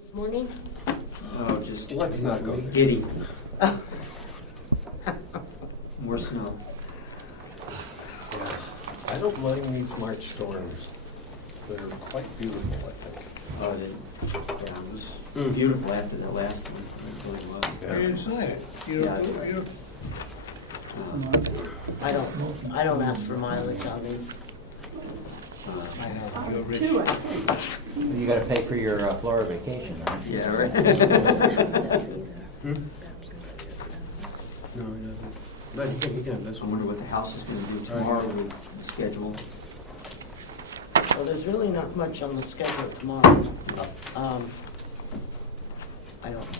This morning? Oh, just Let's not go there. giddy. More snow. Yeah. I don't mind these March storms. They're quite beautiful, I think. Oh, yeah, it was beautiful after that last one. It went really well. Yeah. It's nice. Yeah. I don't ask for mileage on these. You're rich. Two, I think. You gotta pay for your Florida vacation, right? Yeah, right. Hmm? No, he doesn't. But yeah, I wonder what the house is gonna do tomorrow with the schedule. Well, there's really not much on the schedule tomorrow. I don't.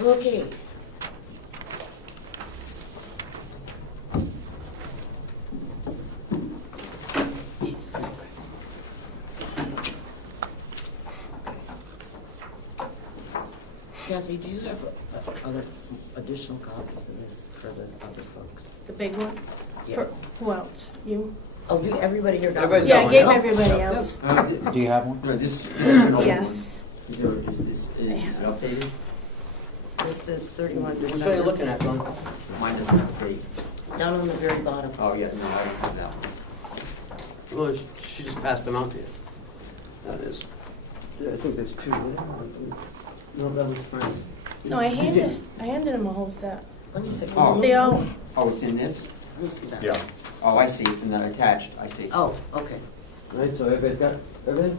Okay. Kathy, do you have other additional copies of this for the other folks? The big one? Yeah. For who else? You? Oh, you, everybody here got Everybody's one? Yeah, I one, gave yeah. everybody else. Do you have one? No, this is an old Yes. one. Is it updated? This is 31 Which one are you December. looking at, Glenn? Mine doesn't update. Down on the very bottom. Oh, yeah, no, I don't have that one. Well, she just passed them out to you. That is. Yeah, I think there's two. No, that was fine. No, I handed him a whole set. Let me see. Oh. They all, Oh, it's in this? Let me see that. Yeah. Oh, I see, it's in the attached, I see. Oh, okay. Right, so everybody's got everything?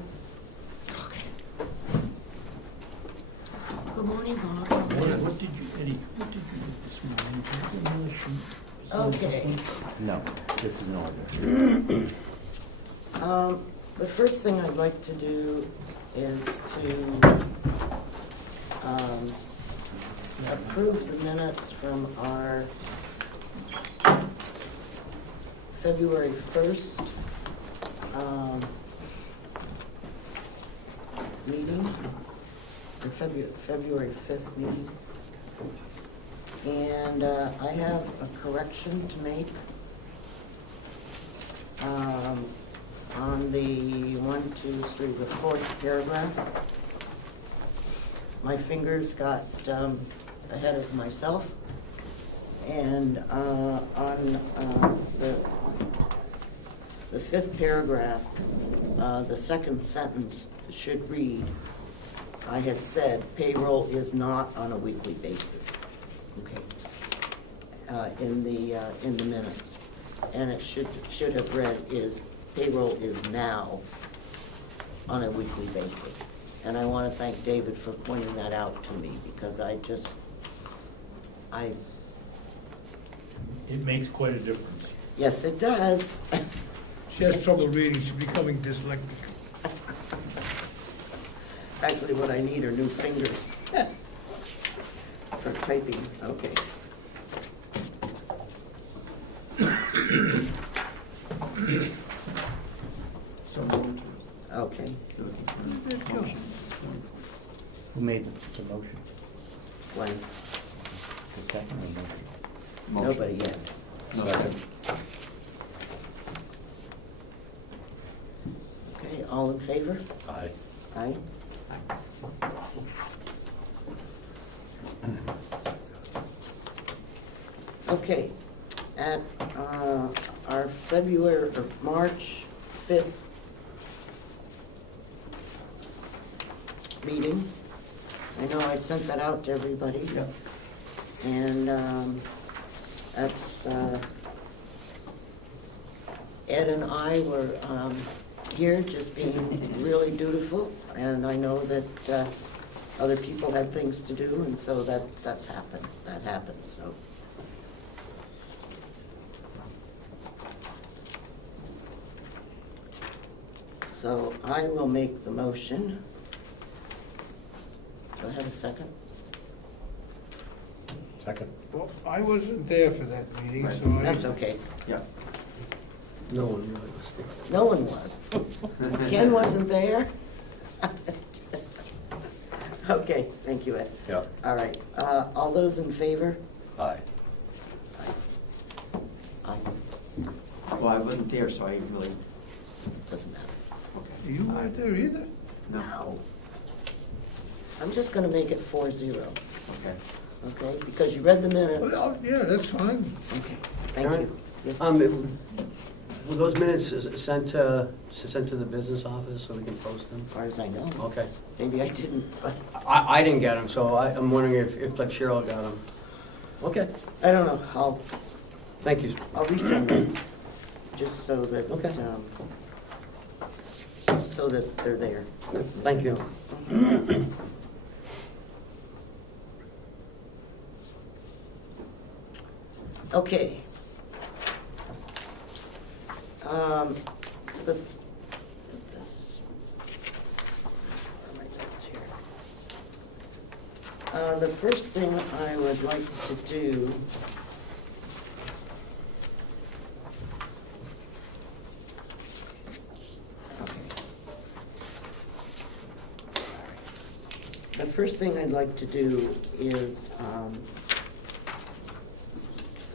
Okay. Good morning, Bob. What did you, Eddie, what did you do this morning? Did you get another sheet? Okay. No, this is in order. The first thing I'd like to do is to approve the minutes from our February 1st meeting, or February 5th meeting. And I have a correction to make on the the fourth paragraph. My fingers got ahead of myself, and on the fifth paragraph, the second sentence should read, I had said payroll is not on a weekly basis, okay, in the minutes. And it should have read is payroll is now on a weekly basis. And I want to thank David for pointing that out to me, because I It makes quite a difference. yes, it does. She has trouble reading, she's becoming dyslexic. Actually, what I need are new fingers for typing, okay. So moved. Okay, Who made the motion? Glenn, The second or motion? nobody yet. Second. Okay, all in favor? Aye. Aye. Okay, at our February or March 5th meeting, I know I sent that out to everybody. Yep. And that's, Ed and I were here just being really dutiful, and I know that other people had things to do, and so that happened, so. So I will make the motion. Do I have a second? Second. Well, I wasn't there for that meeting, Right. so I. That's okay. Yeah. No one really was. No one was. Ken wasn't there? Okay, thank you, Ed. Yeah. All right, all those in favor? Aye. Well, I wasn't there, so I really, Doesn't matter. okay. You weren't there either? No. I'm just gonna make it 4-0, Okay. okay? Because you read the minutes. Well, yeah, that's fine. Okay, thank John? you. Yes. Were those minutes sent to the business office so we can post them? As far as I know. Okay. Maybe I didn't, but I didn't get them, so I'm wondering if like Cheryl got them. Okay, I don't know. thank you. I'll resend them, just so that, Okay. so that they're there. Thank you. Okay. This. Where are my notes here? The first thing I would like to do The first thing I'd like to do is,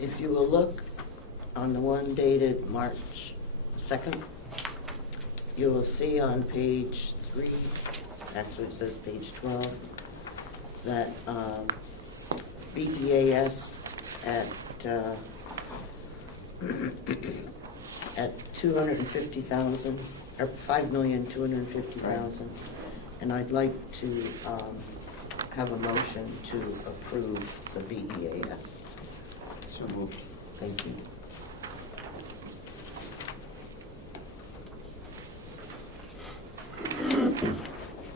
if you will look on the one dated March 2nd, you will see on page 3, actually it says page 12, that BEAS at $250,000, or $5,250,000. And I'd like to have a motion to approve the BEAS. So moved. Thank you.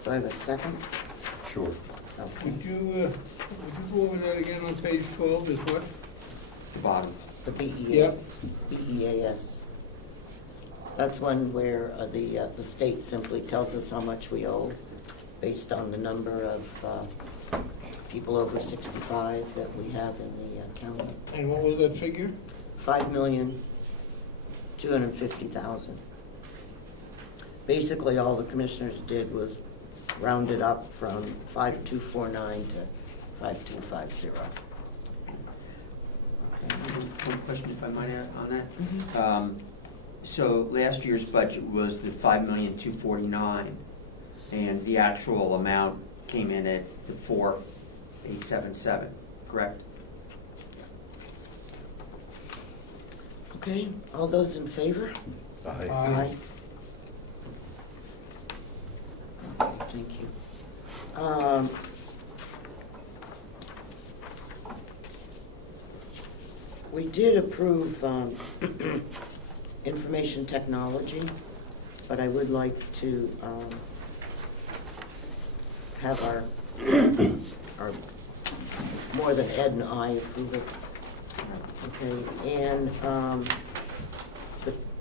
Do I have a second? Sure. Okay. Would you go over that again on page 12 is what? The bottom. The Yep. BEAS. That's one where the state simply tells us how much we owe based on the number of people over 65 that we have in the county. And what was that figure? $5,250,000. Basically, all the commissioners did was round it up from 5249 to 5250. One question, if I might add on that. So last year's budget was the $5,249,000, and the actual amount came in at the $4,877, correct? Okay, all those in favor? Aye. Okay, thank you. We did approve information technology, but I would like to have our, more than Ed and I approve it. Okay, and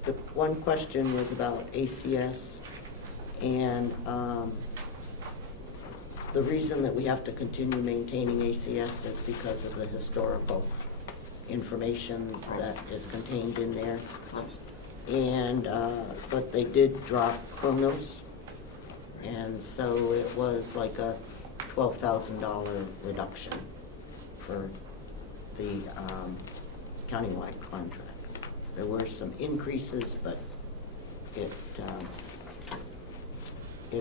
the one question was about ACS, and the reason that we have to continue maintaining ACS is because of the historical information that is contained in there. And, but they did drop Chronos, and so it was like a $12,000 reduction for the countywide contracts. There were some increases, but it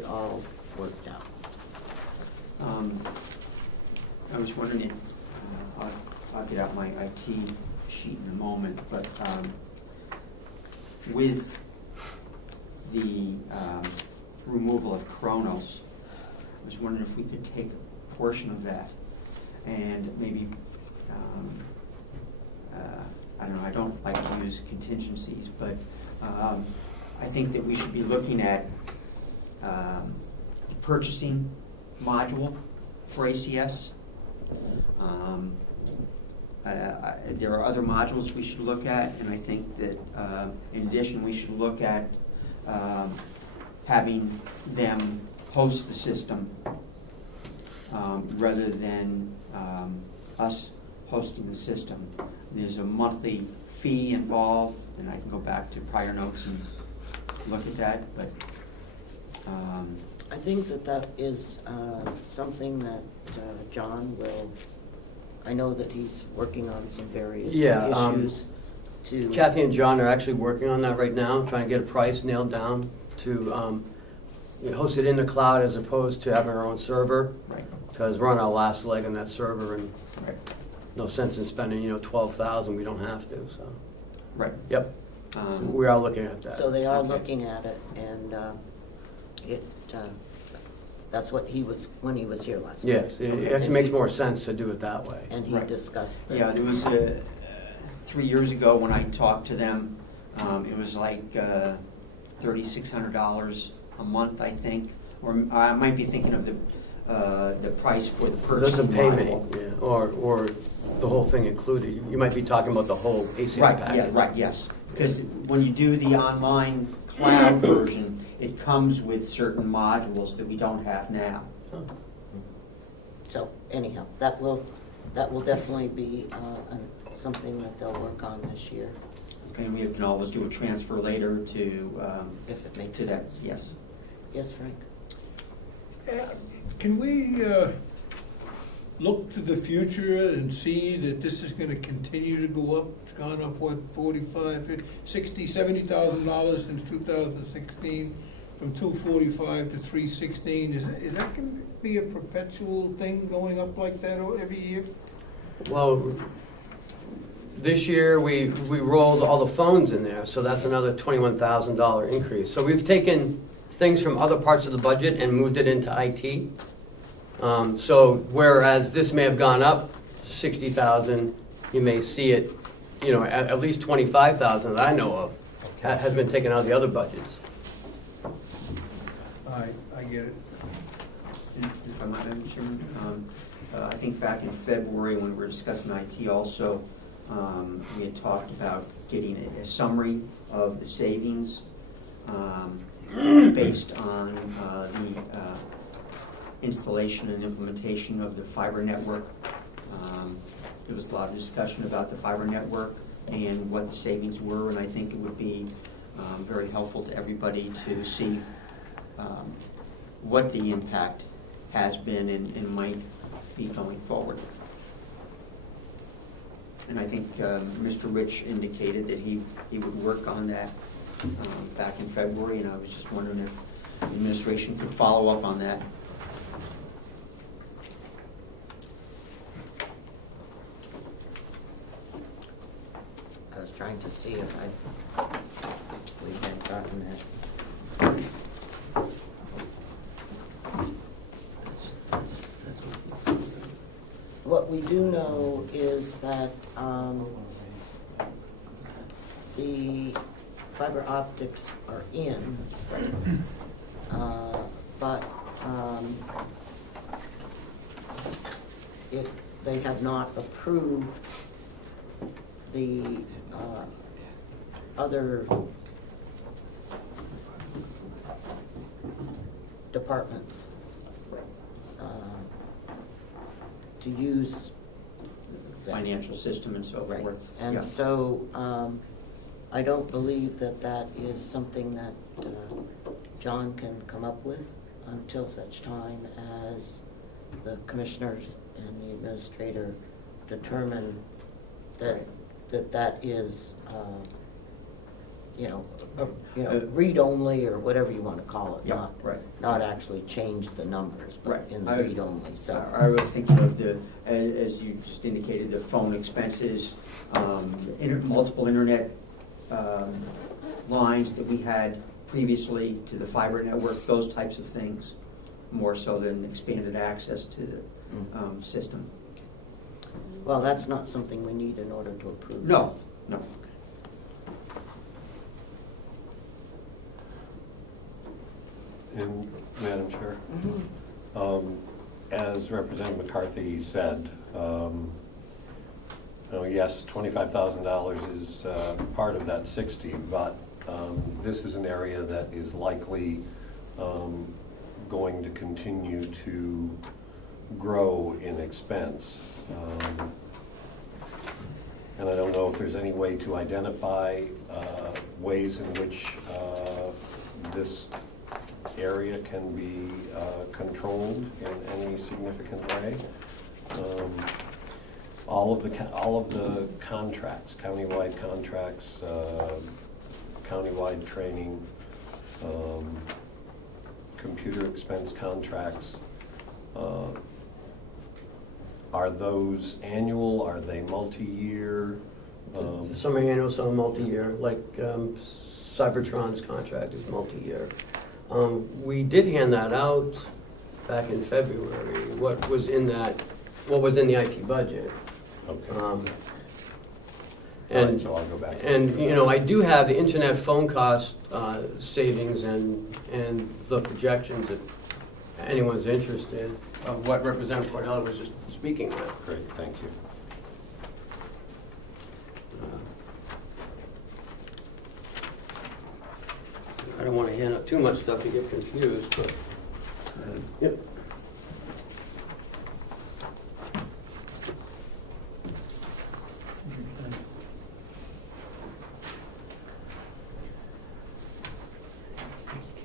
all worked out. I was wondering if, I'll get out my IT sheet in a moment, but with the removal of Kronos, I was wondering if we could take a portion of that and maybe, I don't know, I don't like to use contingencies, but I think that we should be looking at the purchasing module for ACS. There are other modules we should look at, and I think that in addition we should look at having them host the system rather than us hosting the system. There's a monthly fee involved, and I can go back to prior notes and look at that, but I think that is something that John will, I know that he's working on some various issues, to. Kathy and John are actually working on that right now, trying to get a price nailed down to host it in the cloud as opposed to having our own server. Right. Because we're on our last leg on that server, and Right. no sense in spending, $12,000, we don't have to, so. Right. Yep, we are looking at that. So they are Okay. looking at it, and that's what he was, when he was here last week. Yes, it actually makes more sense to do it that way. And he Right. discussed that. Yeah, there was 3 years ago when I talked to them, it was like $3,600 a month, I think, or I might be thinking of the price for the There's purchasing a payment, module. yeah, or the whole thing included. You might be talking about the whole ACS Right, package. yeah, right, yes. Because when you do the online cloud version, it comes with certain modules that we don't have now. So anyhow, that will definitely be something that they'll work on this year, And we can always do a transfer later to if it makes that, sense. yes. Yes, Frank? Can we look to the future and see that this is gonna continue to go up? It's gone up, what, $45,000, $60,000, $70,000 since 2016, from $245 to $316. Is that gonna be a perpetual thing going up like that every year? Well, this year, we rolled all the phones in there, so that's another $21,000 increase. So we've taken things from other parts of the budget and moved it into IT. So whereas this may have gone up 60,000, you may see it, at least 25,000 that I know of has been taken out of the other budgets. I get it. If I might, Madam Chairman, I think back in February when we were discussing IT also, we had talked about getting a summary of the savings based on the installation and implementation of the fiber network. There was a lot of discussion about the fiber network and what the savings were, and I think it would be very helpful to everybody to see what the impact has been and might be going forward. And I think Mr. Rich indicated that he would work on that back in February, and I was just wondering if the administration could follow up on that. I was trying to see if we had gotten that. What we do know is that the fiber optics are in, but they have not approved the other departments to use that. Financial system and so Right. forth. And Yeah. so I don't believe that is something that John can come up with until such time as the commissioners and the administrator determine that that is, read only or whatever you want to call it. Yeah, right. Not actually change the numbers, but Right. in the read only, so. I was thinking of as you just indicated, the phone expenses, multiple internet lines that we had previously to the fiber network, those types of things, more so than expanded access to the system. Well, that's not something we need in order to approve No, this. no. And Madam Chair, Mhm. as Representative McCarthy said, yes, $25,000 is part of that 60, but this is an area that is likely going to continue to grow in expense. And I don't know if there's any way to identify ways in which this area can be controlled in any significant way. all of the contracts, countywide contracts, countywide training, computer expense contracts. Are those annual? Are they multi-year? Some are annual, some multi-year, like Cybertron's contract is multi-year. We did hand that out back in February, what was in the IT budget. Okay. Um, All right, And, so I'll go back. and, you know, I do have the internet phone cost savings and the projections if anyone's interested of what Representative Cordelli was just speaking of. Great, thank you. I don't want to hand out too much stuff to get confused, but. Yep.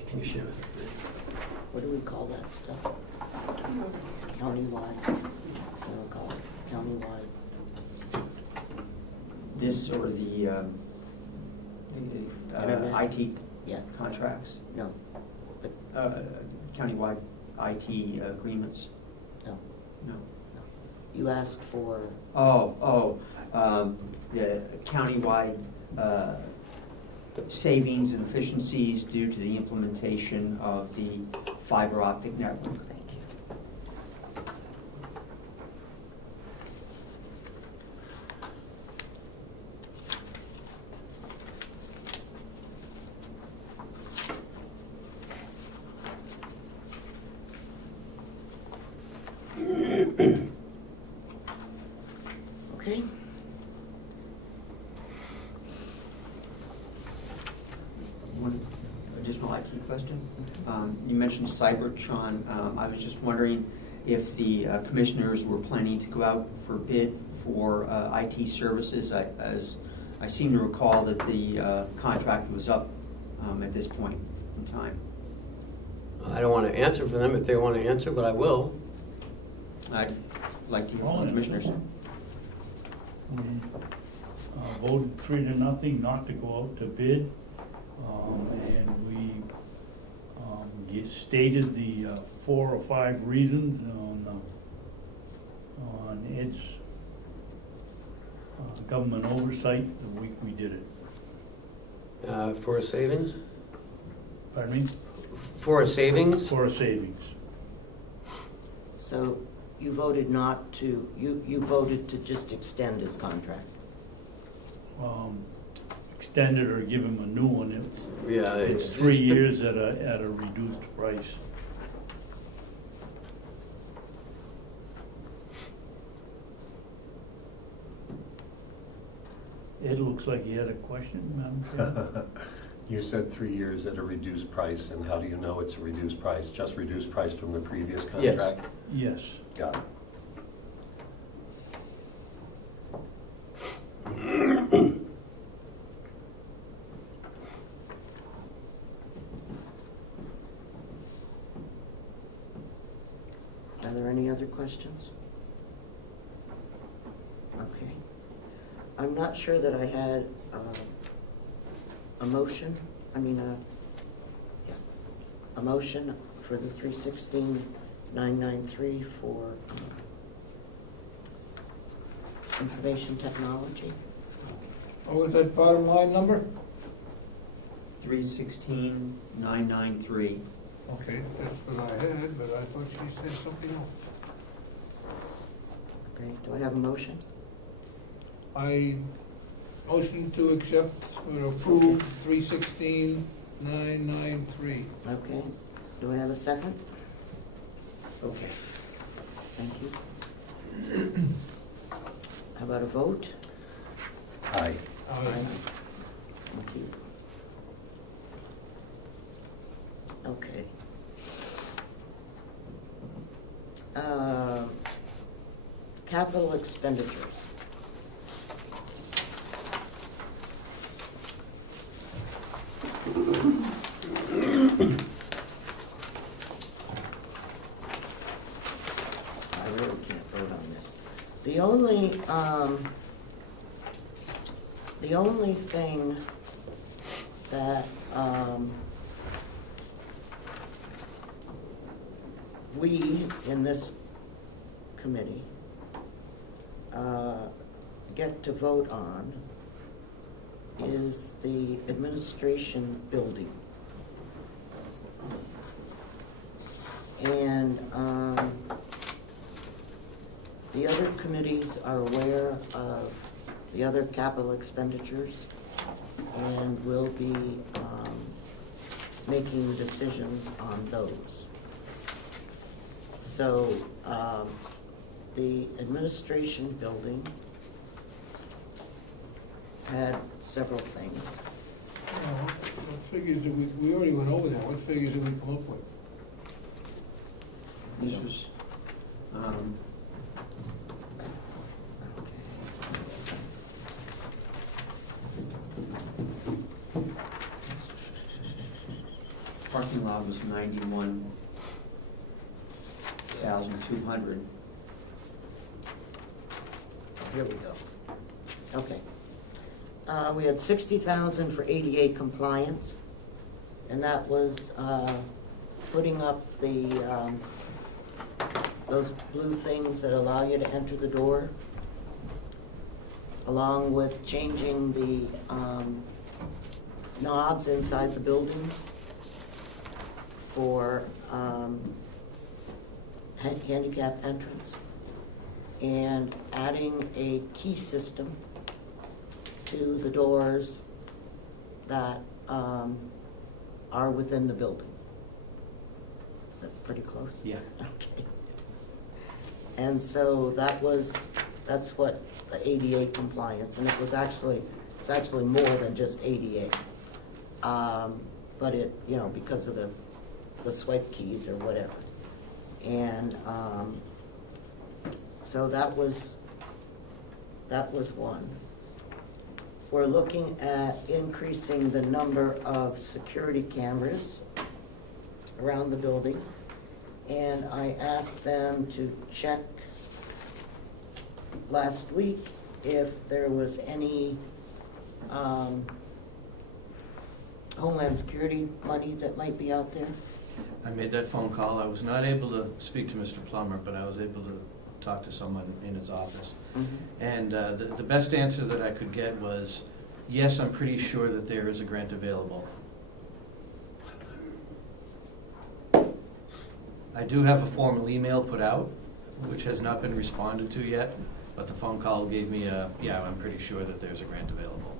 Can you share with me? What do we call that stuff? Countywide? What do we call it? Countywide? This or the Internet? IT Yeah, contracts, no, countywide IT agreements? no. No. You asked for, The countywide savings and efficiencies due to the implementation of the fiber optic network. thank you. Okay. One additional IT question. You mentioned Cybertron. I was just wondering if the commissioners were planning to go out for bid for IT services. As I seem to recall that the contract was up at this point in time. I don't want to answer for them if they want to answer, but I will. I'd like to hear from the commissioners. We voted 3-0 not to go out to bid, and we stated the 4 or 5 reasons on Ed's government oversight the week we did it. For a savings? Pardon me? For a savings? For a savings. So you voted not to, you voted to just extend his contract? Extended or give him a new one. Yeah, It's 3 years at a reduced price. Ed looks like he had a question, Madam Chair. You said 3 years at a reduced price, and how do you know it's a reduced price? Just reduced price from the previous Yes. contract? Yes. Got it. Are there any other questions? Okay. I'm not sure that I had a motion, a motion for the 316,993 for information technology. Oh, is that bottom line number? 316,993. Okay, that's what I had, but I thought she said something else. Okay, do I have a motion? I motion to accept or approve 316,993. Okay, do I have a second? Okay. Thank you. How about a vote? Aye. Thank you. Okay. Capital expenditures. I really can't vote on this. The only The only thing that we in this committee get to vote on is the administration building. And the other committees are aware of the other capital expenditures and will be making decisions on those. So the administration building had several things. What figures did we already went over that, what figures did we come up with? This was, parking lot was 91,200. Here we go. Okay. We had 60,000 for ADA compliance, and that was putting up the those blue things that allow you to enter the door, along with changing the knobs inside the buildings for handicap entrance, and adding a key system to the doors that are within the building. Is that pretty close? Yeah. Okay. And so that's what the ADA compliance, and it's actually more than just ADA. But it, because of the swipe keys or whatever. And so that was one. We're looking at increasing the number of security cameras around the building. And I asked them to check last week if there was any Homeland Security money that might be out there. I made that phone call. I was not able to speak to Mr. Plummer, but I was able to talk to someone in his office. Mm-hmm. And the best answer that I could get was, yes, I'm pretty sure that there is a grant available. I do have a formal email put out, which has not been responded to yet, but the phone call gave me yeah, I'm pretty sure that there's a grant available.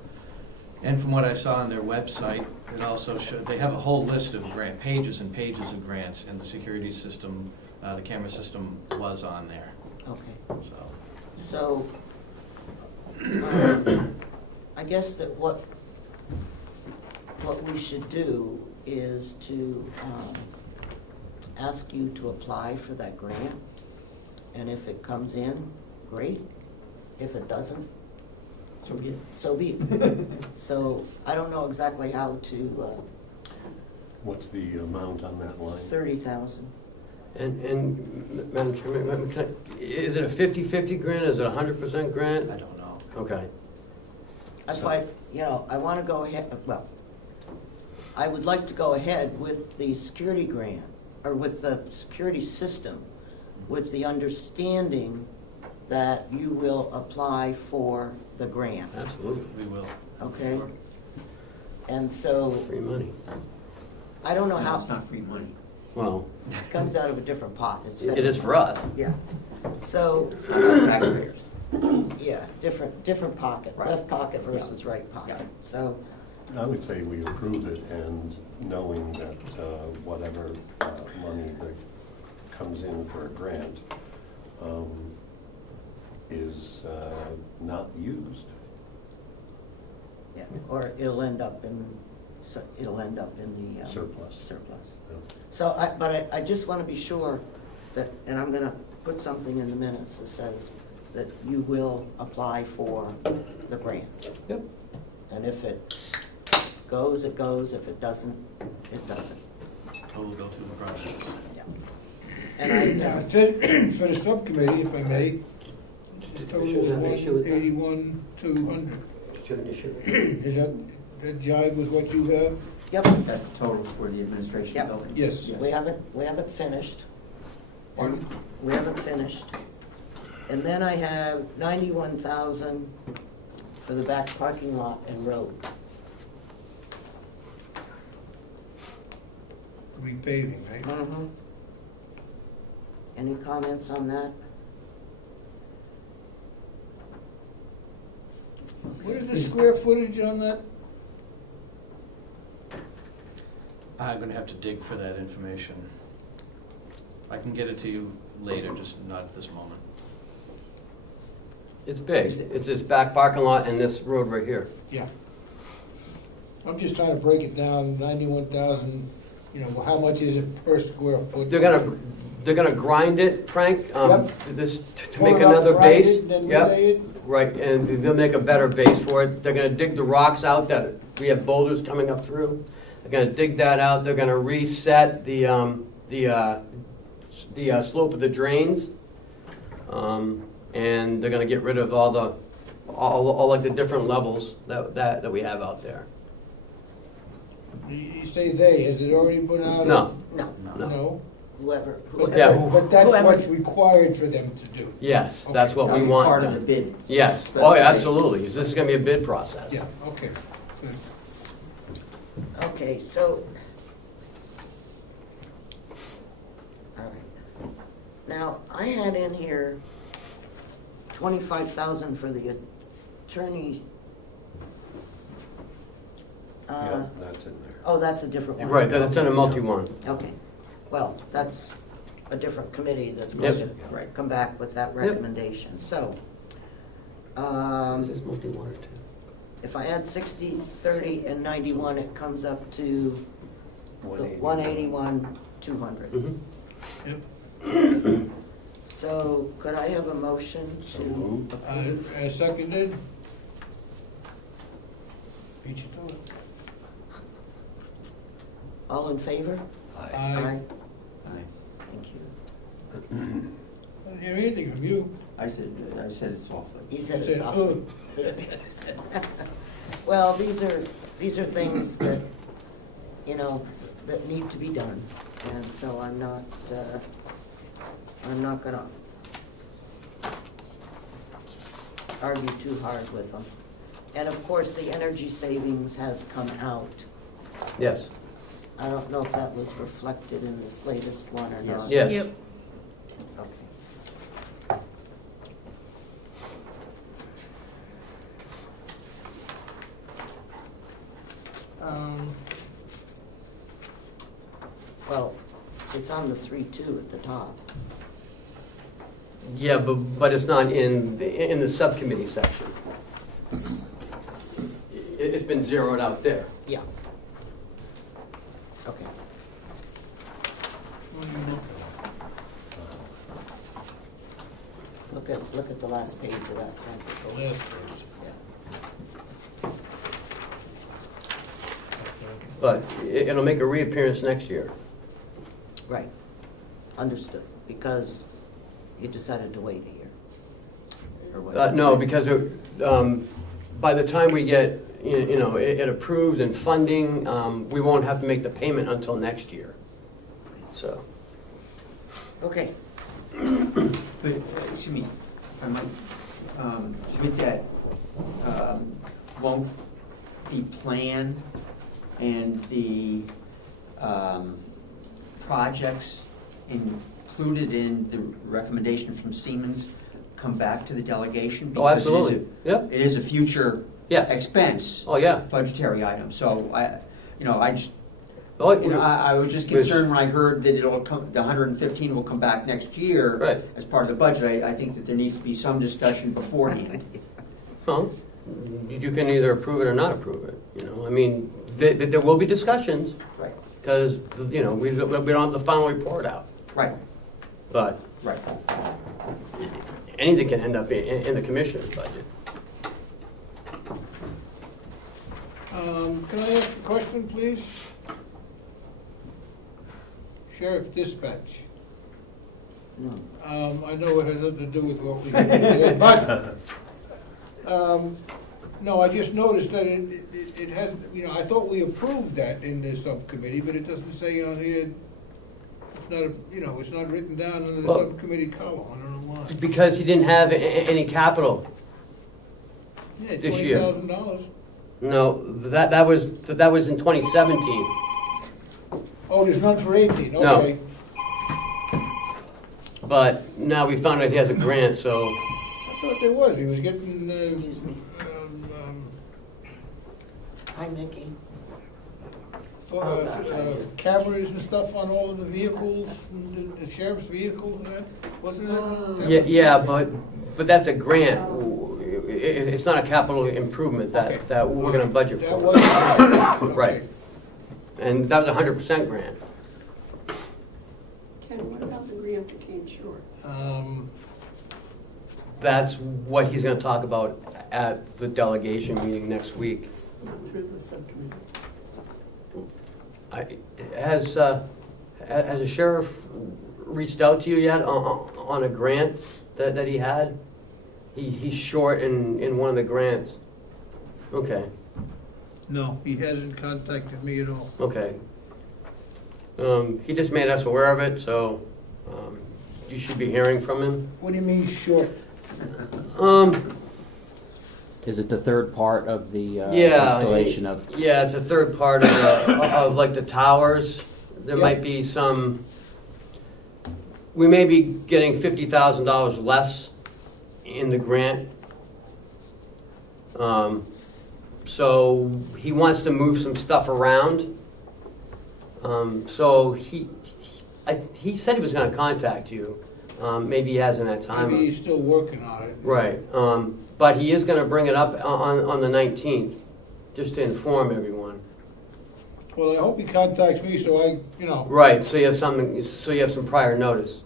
And from what I saw on their website, it also showed, they have a whole list of grant, pages and pages of grants, and the security system, the camera system was on there. Okay. So, I guess that what we should do is to ask you to apply for that grant, and if it comes in, great. If it doesn't, So be it. so be it. So I don't know exactly how to, What's the amount on that line? 30,000. And Madam Chairman, is it a 50-50 grant? Is it a 100% grant? I don't know. Okay. That's why, I want to go ahead, well, I would like to go ahead with the security grant, or with the security system, with the understanding that you will apply for the grant, Absolutely. We will. okay? Sure. And so, Free money. I don't know No, how, it's not free money. Well, it comes out of a different pot. It's it is for us. Yeah, so, Taxpayers. yeah, different pocket, Right. left pocket versus right pocket. Yeah. So, I would say we approve it, and knowing that whatever money that comes in for a grant is not used. yeah, or it'll end up in the Surplus. surplus. Yeah. So, I just want to be sure that, and I'm going to put something in the minutes that says that you will apply for the grant. Yep. And if it goes, it goes. If it doesn't, it doesn't. We'll go through the process. Yeah. And Now, I, for the subcommittee, if I may, the total was Should have an issue with that. 181,200. Did you Given you should. Is that jive with what you have? Yep, That's the total for the administration Yeah. building? Yes. we haven't finished. Pardon? We haven't finished. And then I have 91,000 for the back parking lot and road. Repaving, right? Mm-hmm. Any comments on that? What is the square footage on that? I'm gonna have to dig for that information. I can get it to you later, just not at this moment. It's big. It's this back parking lot and this road right here. Yeah. I'm just trying to break it down, 91,000, you know, how much is it per square foot? They're gonna grind it, Frank, Yep. this, to Pour make it up, another grind base. it, then Yep. relay it? Right, and they'll make a better base for it. They're gonna dig the rocks out that, we have boulders coming up through. They're gonna dig that out. They're gonna reset the slope of the drains. And they're gonna get rid of all like the different levels that we have out there. You say they, has it already been out? No, No, no. No? whoever. Yeah. But that's Whoever- what's required for them to do? Yes, that's what we That'll be want. part of the done. bid. Yes, oh, yeah, absolutely. This is gonna be a bid process. Yeah, okay. Good. Okay, so. All right. Now, I had in here 25,000 for the attorney. Yeah, that's in there. Oh, that's a different one. Right, that's in a multi-one. Okay, well, that's a different committee that's Yep. going to Right. come back with that recommendation. So, Is this multi-one or two? if I add 60, 30, and 91, it comes up to the 181, 200. Mhm. Yep. So could I have a motion So to moved. approve? Seconded? Beat you to it. All in favor? Aye. Aye. Thank you. I didn't hear anything from you. I said it softly. He said You it's said, off. "Ugh." Well, these are things that, you know, that need to be done. And so I'm not gonna argue too hard with them. And of course, the energy savings has come out. Yes, I don't know if that was reflected in this latest one or not. yes. Yep. Okay. Well, it's on the 3-2 at the top. Yeah, but it's not in the subcommittee section. It's been zeroed out there. Yeah. Okay. Look at the last page of that, Frank. The last page. But it'll make a reappearance next year. Right. Understood. Because you decided to wait a year. Or what? No, because by the time we get, it approved and funding, we won't have to make the payment until next year. So, Okay. But, excuse me, I might, with that, won't the plan and the projects included in the recommendation from Siemens come back to the delegation? oh, absolutely. Because Yep. it is a future Yes. expense, Oh, yeah. budgetary item, so I just, Oh, I was just concerned when I heard that it'll come, the 115 will come back next year. Right. As part of the budget. I think that there needs to be some discussion beforehand. Well, you can either approve it or not approve it, I mean, there will be discussions, Right. because, we don't have the final report out. Right, But right. anything can end up in the commissioner's budget. Can I ask a question, please? Sheriff Dispatch. No. I know it has nothing to do with what we did today, but No, I just noticed that it has, you know, I thought we approved that in the subcommittee, but it doesn't say on here, it's not, you know, it's not written down in the Well- subcommittee column, I don't know why. Because he didn't have any capital. Yeah, This year. $20,000. No, that was in 2017. Oh, there's none for 18, No. okay. But now we found out he has a grant, so, I thought there was, he was getting, Excuse me. Hi, Mickey. cameras and stuff on all of the vehicles, the sheriff's vehicles and that, wasn't it? yeah, but that's a grant. It's not a capital improvement Okay. that we're gonna budget That for. was. Right. Okay. And that was a 100% grant. Ken, what about the grant that came short? That's what he's gonna talk about at the delegation meeting next week. Not through the subcommittee. Has the sheriff reached out to you yet on a grant that he had? He's short in one of the grants. Okay, No, he hasn't contacted me at all. okay. He just made us aware of it, so you should be hearing from him. What do you mean short? Is it the third part of the Yeah, installation of? Yeah, it's a third part of like the towers. There Yep. might be we may be getting $50,000 less in the grant. So he wants to move some stuff around. So he said he was gonna contact you. Maybe he hasn't had time. Maybe he's still working on it. Right, but he is gonna bring it up on the 19th, just to inform everyone. Well, I hope he contacts me so I, you know. Right, so you have some prior notice.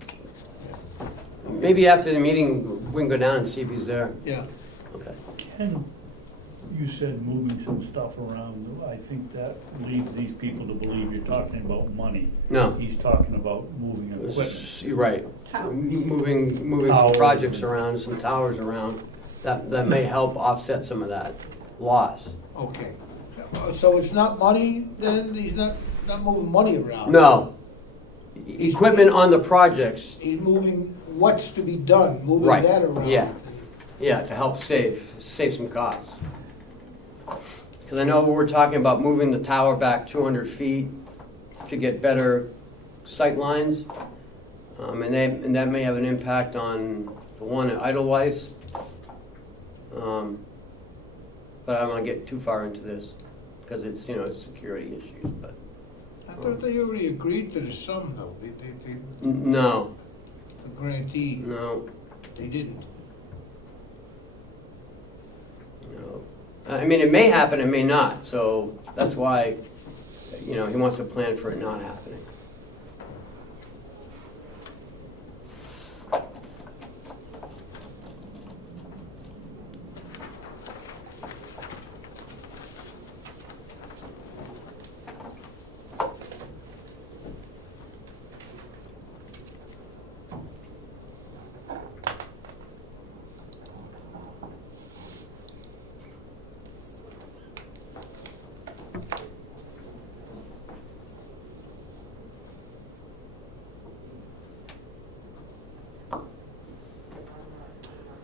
Maybe after the meeting, we can go down and see if he's there. Yeah. Okay. Ken, you said moving some stuff around. I think that leads these people to believe you're talking about money. No. He's talking about moving equipment. You're right. How? Moving some Towers. projects around, some towers around, that may help offset some of that loss. Okay. So it's not money then? He's not moving money around? No. Equipment on the projects, He's moving what's to be done, moving Right, that around? yeah. Yeah, to help save some costs. Because I know we're talking about moving the tower back 200 feet to get better sight lines. And that may have an impact on the one at Edelweiss. But I don't want to get too far into this because it's, it's security issues, but. I thought they already agreed to the sum though. No, The grantee, no, they didn't. no. I mean, it may happen, it may not, so that's why, he wants to plan for it not happening.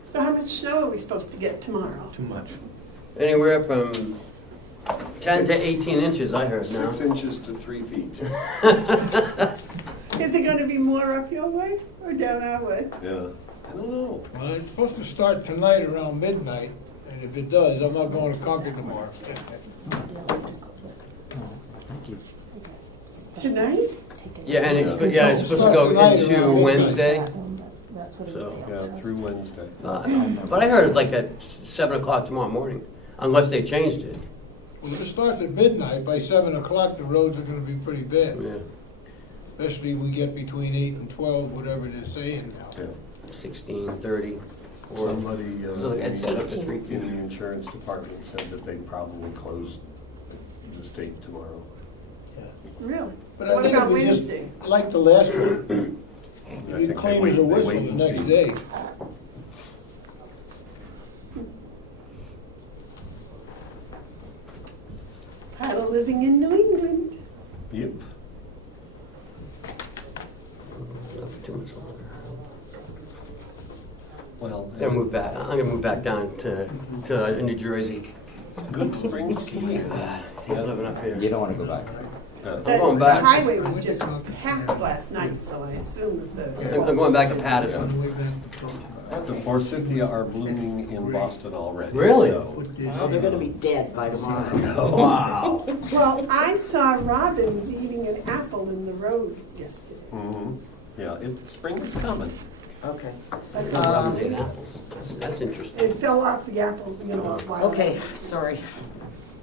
So how much snow are we supposed to get tomorrow? Too much. Anywhere from 10 to 18 inches, I heard now. 6 inches to 3 feet. Is it gonna be more up your way or down our way? Yeah. I don't know. Well, it's supposed to start tonight around midnight, and if it does, I'm not going to Concord tomorrow. Thank you. Tonight? Yeah, and it's supposed to go into Wednesday. So, Yeah, through Wednesday. but I heard it's like at 7 o'clock tomorrow morning, unless they changed it. Well, if it starts at midnight, by 7 o'clock, the roads are gonna be pretty bad. Yeah, Especially we get between 8 and 12, whatever they're saying now. Yeah. 16:30. Or Somebody so Ed said up to 3 in feet. the insurance department said that they probably close the state tomorrow. Yeah. Really? But I What think about it was just Wednesday? like the last one. I You think they clean wait- as a they whistle wait the and next see. day. living in New England. Yep. Not for too much longer. Well, I'm gonna move back. I'm gonna move back down to New Jersey. it's good spring skiing. You're living up here. You don't wanna go back. going The back. highway was just packed last night, so I assume that the. I'm going back to Patterson. The forsythia are blooming in Boston already. Really? So. Oh, they're gonna be dead by tomorrow. Wow. Well, I saw robins eating an apple in the road yesterday. Mhm. Yeah, spring is coming. Okay. But, Robins ate apples. That's interesting. it fell off the apple, you know, while. Okay, sorry.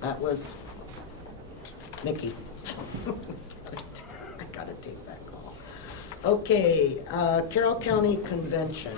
That was Mickey. I gotta take that call. Okay, Carroll County Convention.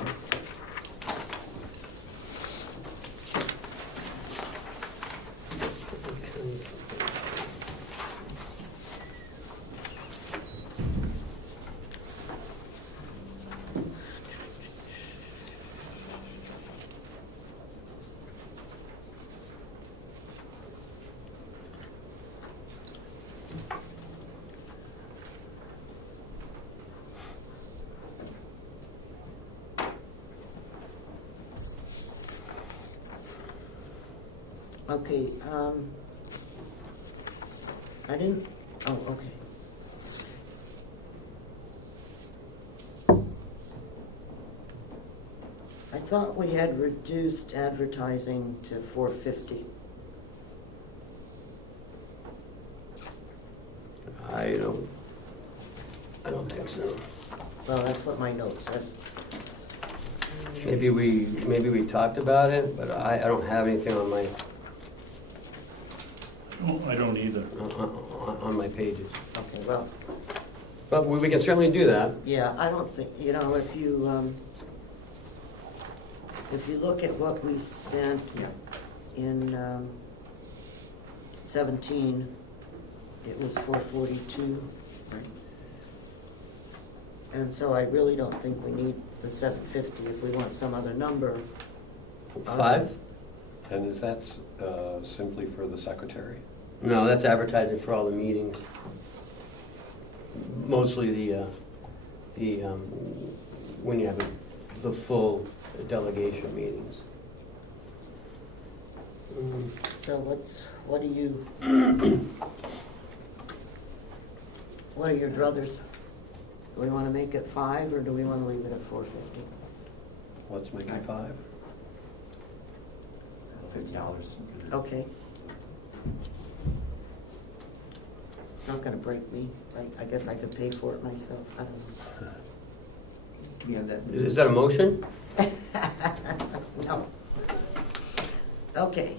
Okay, I didn't, oh, okay. I thought we had reduced advertising to $4.50. I don't think so. Well, that's what my note says. Maybe we talked about it, but I don't have anything on my Oh, I don't either. on my pages. Okay, well, But we can certainly do that. yeah, I don't think, you know, if you look at what we spent in 17, it was $442. And so I really don't think we need the $750 if we want some other number. 5? And is that simply for the secretary? No, that's advertising for all the meetings. Mostly the when you have the full delegation meetings. So what are your druthers? Do we want to make it 5 or do we want to leave it at $4.50? Let's make it 5. $50. Okay. It's not gonna break me. I guess I could pay for it myself. I don't Do we have that? Is that a motion? know. No. Okay.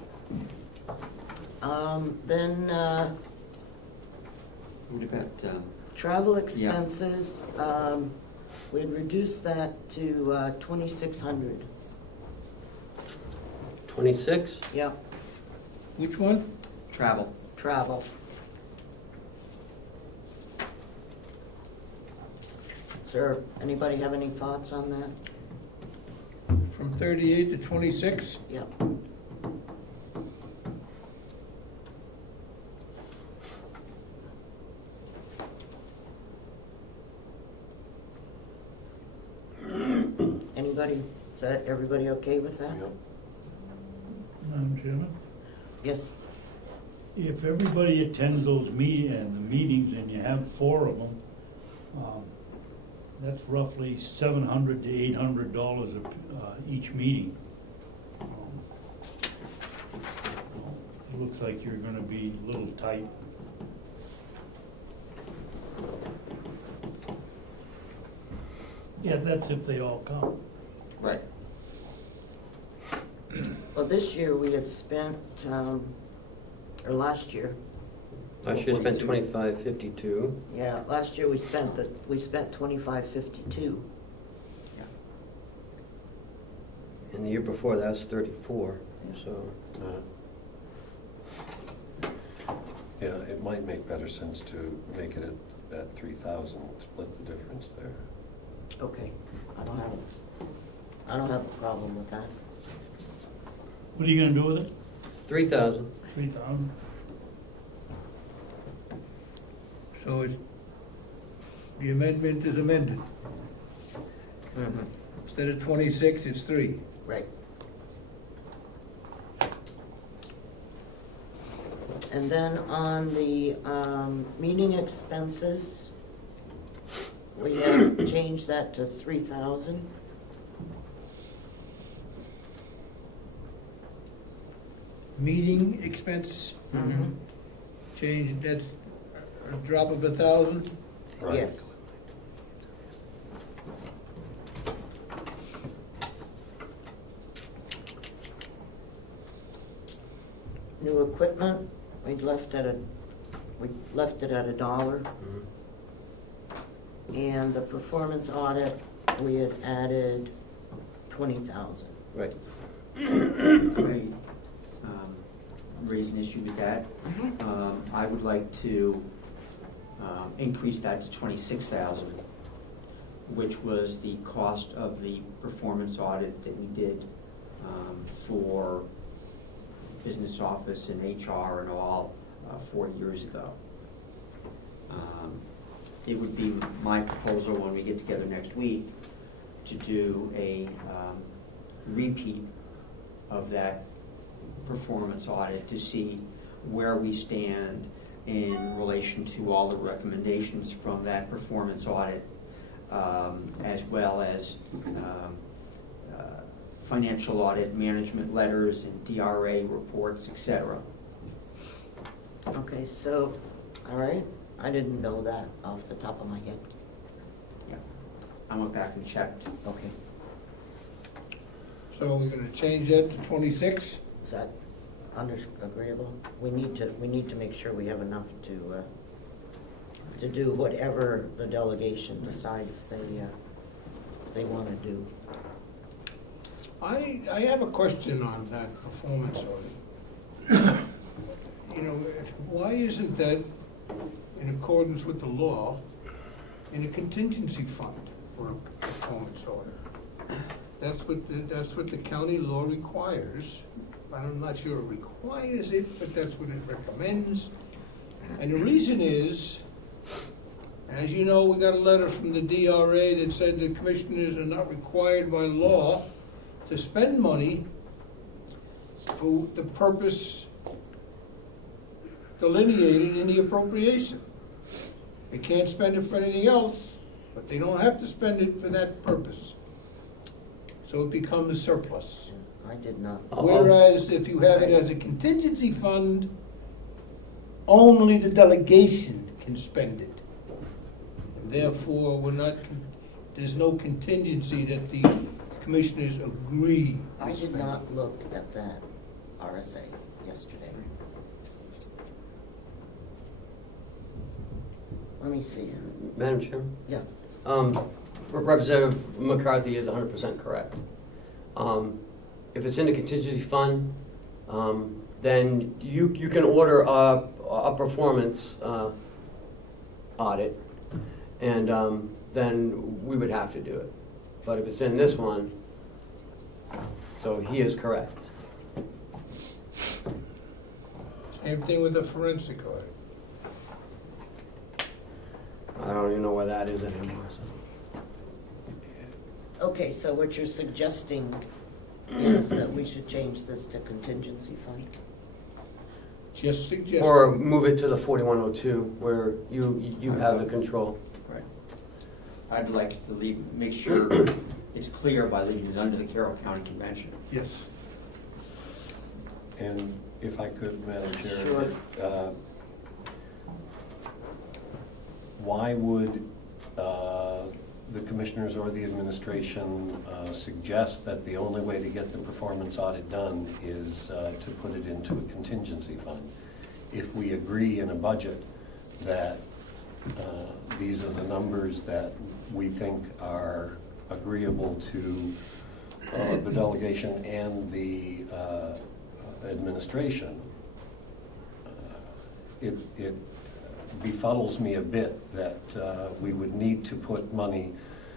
Then, What about, travel expenses, we'd reduce that to $2,600. 26? Yep, Which one? travel? travel. Sir, anybody have any thoughts on that? From 38 to 26? Yep. Anybody, is that, everybody okay with that? Yep. Madam Chairman, Yes, if everybody attends those meetings and you have 4 of them, that's roughly $700 to $800 each meeting. It looks like you're gonna be a little tight. Yeah, that's if they all come. Right. well, this year we had spent, or last year, I should have spent 25.52. yeah, last year we spent $25.52. And the year before, that was 34, so. Yeah, it might make better sense to make it at 3,000, split the difference there. Okay, I don't have a problem with that. What are you gonna do with it? 3,000. 3,000? So it's, the amendment is amended. Instead of 26, it's 3. Right. And then on the meeting expenses, we have changed that to 3,000. Meeting expense change, that's a drop of 1,000. Right. Yes. New equipment, we left it at $1. And the performance audit, we had added 20,000. Right. Could I raise an issue with that? I would like to increase that to 26,000, which was the cost of the performance audit that we did for business office and HR and all 4 years ago. It would be my proposal when we get together next week to do a repeat of that performance audit to see where we stand in relation to all the recommendations from that performance audit, as well as financial audit, management letters, and DRA reports, etc. Okay, so, all right, I didn't know that off the top of my head. Yeah, I went back and checked. Okay, So we're gonna change that to 26? is that agreeable? We need to make sure we have enough to do whatever the delegation decides they want to do. I have a question on that performance audit. You know, why isn't that in accordance with the law in a contingency fund for a performance audit? That's what the county law requires. I'm not sure it requires it, but that's what it recommends. And the reason is, as you know, we got a letter from the DRA that said the commissioners are not required by law to spend money for the purpose delineated in the appropriation. They can't spend it for anything else, but they don't have to spend it for that purpose. So it becomes surplus. I did not. Whereas if you have it as a contingency fund, only the delegation can spend it. Therefore, there's no contingency that the commissioners agree. I did not look at that RSA yesterday. Let me see. Madam Chairman? Yeah. Representative McCarthy is 100% correct. If it's in the contingency fund, then you can order a performance audit, and then we would have to do it. But if it's in this one, so he is correct. Same thing with the forensic audit. I don't even know where that is anymore. So. Okay, so what you're suggesting is that we should change this to contingency fund? Just suggest. Or move it to the 4102 where you have the control. Right. I'd like to make sure it's clear by leaving it under the Carroll County Convention. Yes. And if I could, Madam Chair. Sure. Why would the commissioners or the administration suggest that the only way to get the performance audit done is to put it into a contingency fund? If we agree in a budget that these are the numbers that we think are agreeable to the delegation and the administration, it befuddles me a bit that we would need to put money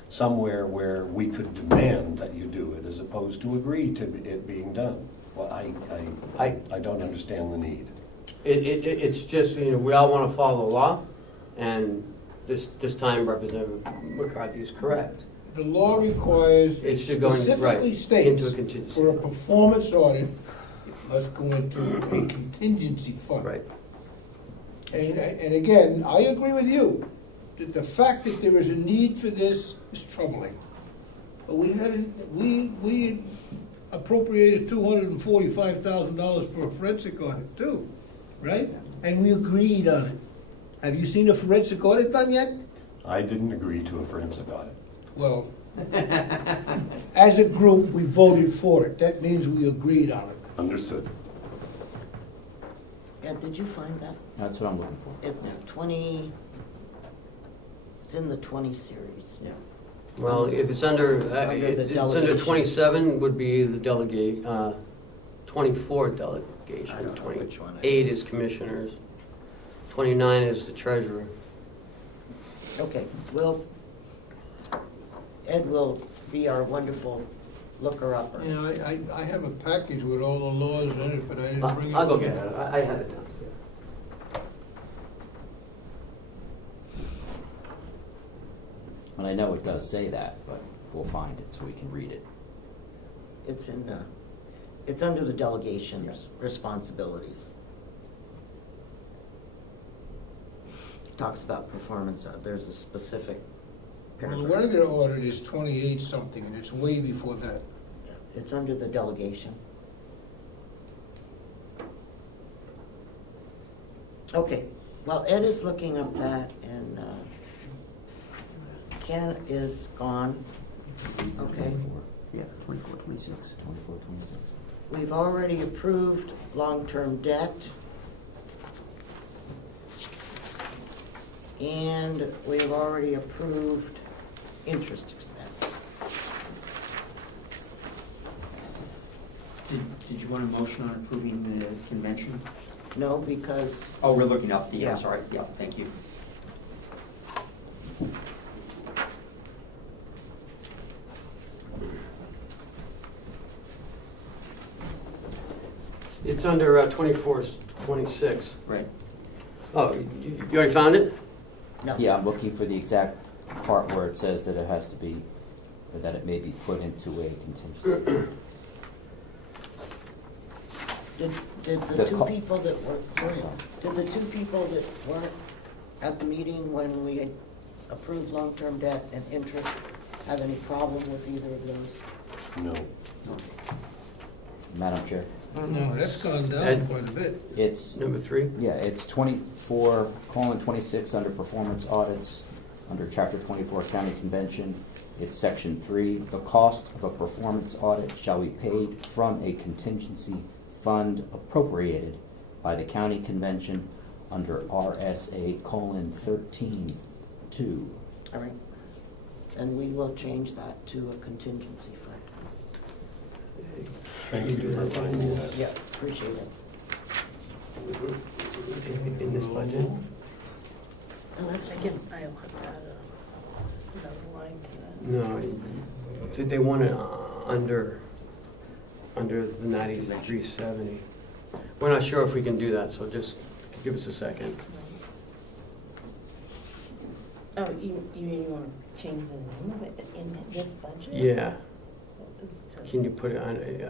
somewhere where we could demand that you do it as opposed to agree to it being done. Well, I don't understand the need. It's just, we all want to follow the law, And this time Representative McCarthy is correct. The law requires, It it should go in, right, specifically states, into a contingency. for a performance audit, it must go into a contingency fund. Right. And again, I agree with you, that the fact that there is a need for this is troubling. But we had appropriated $245,000 for a forensic audit too, right? And we agreed on it. Have you seen a forensic audit done yet? I didn't agree to a forensic audit. Well, as a group, we voted for it. That means we agreed on it. Understood. Ed, did you find that? That's what I'm looking for. It's 20, it's in the 20 series. Yeah. Well, if it's under, Under the it's under delegation. 27 would be the delegate, 24 I delegation, don't know which one. 28 is commissioners, 29 is the treasurer. Okay, well, Ed will be our wonderful looker-upper. Yeah, I have a package with all the laws in it, but I didn't bring it. I'll go get it, I have it downstairs. And I know it does say that, but we'll find it so we can read it. It's in, it's under the delegation's responsibilities. Talks about performance, there's a specific Well, the paragraph. regular audit is 28 something, and it's way before that. It's under the delegation. Okay, well, Ed is looking up that, and Ken is gone. Okay. Yeah, 24, 26. 24, 26. We've already approved long-term debt. And we've already approved interest expense. Did you want a motion on approving the convention? No, because, Oh, we're looking up the, Yeah. I'm sorry, yeah, thank you. It's under 24, 26. Right. Oh, you already found it? no. Yeah, I'm looking for the exact part where it says that it has to be, or that it may be put into a contingency. Did The the two co- people that were, did the two people that weren't at the meeting when we had approved long-term debt and interest have any problem with either of those? No. Madam Chair, No, that's gone down Ed? quite a bit. it's, Number 3? yeah, it's 24:26 under performance audits, under Chapter 24 County Convention. It's Section 3. The cost of a performance audit shall be paid from a contingency fund appropriated by the county convention under RSA:13(2). All right. And we will change that to a contingency fund. Thank you for finding that. Yeah, appreciate it. In this budget? Oh, that's I can, I'll have to add another line to that. No, they want it under the 9370. We're not sure if we can do that, so just give us a second. Oh, you mean you want to change the name of it in this budget? Yeah, What was it? can you put it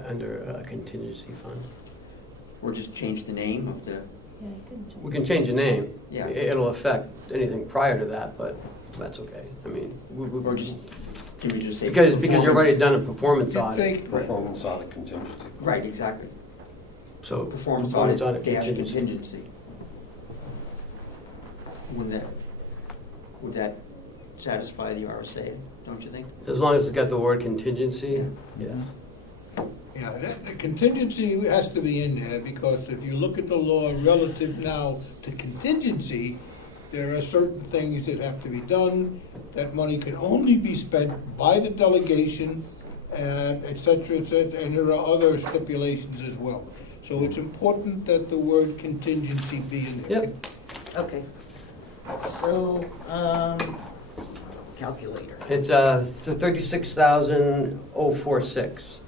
under a contingency fund? Or just change the name of the, Yeah, you could change. We can change the name. Yeah. It'll affect anything prior to that, but that's okay. I mean, or just, can we just say? because you've already performance? done a performance You audit, think- Performance audit contingency. Right, exactly. so Performance audit audit dash contingency. contingency. Would that satisfy the RSA, don't you think? As long as it's got the word contingency, yes. Yeah, the contingency has to be in there, because if you look at the law relative now to contingency, there are certain things that have to be done. That money can only be spent by the delegation, et cetera, and there are other stipulations as well. So it's important that the word contingency be in there. Yep. Okay. So, calculator. It's 36,046.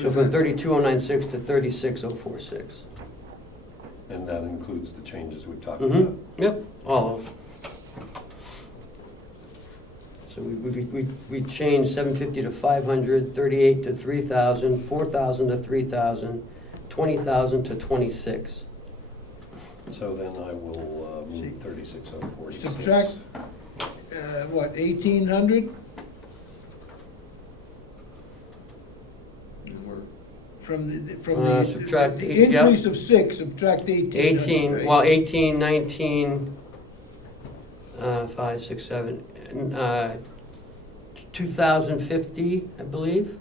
So from 32,096 to 36,046. And that includes the changes we've talked Mm-hmm, about. yep, all of them. So we changed 750 to 500, 38 to 3,000, 4,000 to 3,000, 20,000 to 26. So then I will move 36046. Subtract, what, 1,800 from the Subtract the eight, yep. increase of 6, subtract 1,800, 18, right? well, 18, 19, 5, 6, 7, 2,050, I believe.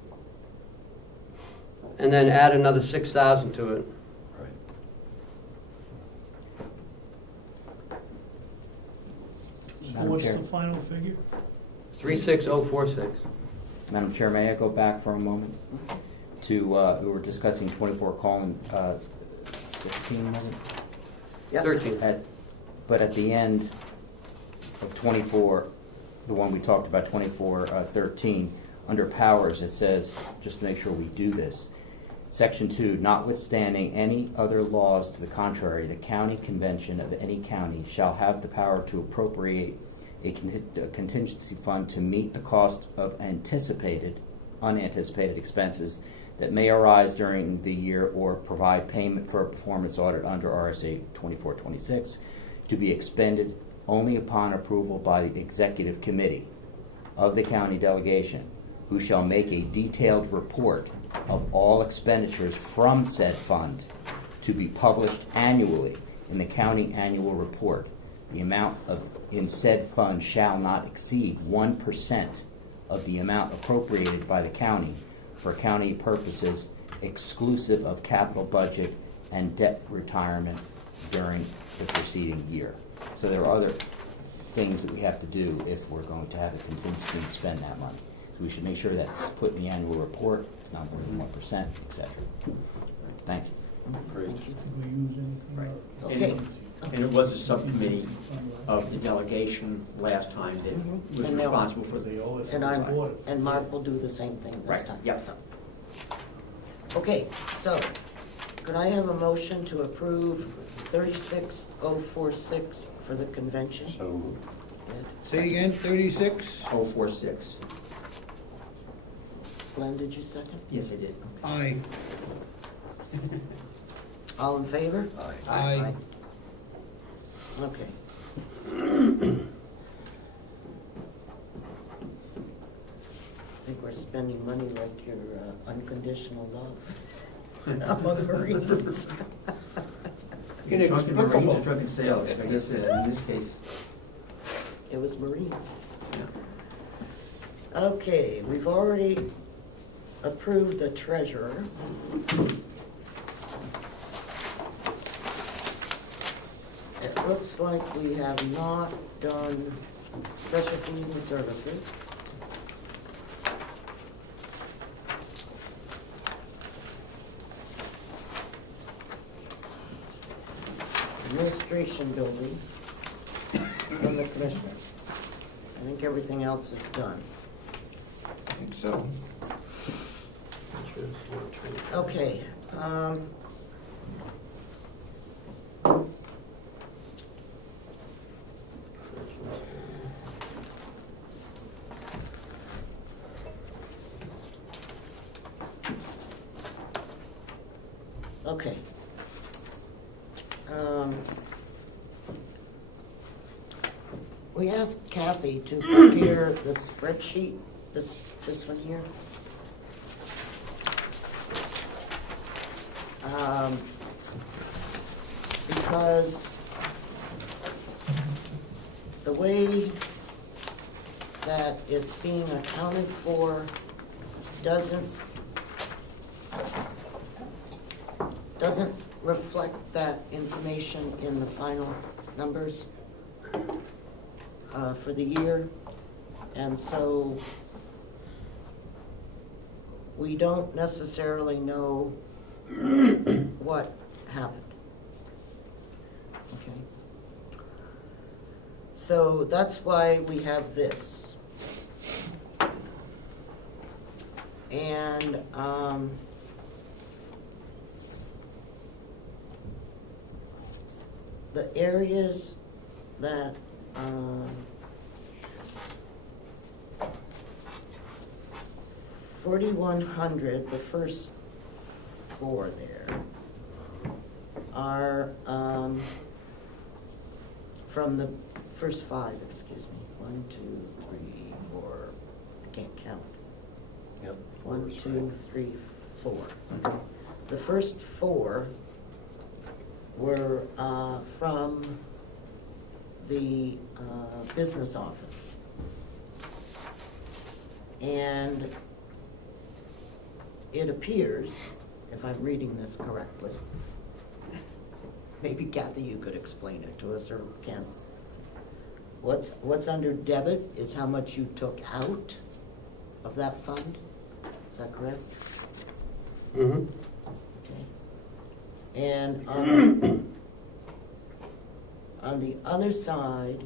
And then add another 6,000 to it. Right. So Madam what's Chair. the final figure? 36046. Madam Chair, may I go back for a moment to, we were discussing 24 colon 16, was it? Yep. 13. But at the end of 24, the one we talked about, 2413, under powers, it says, just to make sure we do this, Section 2, notwithstanding any other laws to the contrary, the county convention of any county shall have the power to appropriate a contingency fund to meet the cost of unanticipated expenses that may arise during the year or provide payment for a performance audit under RSA 2426 to be expended only upon approval by the executive committee of the county delegation, who shall make a detailed report of all expenditures from said fund to be published annually in the county annual report. The amount in said fund shall not exceed 1% of the amount appropriated by the county for county purposes, exclusive of capital budget and debt retirement during the preceding year. So there are other things that we have to do if we're going to have a contingency and spend that money. So we should make sure that's put in the annual report, it's not more than 1%, etc. Thank you. Great. Did we use anything? Right. Okay. And it was a subcommittee of the delegation last time that was And they'll- responsible for the. And Mark will do the same thing this Right, time. yep. So. Okay, so could I have a motion to approve 36046 for the convention? So moved. Say again, 36? 046. Glenn, did you second? Yes, I did. Aye. All in favor? Aye. Aye. Okay. I think we're spending money like your unconditional love among Marines. Inexplicable. Drunken sailors, I guess in this case. It was Marines. Yeah. Okay, we've already approved the treasurer. It looks like we have not done special fees and services. Administration building and the commissioners. I think everything else is done. I think so. Okay. Okay. We asked Kathy to prepare the spreadsheet, this one here. Because the way that it's being accounted for doesn't reflect that information in the final numbers for the year. And so we don't necessarily know what happened. Okay. So that's why we have this. And the areas that, 4,100, the first four there, are, from the first five, excuse me, 1, 2, 3, 4, I can't count. Yep. 1, four is 2, right. 3, 4. The first four were from the business office. And it appears, if I'm reading this correctly, maybe Kathy, you could explain it to us, or Ken. What's under debit is how much you took out of that fund? Is that correct? Mm-hmm. Okay. And on the other side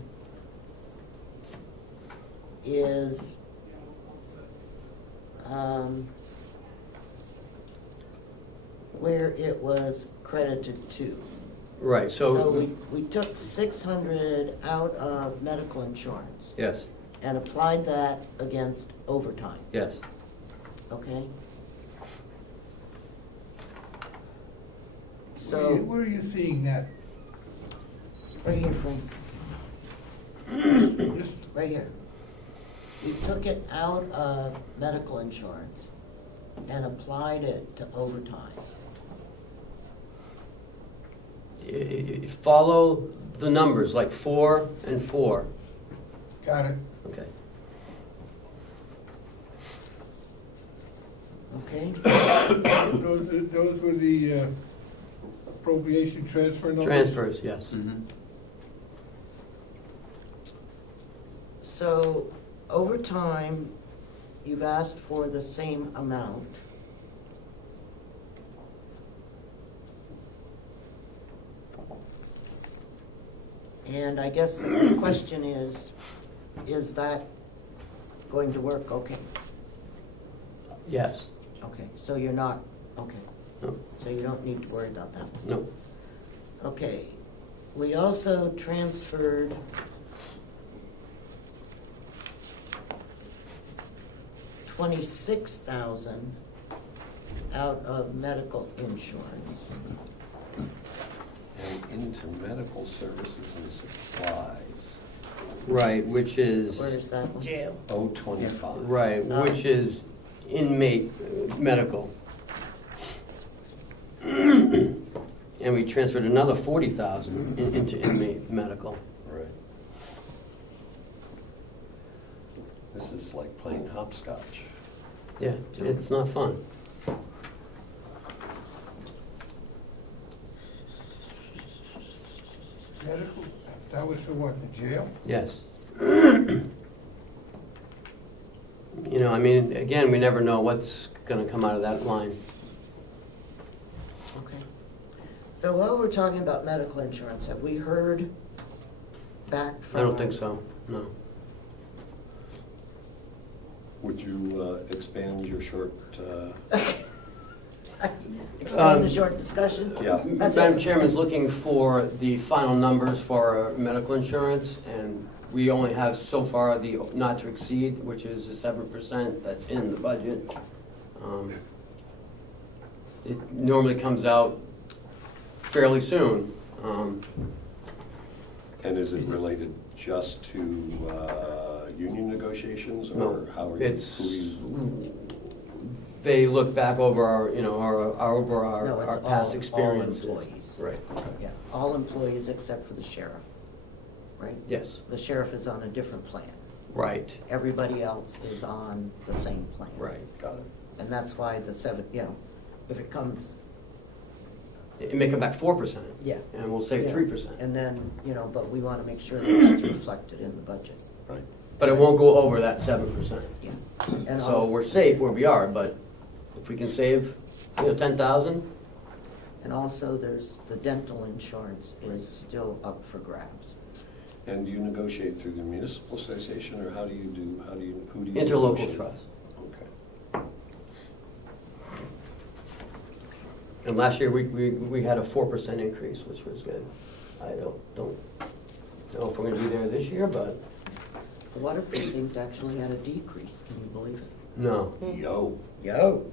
is where it was credited to. Right, So so, we took 600 out of medical insurance yes, and applied that against overtime, yes. okay? Where So, are you seeing that? right here, Frank, Just right here. We took it out of medical insurance and applied it to overtime. Follow the numbers, like 4 and 4. got it. Okay. Okay? Those were the appropriation transfer numbers? Transfers, yes. Mm-hmm. So, over time, you've asked for the same amount. And I guess the question is that going to work okay? Yes. Okay, so you're not, okay, No, so you don't need to worry about that. no. Okay, we also transferred $26,000 out of medical insurance. And into medical services and supplies, Right, which is, Where's that one? Jail. 025. right, which is inmate medical. And we transferred another 40,000 into inmate medical. Right. This is like playing hopscotch. Yeah, it's not fun. Medical, that was for what, the jail? Yes. You know, I mean, again, we never know what's gonna come out of that line. Okay. So while we're talking about medical insurance, have we heard back from? I don't think so, no. Would you expand your short, Expand the short discussion? yeah, That's Madam it. Chairman's looking for the final numbers for our medical insurance, and we only have so far the not to exceed, which is the 7% that's in the budget. It normally comes out fairly soon. and is it related just to union negotiations, or No, how are you? it's, who you- they look back over our, you know, over No, our it's past all experiences. employees. Right, Yeah, all employees except for the sheriff, right? yes, The sheriff is on a different plan. right, Everybody else is on the same plan. right. Got it. And that's why the if it comes, It may come back 4%. yeah. And we'll save Yeah. 3%. And then, but we want to make sure that that's reflected in the budget. Right. But it won't go over that 7%. Yeah. And So also- we're safe where we are, but if we can save, 10,000, And also, there's, the dental insurance is still up for grabs. And do you negotiate through the municipal association, or who do you interlocal negotiate? trust. Okay. And last year, we had a 4% increase, which was good. I don't know if we're gonna be there this year, but The water precinct actually had a decrease, can you believe it? no. Yo. Yo.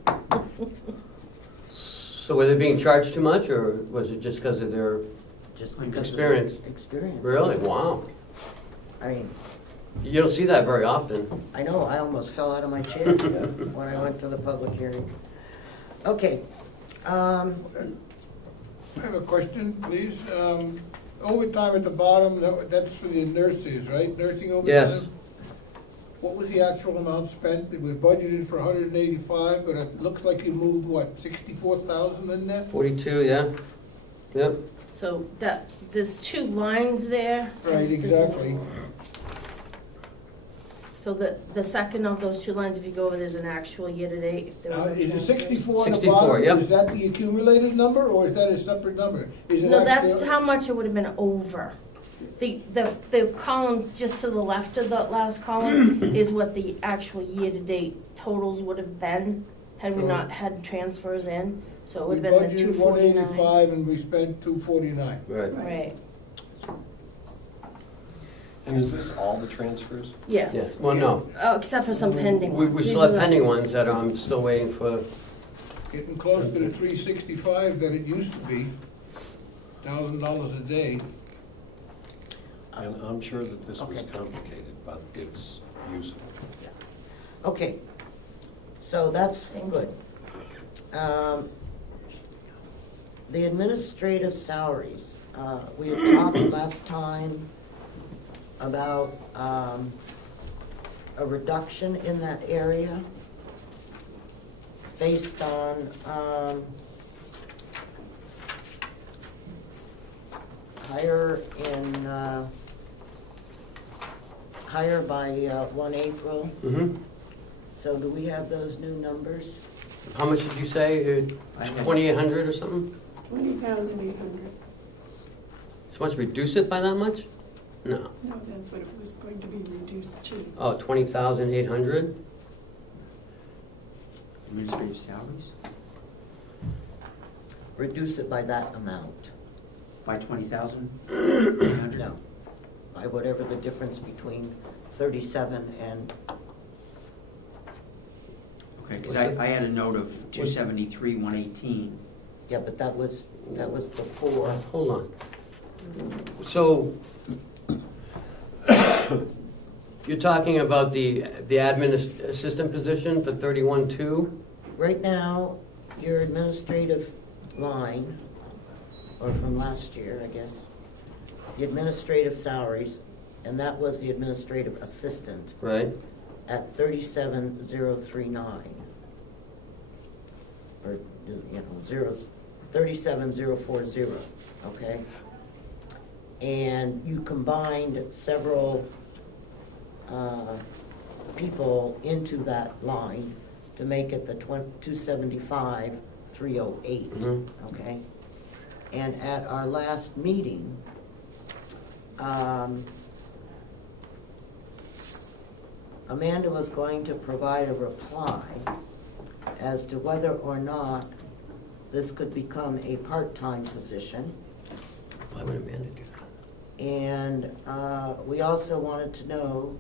So were they being charged too much, or was it just because of their, Just Like because experience. of the experience. really? Wow. I mean, You don't see that very often. I know, I almost fell out of my chair when I went to the public hearing. Okay, I have a question, please. Overtime at the bottom, that's for the nurses, right? Nursing overtime? Yes. What was the actual amount spent? It was budgeted for 185, but it looks like you moved, what, 64,000 in there? 42, yeah? Yep. So there's two lines there. Right, exactly. So the second of those two lines, if you go over, there's an actual year-to-date. If there were Is it transfers. 64 on the 64, bottom? yep. Is that the accumulated number, or is that a separate number? Is it No, that's actually- how much it would have been over. The column just to the left of the last column is what the actual year-to-date totals would have been had we not had transfers in. So it would have been the We budgeted 249. 185 and we spent 249. Right. Right, And is this all the transfers? yes. Yes, well, no. Oh, except for some pending We ones. we These still are have the- pending ones that I'm still waiting for. Getting close to the 365 that it used to be, $1,000 a day. And I'm sure that this was Okay. complicated, but it's useful. okay, so that's good. The administrative salaries, we had talked last time about a reduction in that area based on higher by 1 April. Mhm. So do we have those new numbers? How much did you say? I had- 2,800 or something? 20,800. So much reduce it by that much? No. No, that's what it was going to be reduced to. Oh, 20,800? Administrative salaries Reduce it by that amount. by 20,000? No, by whatever the difference between 37 and, Okay, because I had a note of 273, 118. yeah, but that was before. Hold on. So, you're talking about the admin assistant position for 31,2? Right now, your administrative line, or from last year, I guess, the administrative salaries, and that was the administrative assistant Right? at 37,039. Or, 37,040, okay? And you combined several people into that line to make it the 275,308, Mhm. okay? And at our last meeting, Amanda was going to provide a reply as to whether or not this could become a part-time position. Why would Amanda do that? And we also wanted to know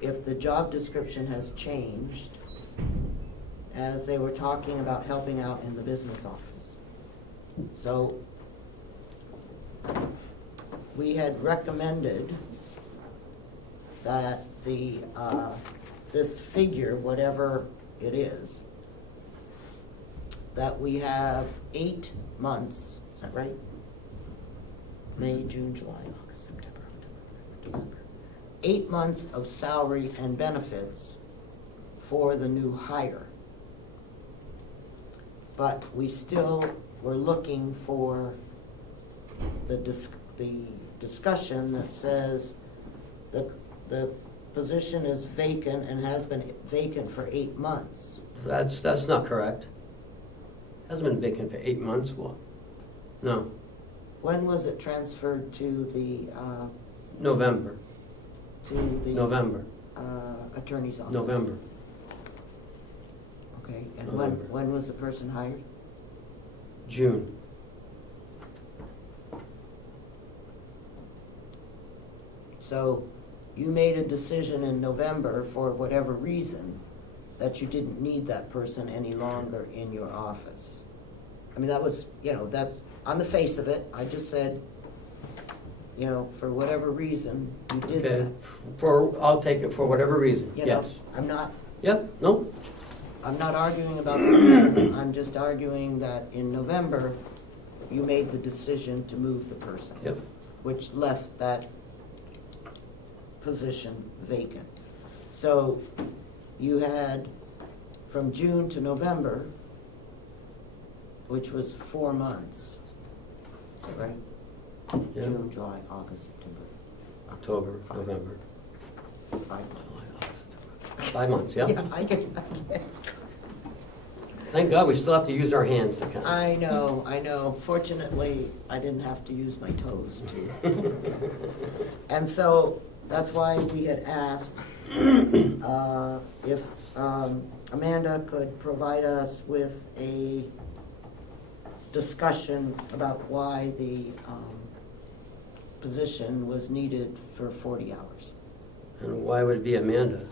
if the job description has changed, as they were talking about helping out in the business office. So we had recommended that this figure, whatever it is, that we have 8 months, is that right? May, June, July, August, September, October, December. 8 months of salary and benefits for the new hire. But we still were looking for the discussion that says that the position is vacant and has been vacant for 8 months. That's not correct. Hasn't been vacant for 8 months, what? No, When was it transferred to the November, November attorney's office? November. Okay, and November. when was the person hired? June. So you made a decision in November for whatever reason that you didn't need that person any longer in your office. I mean, that was, that's on the face of it. I just said, for whatever reason, you did Okay, that. I'll take it for whatever reason, You know, yes. I'm not arguing about the reason. I'm just arguing that in November, you made the decision to move the person. Yep. Which left that position vacant. So you had from June to November, which was 4 months, is that right? Yeah. June, July, August, September, October, November, 5 months. 5 months, yeah. Yeah, I get. Thank God we still have to use our hands to count. I know. Fortunately, I didn't have to use my toes to. And so that's why we had asked if Amanda could provide us with a discussion about why the position was needed for 40 hours. And why would it be Amanda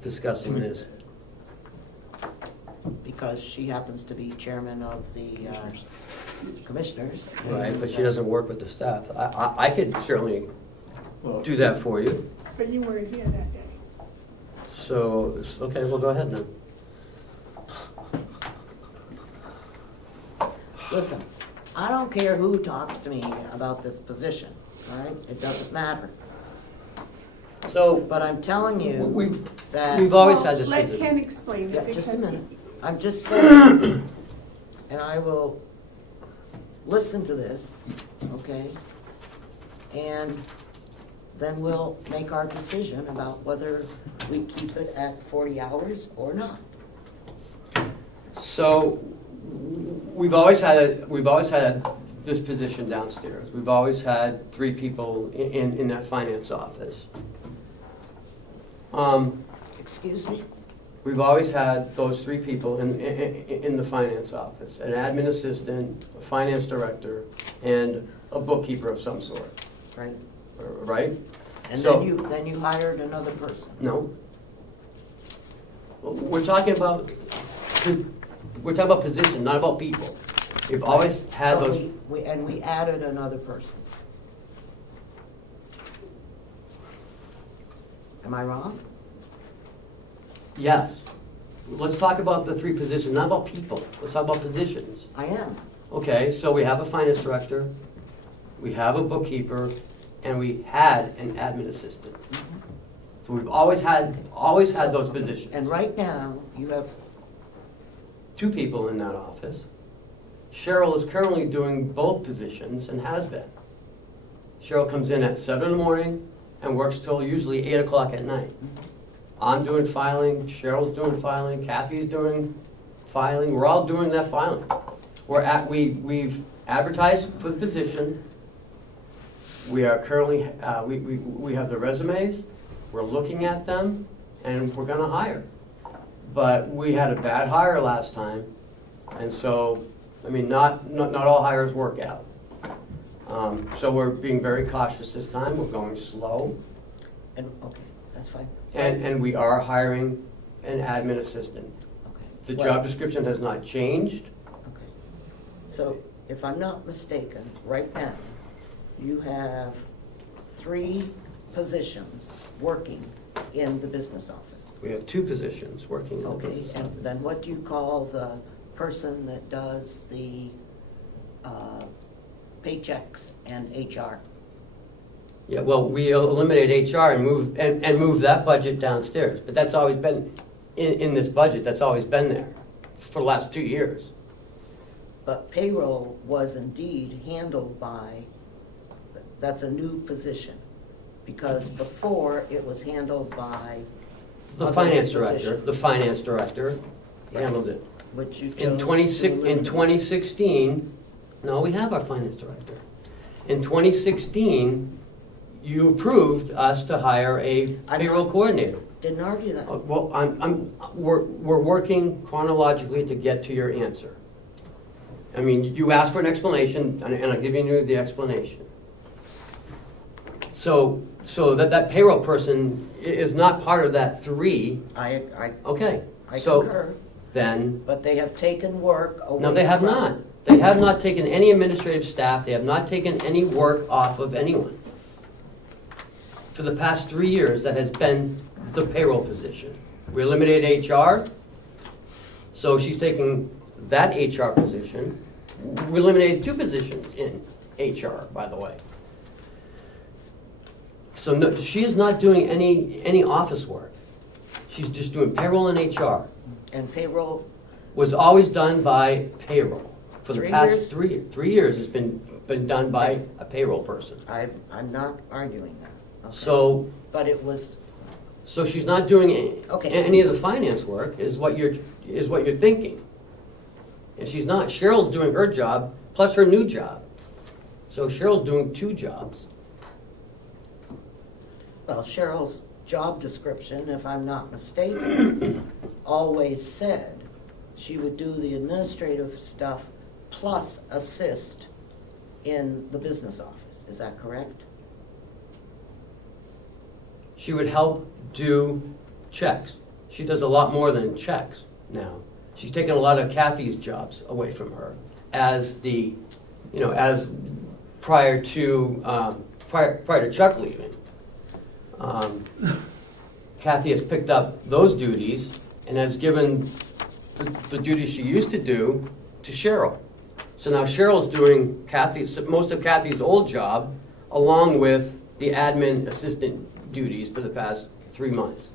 discussing this? Because she happens to be chairman of the commissioners. Right, but she doesn't work with the staff. I could certainly do that for you. But you weren't here that day. So, okay, well, go ahead then. Listen, I don't care who talks to me about this position, all right? It doesn't matter. So, But I'm telling you that. we've always had this Let position. Ken explain Yeah, it just a because minute. I'm just saying, and I will listen to this, okay? And then we'll make our decision about whether we keep it at 40 hours or not. So, we've always had this position downstairs. We've always had 3 people in that finance office. Excuse me? We've always had those 3 people in the finance office, an admin assistant, a finance director, and a bookkeeper of some sort, Right? right? And So- then you hired another person. No. We're talking about position, not about people. We've always had But those. we added another person. Am I wrong? Yes. Let's talk about the 3 positions, not about people. Let's talk about positions. I am. Okay, so we have a finance director, we have a bookkeeper, and we had an admin assistant. So we've always had those positions. And right now, you have 2 people in that office. Cheryl is currently doing both positions and has been. Cheryl comes in at 7 in the morning and works till usually 8 o'clock at night. I'm doing filing, Cheryl's doing filing, Kathy's doing filing, we're all doing that filing. We've advertised for the position. We are currently, we have the resumes, we're looking at them, and we're gonna hire. But we had a bad hire last time, and so, I mean, not all hires work out. So we're being very cautious this time, we're going slow, okay, that's fine. and we are hiring an admin assistant. Okay. The Well, job description has not changed. Okay. So if I'm not mistaken, right now, you have 3 positions working in the business office. We have 2 positions working in the Okay, business and office. then what do you call the person that does the paychecks and HR? Yeah, well, we eliminated HR and moved that budget downstairs, but that's always been, in this budget, that's always been there for the last 2 years. But payroll was indeed handled by, that's a new position, because before it was handled by. The other finance director, positions, the finance director handled it. Which you chose In to 2016, no, we have our finance director. In 2016, you approved us to hire a payroll coordinator. Didn't argue that. Well, we're working chronologically to get to your answer. I mean, you asked for an explanation, and I'm giving you the explanation. So that payroll person is not part of that 3. I Okay. I So concur, then, but they have taken work away no, they have from- not. They have not taken any administrative staff. They have not taken any work off of anyone. For the past 3 years, that has been the payroll position. We eliminated HR, so she's taking that HR position. We eliminated 2 positions in HR, by the way. So no, she is not doing any office work. She's just doing payroll and HR. And payroll, Was always done by payroll. For the 3 past years? 3 years, it's been done by a payroll person. I'm not arguing that. Okay. So, But it was, so she's not doing Okay. any of the finance work, is what you're thinking. And she's not. Cheryl's doing her job plus her new job. So Cheryl's doing 2 jobs. well, Cheryl's job description, if I'm not mistaken, always said she would do the administrative stuff plus assist in the business office. Is that correct? She would help do checks. She does a lot more than checks now. She's taken a lot of Kathy's jobs away from her as as prior to Chuck leaving. Kathy has picked up those duties and has given the duties she used to do to Cheryl. So now Cheryl's doing most of Kathy's old job along with the admin assistant duties for the past 3 months.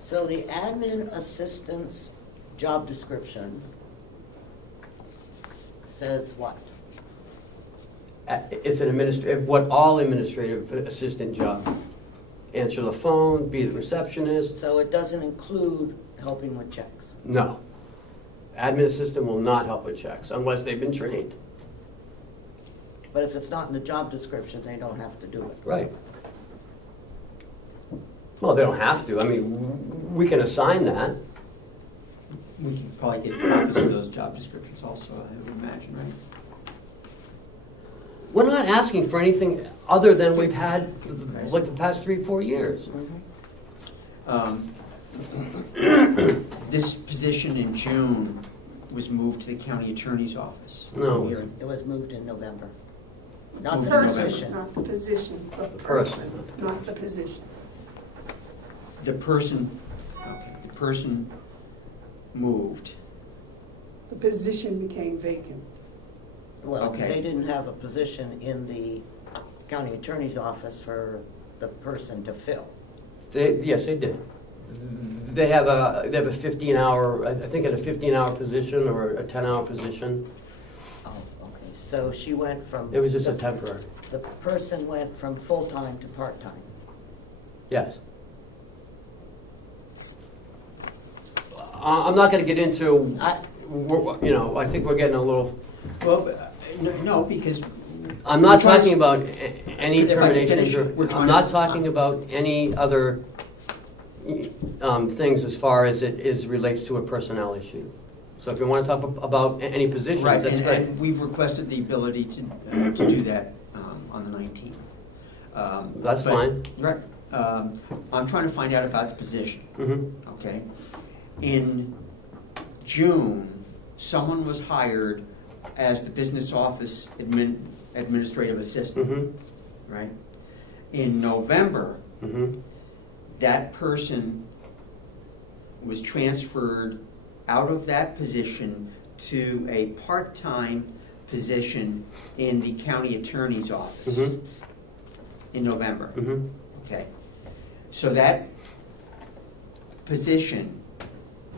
So the admin assistant's job description says what? It's what all administrative assistant jobs. Answer the phone, be the receptionist. So it doesn't include helping with checks. No. Admin assistant will not help with checks unless they've been trained. But if it's not in the job description, they don't have to do it. Right. Well, they don't have to. I mean, we can assign that. We can probably get copies of those job descriptions also, I would imagine, right? We're not asking for anything other than we've had like the past 3-4 years. This position in June was moved to the county attorney's office. No. It was moved in November. Not Moved the in position. Not the position, the Person. person, not the position. The person moved. The position became vacant. Well, Okay. they didn't have a position in the county attorney's office for the person to fill. Yes, they did. They have a 15-hour, I think a 15-hour position or a 10-hour position. Oh, okay. So she went from. It was just a temporary. The person went from full-time to part-time. Yes. I'm not going to get into, I think we're getting a little, Well, no, because I'm not We're trying talking to- about any If I can terminations. finish, we're trying I'm not to- talking about any other things as far as it relates to a personnel issue. So if you want to talk about any positions, right, that's and, great. and we've requested the ability to do that on the 19th. That's fine. Right. I'm trying to find out about the position. Mm-hmm. Okay. In June, someone was hired as the business office administrative assistant, Mm-hmm. right? In November, Mm-hmm. that person was transferred out of that position to a part-time position in the county attorney's office Mm-hmm. in November. Mm-hmm. Okay. So that position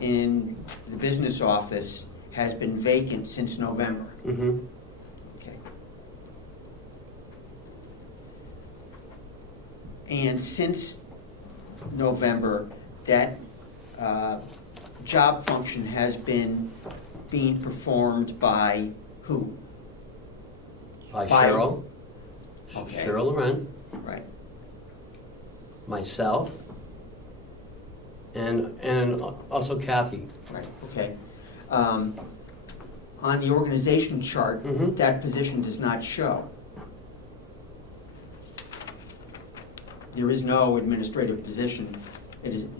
in the business office has been vacant since November. Mm-hmm. Okay. And since November, that job function has been being performed by who? By By- Cheryl. Okay. Cheryl Loren, Right. myself, and also Kathy. Right, okay. On the organization chart, Mhm. that position does not show. There is no administrative position.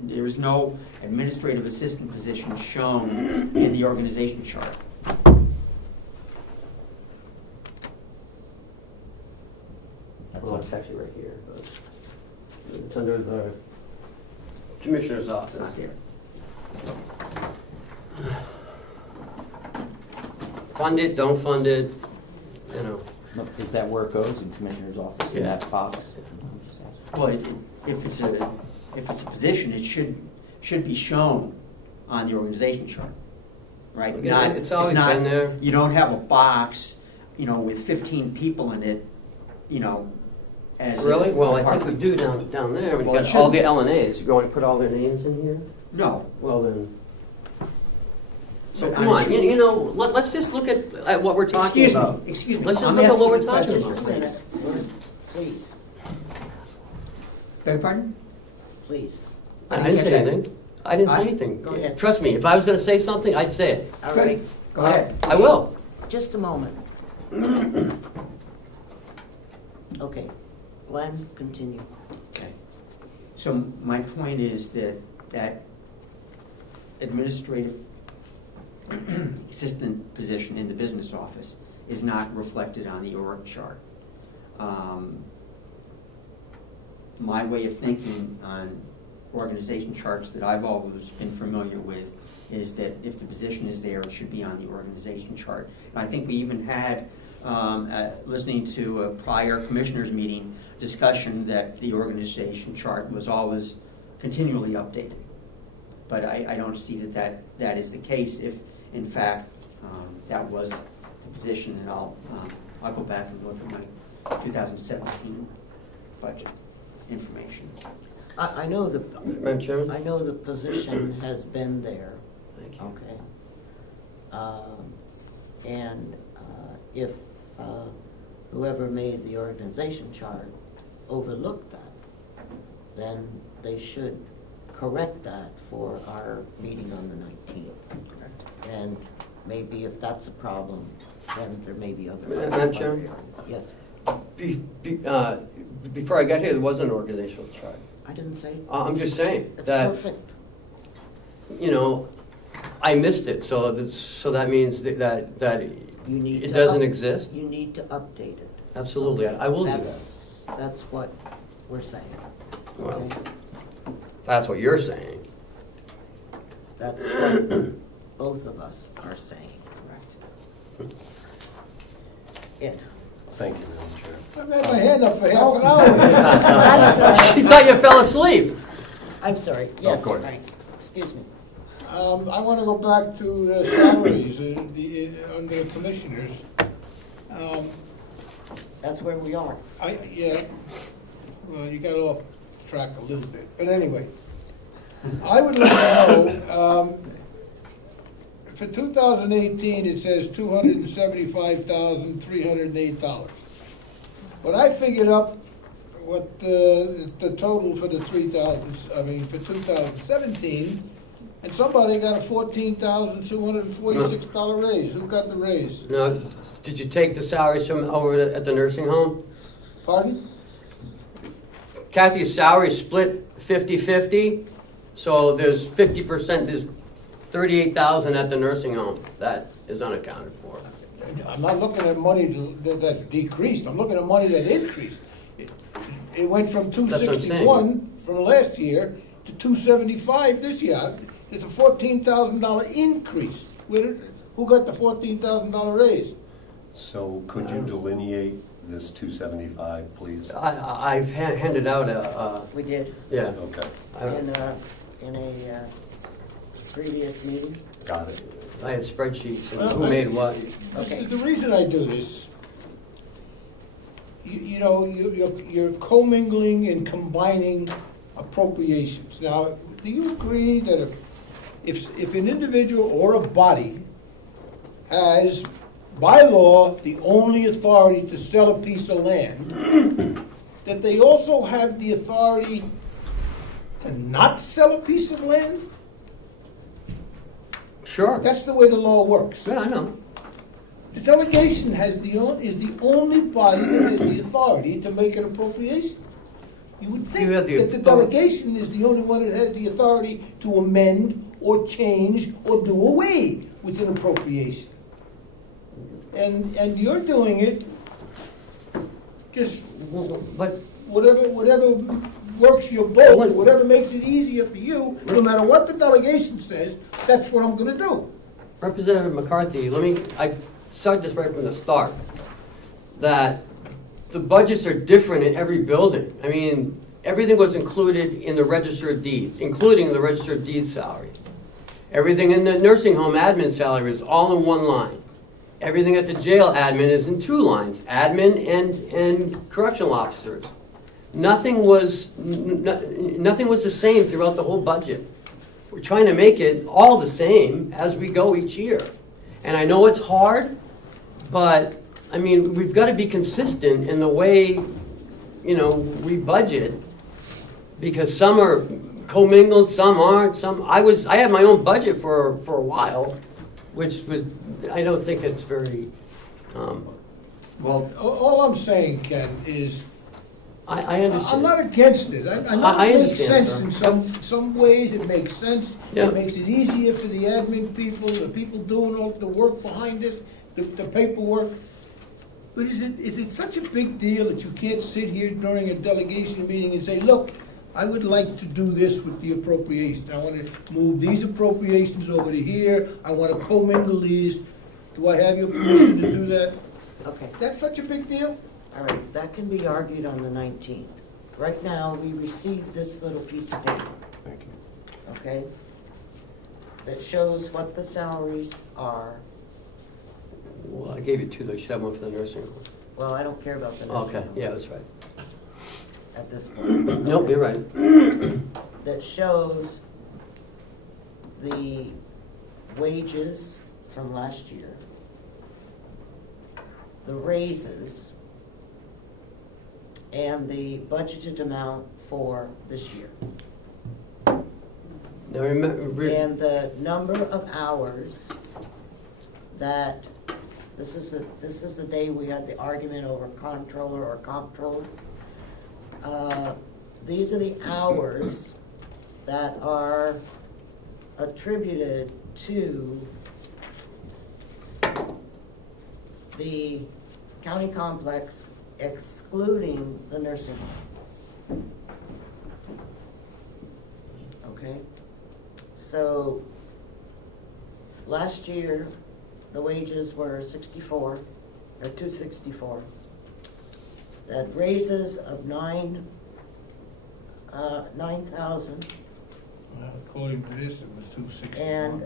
There is no administrative assistant position shown in the organization chart. Well, it's actually right here, but it's under the Commissioner's It's office. not there. Fund it, don't fund it, you know. Look, is that where it goes, in Commissioner's office, in Yeah. that box? Well, if it's a position, it should be shown on the organization chart, right? Yeah, it's always not- been there. You don't have a box, with 15 people in it, as. a Really? Well, I think we department. do down there. We've Well, it got all should the be. LNAs. You want to put all their names in here? No. Well, then. So But come I'm on, sure- let's just look at what we're talking Excuse me, about. excuse me. Let's just I'm look at what asking we're you talking questions, about. Just a minute, please, Beg your pardon? please. I didn't say anything. I didn't say I- anything. Go ahead. Trust me, if I was going to say something, I'd say it. All right, Go ahead. I will. just a moment. Okay, Glenn, continue. Okay. So my point is that administrative assistant position in the business office is not reflected on the org chart. My way of thinking on organization charts that I've always been familiar with is that if the position is there, it should be on the organization chart. And I think we even had, listening to a prior commissioners meeting, discussion that the organization chart was always continually updated. But I don't see that is the case if, in fact, that was the position. And I'll go back and look at my 2017 budget information. I know Madam Chairman? I know the position has been there, Thank you. okay? And if whoever made the organization chart overlooked that, then they should correct that for our meeting on the 19th. Correct. And maybe if that's a problem, then there may be other. Madam Chair? Yes, Before I got here, there was an organizational chart. I didn't say. I'm just saying It's that, perfect. I missed it, so that means that You need it to doesn't exist? You need to update it. Absolutely, I will do that. That's what we're saying. Well, okay? that's what you're saying. That's what both of us are saying. Correct. Ed? Thank you, Madam Chair. I've had my hand up for half an hour. I'm sorry. She thought you fell asleep. I'm sorry, yes, course. right. Excuse me. I want to go back to salaries under the commissioners. That's where we are. Well, you got off track a little bit, but anyway. I would like to know, for 2018, it says $275,308. But I figured up what the total for the for 2017, and somebody got a $14,246 raise. Who got the raise? Now, did you take the salaries from over at the nursing home? Pardon? Kathy's salary is split 50-50, so there's 50%, there's 38,000 at the nursing home. That is unaccounted for. I'm not looking at money that's decreased, I'm looking at money that increased. It went from That's what I'm saying. 261 from last year to 275 this year. It's a $14,000 increase. Who got the $14,000 raise? So could you delineate this 275, please? I've handed out We did yeah. Okay, in a previous meeting. got it. I had spreadsheets of who made what. Okay. The reason I do this, you're commingling and combining appropriations. Now, do you agree that if an individual or a body has, by law, the only authority to sell a piece of land, that they also have the authority to not sell a piece of land? Sure. That's the way the law works. Yeah, I know. The delegation is the only body that has the authority to make an appropriation. You would You think have the that the authority. delegation is the only one that has the authority to amend or change or do away with an appropriation. And you're doing it just But whatever works your boat, whatever makes it easier for you, no matter what the delegation says, that's what I'm gonna do. Representative McCarthy, I said this right from the start, that the budgets are different in every building. I mean, everything was included in the register of deeds, including the register of deeds salary. Everything in the nursing home admin salary is all in one line. Everything at the jail admin is in two lines, admin and correctional officers. Nothing was the same throughout the whole budget. We're trying to make it all the same as we go each year. And I know it's hard, but I mean, we've got to be consistent in the way, we budget, because some are commingled, some aren't, I had my own budget for a while, which was, I don't think it's very, Well, All I'm saying, Ken, is I understand. I'm not against it. I know I it makes understand, sense sir. in some ways. It makes sense. Yeah. It makes it easier for the admin people, the people doing all the work behind it, the paperwork. But is it such a big deal that you can't sit here during a delegation meeting and say, look, I would like to do this with the appropriations. I want to move these appropriations over to here. I want to commingle these. Do I have your permission to do that? Okay, That's such a big deal? all right, that can be argued on the 19th. Right now, we received this little piece of paper, Thank you. okay? That shows what the salaries are. Well, I gave you two, though. You should have one for the nursing home. Well, I don't care about the nursing Okay, home yeah, that's right. at this point. Nope, you're right. That shows the wages from last year, the raises, and the budgeted amount for this year. Now, remember, And the number of hours that, this is the day we had the argument over comptroller or comptroller. These are the hours that are attributed to the county complex excluding the nursing home. Okay? So, last year, the wages were 64, or 264. That raises of 9,000, Well, according to this, it was 261. and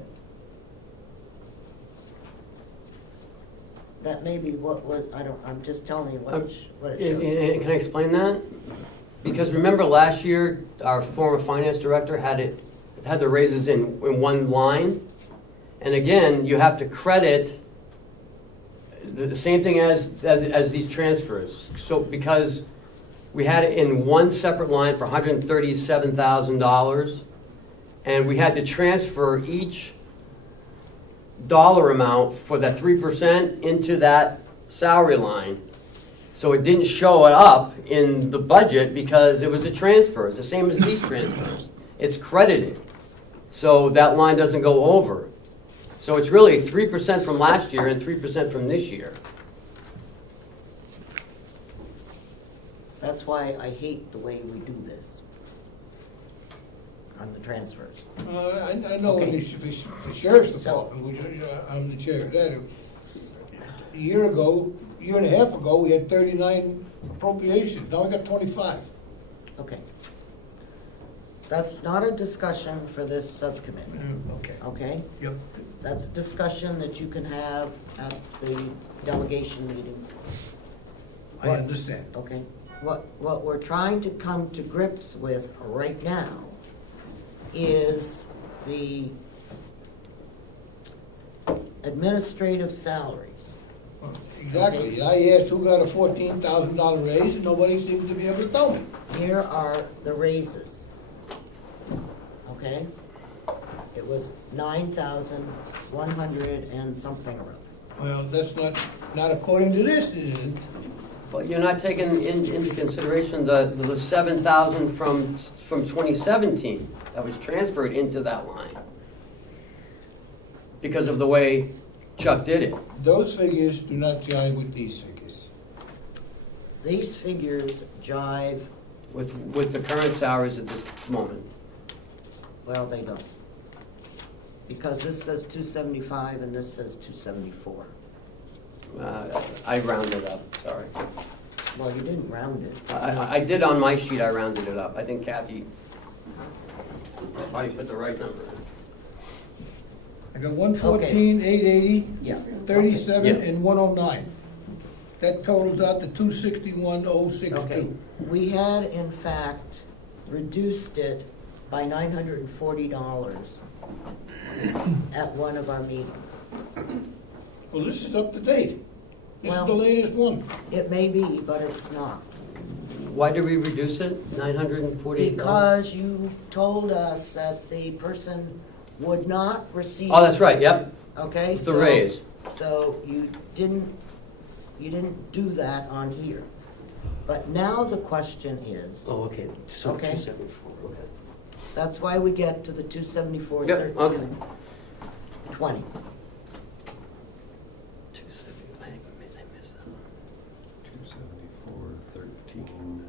that may be what was, I'm just telling you what it shows. Can I explain that? Because remember last year, our former finance director had the raises in one line? And again, you have to credit the same thing as these transfers. So because we had it in one separate line for $137,000, and we had to transfer each dollar amount for that 3% into that salary line. So it didn't show it up in the budget because it was a transfer. It's the same as these transfers. It's credited. So that line doesn't go over. So it's really 3% from last year and 3% from this year. That's why I hate the way we do this on the transfers. I know in Okay. the sheriff's So- department, which I'm the chair of that. A year and a half ago, we had 39 appropriations. Now we got 25. Okay. That's not a discussion for this subcommittee, Okay. okay? Yep. That's a discussion that you can have at the delegation meeting, I understand. okay? What we're trying to come to grips with right now is the administrative salaries. Exactly. I asked who got a $14,000 raise, and nobody seems to be able to tell me. Here are the raises, okay? It was 9,100 and something or other. Well, that's not according to this, it isn't. But you're not taking into consideration the 7,000 from 2017 that was transferred into that line because of the way Chuck did it. Those figures do not jive with these figures. These figures jive, With the current salaries at this moment. well, they don't. Because this says 275 and this says 274. I rounded up, sorry. Well, you didn't round it. I did on my sheet, I rounded it up. I think Kathy probably put the right number in. I got 114, 880, Yeah. 37, Yeah. and 109. That totals out to 261,062. Okay, we had in fact reduced it by $940 at one of our meetings. Well, this is up to date. This is Well- the latest one. It may be, but it's not. Why did we reduce it? $948? Because you told us that the person would not receive. Oh, that's right, yep. Okay, The so. raise. So you didn't do that on here. But now the question is, Oh, okay. So Okay. 274, okay. that's why we get to the 274, Yep, 13, okay. 20. 270, I missed that one. 274.13.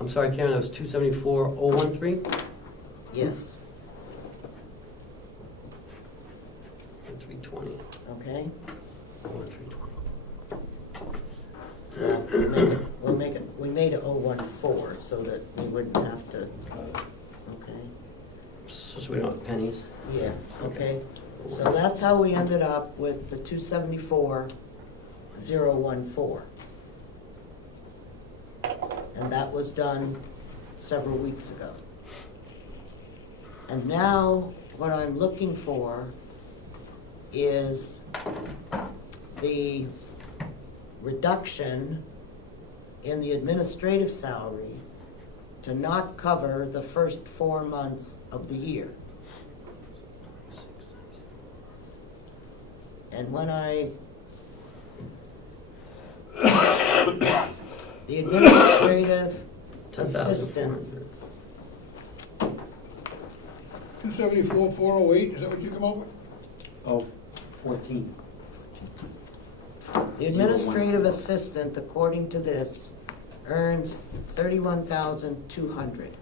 I'm sorry, Karen, that was 274,013? Yes, 320. okay? 320. We made it 014 so that we wouldn't have to, okay? So we don't have pennies? Yeah, okay. So that's how we ended up with the 274,014. And that was done several weeks ago. And now what I'm looking for is the reduction in the administrative salary to not cover the first 4 months of the year. And when the administrative assistant, 274, 408, is that what you come up with? Oh, 14. the administrative assistant, according to this, earns $31,200.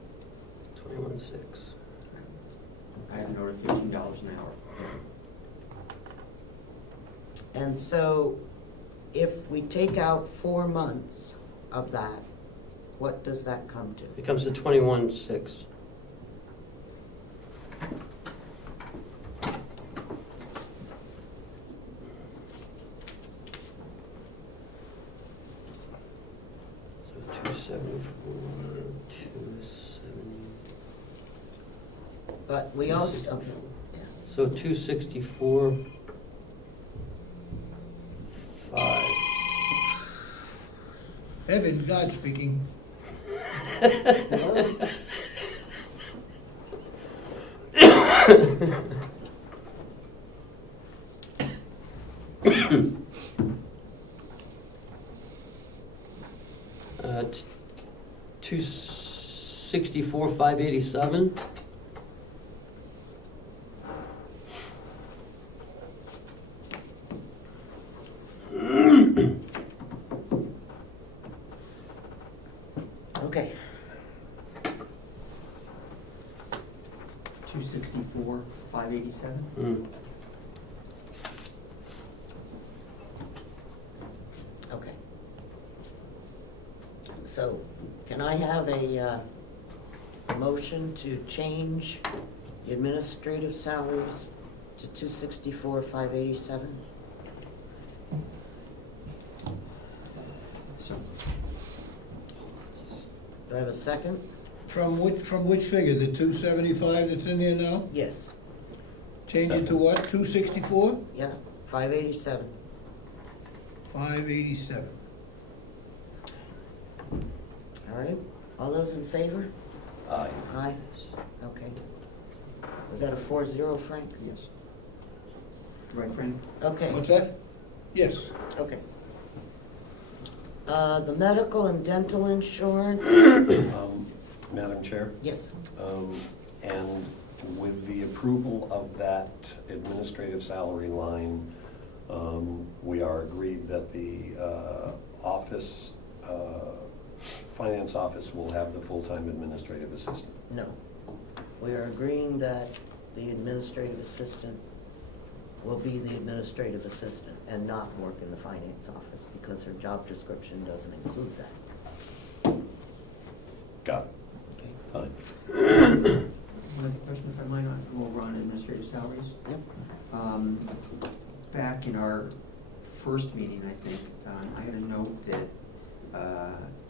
21,600. I have noted $15 an hour. And so if we take out 4 months of that, what does that come to? It comes to 21,600. So 274, 270. But we also, okay, So 264, 5. Evan, God speaking. Uh, 264, 587. okay. 264, 587. Mm. Okay. So, can I have a motion to change the administrative salaries to 264,587? So, Do I have a second? From which figure, the 275 that's in there now? Yes. Change it to what, 264? Yeah, 587. 587. All right, all those in favor? Aye. Aye. Okay. Was that a 4-0, Frank? yes. Right, Frank? Okay, What's that? Yes. okay. The medical and dental insurance, Madam Chair? yes. And with the approval of that administrative salary line, we are agreed that the office, finance office will have the full-time administrative assistant. No. We are agreeing that the administrative assistant will be the administrative assistant and not work in the finance office because her job description doesn't include that. Got Okay. it. Fine. Another question, if I might, go over on administrative salaries. Yep. Back in our first meeting, I think, I had a note that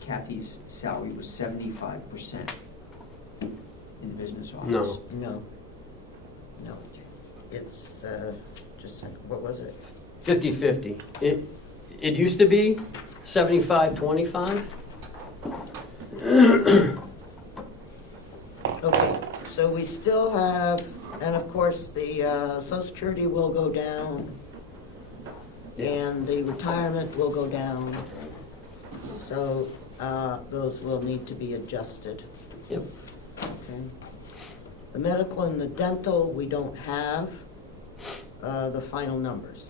Kathy's salary was 75% in the business office. No. No. No. It's, just, what was it? 50/50. It used to be 75/25. Okay, so we still have, and of course, the Social Security will go down, and the retirement will go down, so those will need to be adjusted. Yep. Okay. The medical and the dental, we don't have the final numbers,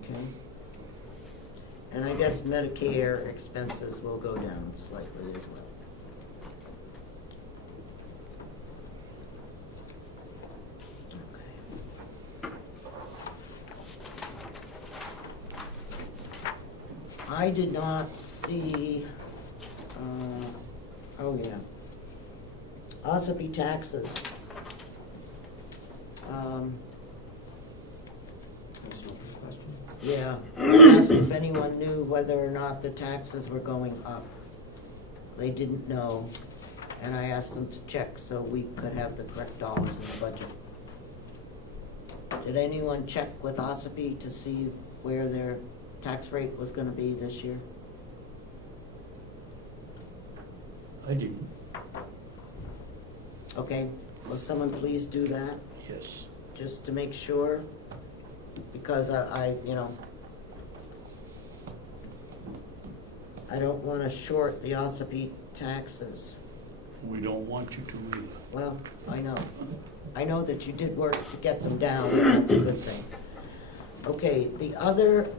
okay? And I guess Medicare expenses will go down slightly as well. I did not see, oh yeah, Ossipee taxes. That's an open question. Yeah, I asked if anyone knew whether or not the taxes were going up. They didn't know, and I asked them to check so we could have the correct dollars in the budget. Did anyone check with Ossipee to see where their tax rate was gonna be this year? I do. Okay, will someone please do that, Yes. just to make sure? Because I you know, I don't wanna short the Ossipee taxes. We don't want you to either. Well, I know. I know that you did work to get them down, and that's a good thing. Okay, the other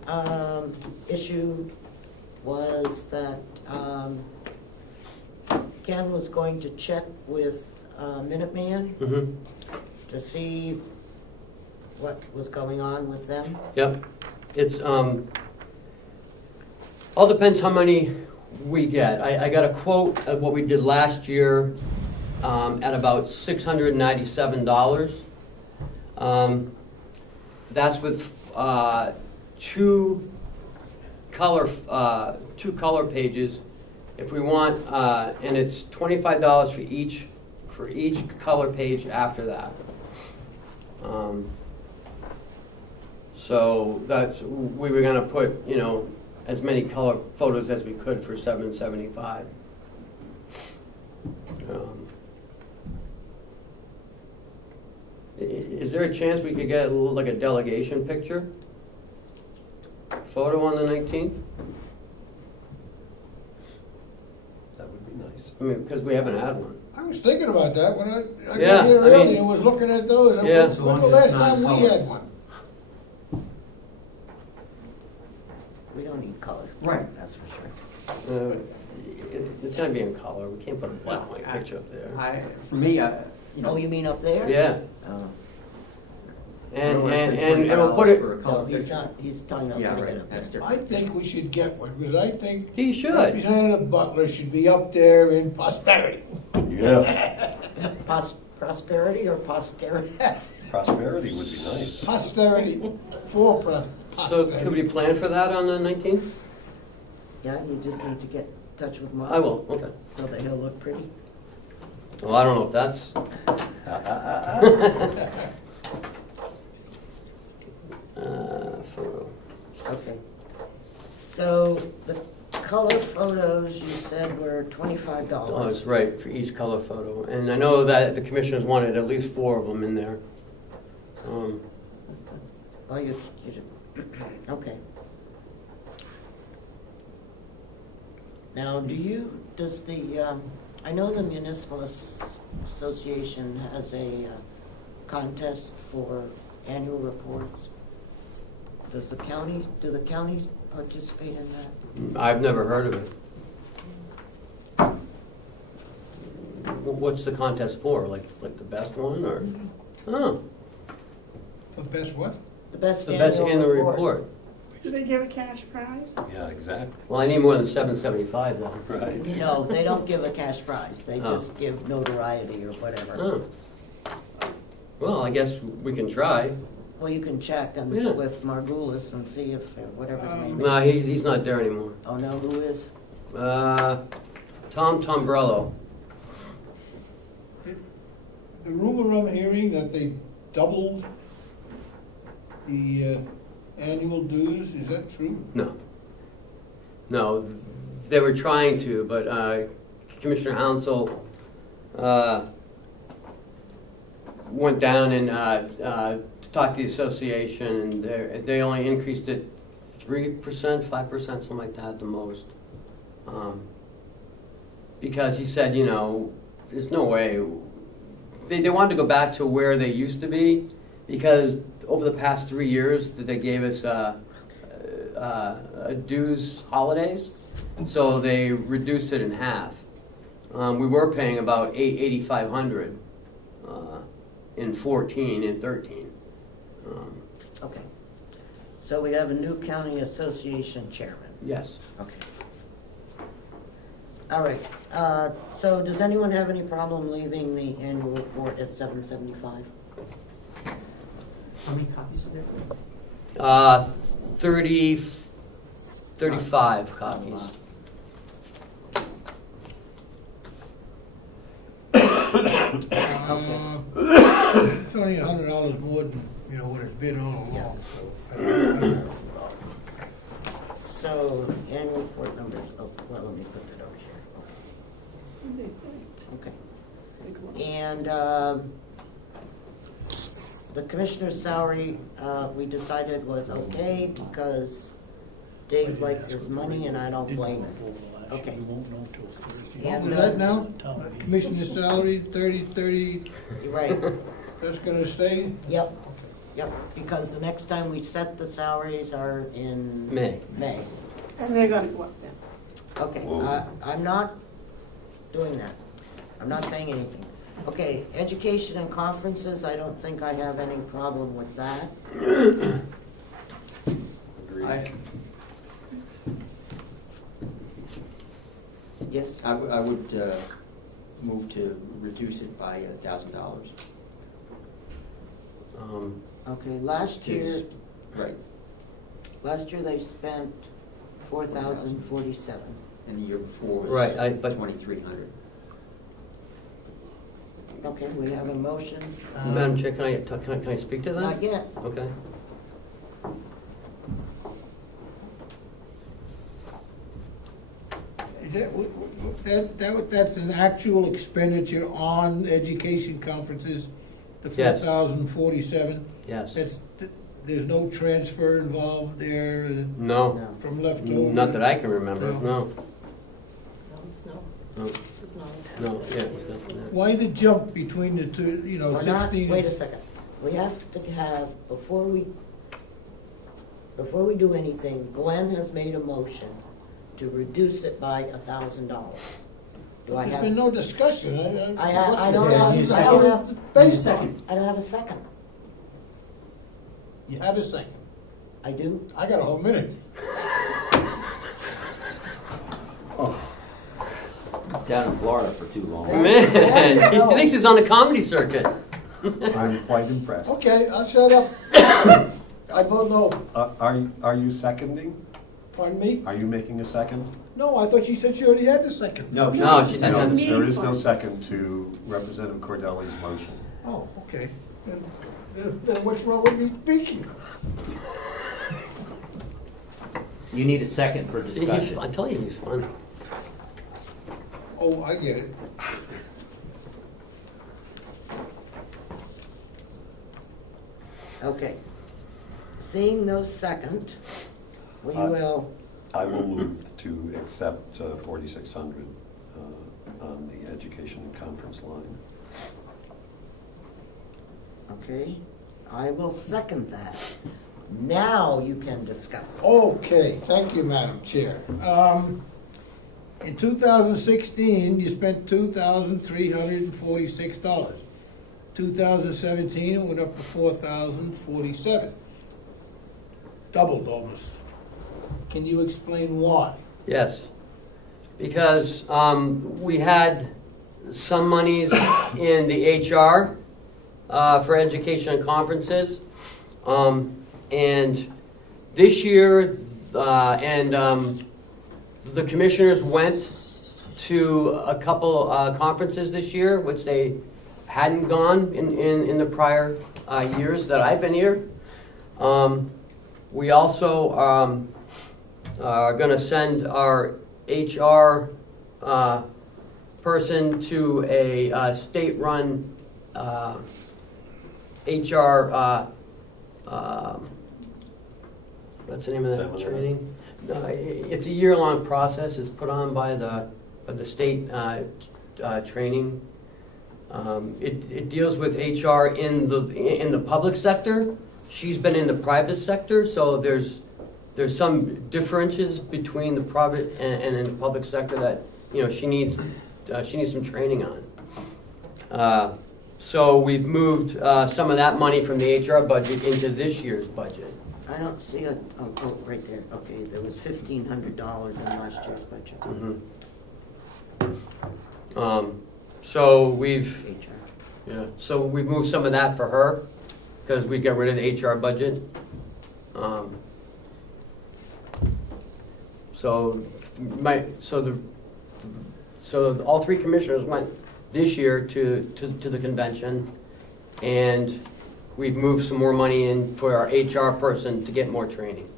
issue was that Ken was going to check with Minuteman Mm-hmm. to see what was going on with them. Yep. It's, all depends how many we get. I got a quote of what we did last year at about $697. That's with two color pages. If we want, and it's $25 for each color page after that. So we were gonna put, as many color photos as we could for $775. Is there a chance we could get like a delegation picture? Photo on the 19th? That would be nice. I mean, because we haven't had one. I was thinking about that when I Yeah, got here I mean- early and was looking at those. Yeah. When's the last time we had one? We don't need color. Right. That's for sure. It's gonna be in color. We can't put a black and white picture up there. For me, Oh, you mean up there? Yeah, Oh, and we'll put it. no, he's not, he's talking about Yeah, putting it right, up that's there. different. I think we should get one, because I think He should. Representative Butler should be up there in prosperity. Yeah. Prosperity or posterity? Prosperity would be nice. Posterity for So could we posterity. plan for that on the 19th? Yeah, you just need to get in touch with Mark. I will. Okay. So that he'll look pretty. Well, I don't know if that's. Photo. Okay. So the color photos you said were $25. Oh, it's right, for each color photo. And I know that the commissioners wanted at least 4 of them in there. Oh, you okay. Now, does the, I know the Municipal Association has a contest for annual reports. Do the counties participate in that? I've never heard of it. What's the contest for? Like the best one, or? Oh, The best what? The best the best annual annual report. report. Do they give a cash prize? Yeah, exactly. Well, I need more than $775 then. Right. No, they don't give a cash prize. They Oh. just give notoriety or whatever. Oh. Well, I guess we can try. Well, you can check Yeah. with Margulis and see if whatever his name No, is. he's not there anymore. Oh, no, who is? Tom Tombrello. The rumor I'm hearing that they doubled the annual dues, is that true? No, they were trying to, but Commissioner Hounsel went down and talked to the association, and they only increased it 3%, 5%, something like that at the most. Because he said, there's no way. They wanted to go back to where they used to be, because over the past 3 years that they gave us dues holidays, so they reduced it in half. We were paying about $8,500 in 14 and 13. Okay. So we have a new county association chairman. Yes. Okay. All right. So does anyone have any problem leaving the annual report at $775? How many copies are there? 35 copies. It's only $100 more than, what it's been all along, so. So annual report numbers, let me put that over here. What'd they say? Okay. Like what? And the commissioner's salary, we decided was okay because Dave likes his money and I don't blame him. Okay. What And, was that now? Commissioner's salary, 30, You're right. that's gonna stay? Yep, because the next time we set the salaries are in May. And they're gonna go up then. Okay, Whoa. I'm not doing that. I'm not saying anything. Okay, education and conferences, I don't think I have any problem with that. Agreed. Yes? I would move to reduce it by $1,000. Okay, last year Right. they spent 4,047. And the year before was Right, but 2,300. Okay, we have a motion. Madam Chair, can I speak to that? Not yet. Okay. Is that's an actual expenditure on education conferences, the Yes. 4,047? Yes. There's no transfer involved there No, No. from leftover? not that I can remember. No. No. No, No. No. Yeah, there's nothing there. Why the jump between the two, We're not, 16? wait a second. We have to have, before we do anything, Glenn has made a motion to reduce it by $1,000. Do I There's have? been no discussion. I don't Yeah, have, you I don't said have, it's based on. I don't have a second. You have a second. I do? I got a whole minute. Down in Florida for too long. Man, he thinks he's on the comedy circuit. I'm quite impressed. Okay, I'll shut up. I vote no. Are you seconding? Pardon me? Are you making a second? No, I thought she said she already had the second. No, No, she No, didn't. me. There is no second to Representative Cordelli's motion. Oh, okay. Then what's wrong with me speaking? You need a second for discussion. I tell you, he's fun. Oh, I get it. Okay. Seeing no second, we Uh, will, I will move to accept 4,600 on the education and conference line. Okay, I will second that. Now you can discuss. Okay, thank you, Madam Chair. In 2016, you spent $2,346. 2017, it went up to $4,047. Doubled almost. Can you explain why? Yes, because we had some monies in the HR for education and conferences. And this year, the commissioners went to a couple conferences this year, which they hadn't gone in the prior years that I've been here. We also are going to send our HR person to a state-run HR, what's the name of that Seminar. training? It's a year-long process. It's put on by the state training. It deals with HR in the public sector. She's been in the private sector, so there's some differences between the private and in the public sector that she needs some training on. So we've moved some of that money from the HR budget into this year's budget. I don't see it, oh, right there, okay, there was $1,500 in last year's budget. So we've HR. so we've moved some of that for her because we got rid of the HR budget. So all three commissioners went this year to the convention, and we've moved some more money in for our HR person to get more training.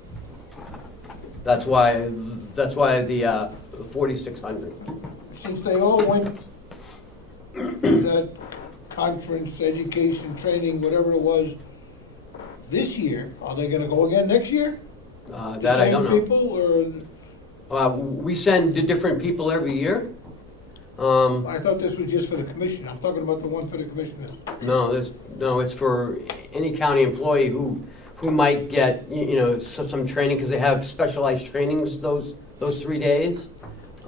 That's why the 4,600. Since they all went to that conference, education, training, whatever it was, this year, are they gonna go again next year? That I don't know. Same people, or, We send to different people every year. I thought this was just for the commission, I'm talking about the one for the commissioners. No, it's for any county employee who might get some training because they have specialized trainings those 3 days.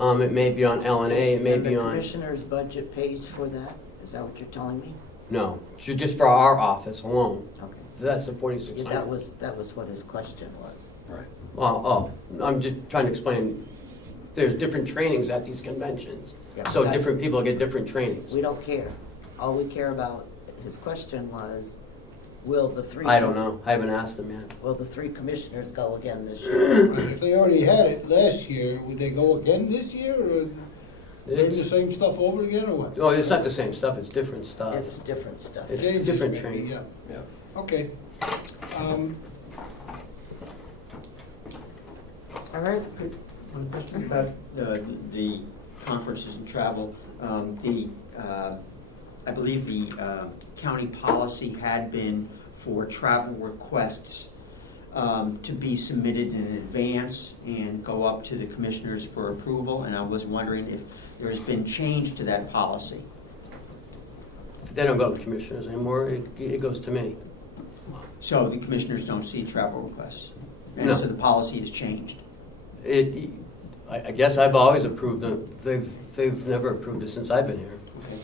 It may be on LNA, it may And be the on. commissioner's budget pays for that? Is that what you're telling me? No, just for our office alone. Okay. That's the Yeah, 4,600. that was what his question was. Right. Oh, I'm just trying to explain. There's different trainings at these conventions, Yeah, so that- different people get different trainings. We don't care. All we care about, his question was, will the three... I don't know. I haven't asked them yet. Will the three commissioners go again this year? If they already had it last year, would they go again this year, or learn the It's, same stuff over again, or what? oh, it's not the same stuff. It's different stuff. It's different stuff. It's Changes different maybe, training. Yeah, Yeah. okay. All right, One question about the conferences and travel. I believe the county policy had been for travel requests to be submitted in advance and go up to the commissioners for approval, and I was wondering if there has been change to that policy. They don't go to the commissioners anymore. It goes to me. So the commissioners don't see travel requests? And No. so the policy has changed? I guess I've always approved them. They've never approved it since I've been here. Okay.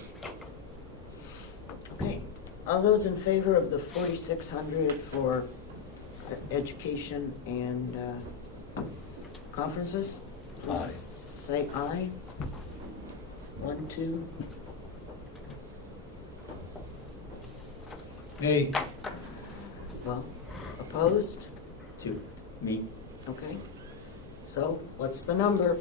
okay. All those in favor of the 4,600 for education and conferences? please Aye. Say aye. 1, 2. Hey, Well, opposed? To me? Okay. So, what's the number?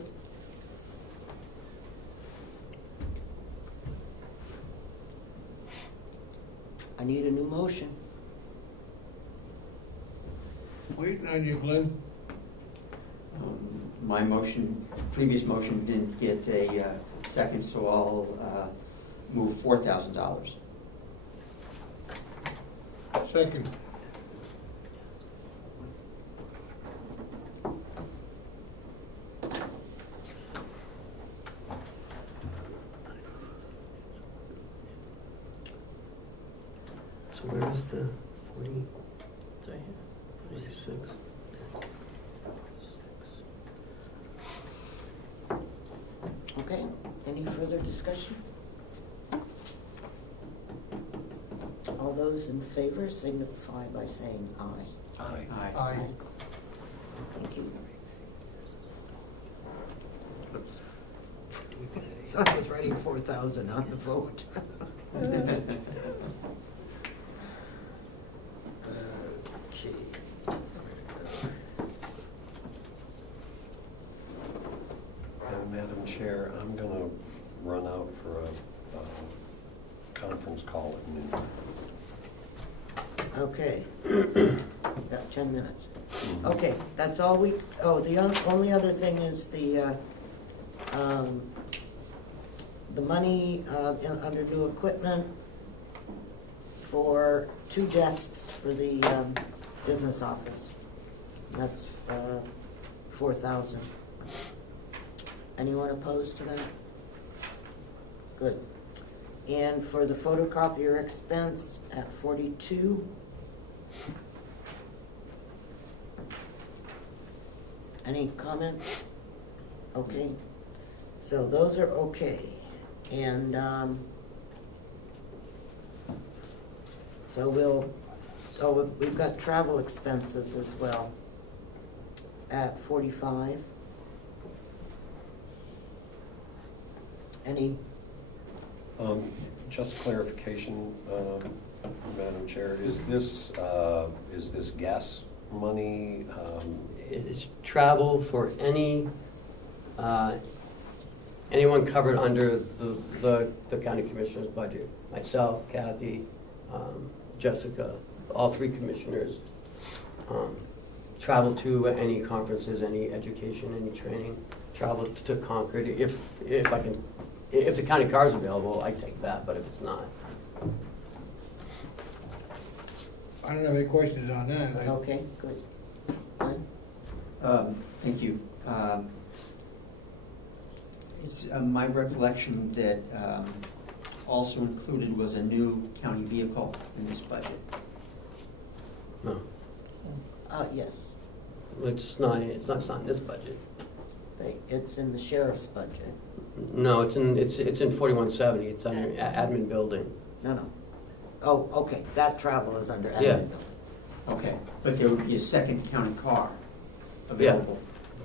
I need a new motion. waiting on you, Glenn. My motion, previous motion didn't get a second, so I'll move $4,000. Second. So where's the 40, 46? Okay, any further discussion? All those in favor signify by saying aye. Aye. Aye. Thank you. So I was writing 4,000 on the vote. Okay. Madam Chair, I'm going to run out for a conference call at noon. Okay. Got 10 minutes. Okay, that's all we, only other thing is the money under new equipment for 2 desks for the business office. That's 4,000. Anyone opposed to that? Good. And for the photocopier expense at 42. Any comments? Okay, so those are okay. And we've got travel expenses as well at 45. Any? Just clarification, Madam Chair, is this gas money? It's travel for anyone covered under the county commissioner's budget. Myself, Kathy, Jessica, all 3 commissioners. Travel to any conferences, any education, any training. Travel to Concord. If the county car is available, I take that, but if it's not. I don't have any questions on that. Okay, good. Glenn? Thank you. It's my recollection that also included was a new county vehicle in this budget. No, Yes, it's not in this budget. it's in the sheriff's budget. No, it's in 4170. It's under admin building. No. Oh, okay, that travel is under Yeah. admin. Okay, but there would be a second county car available.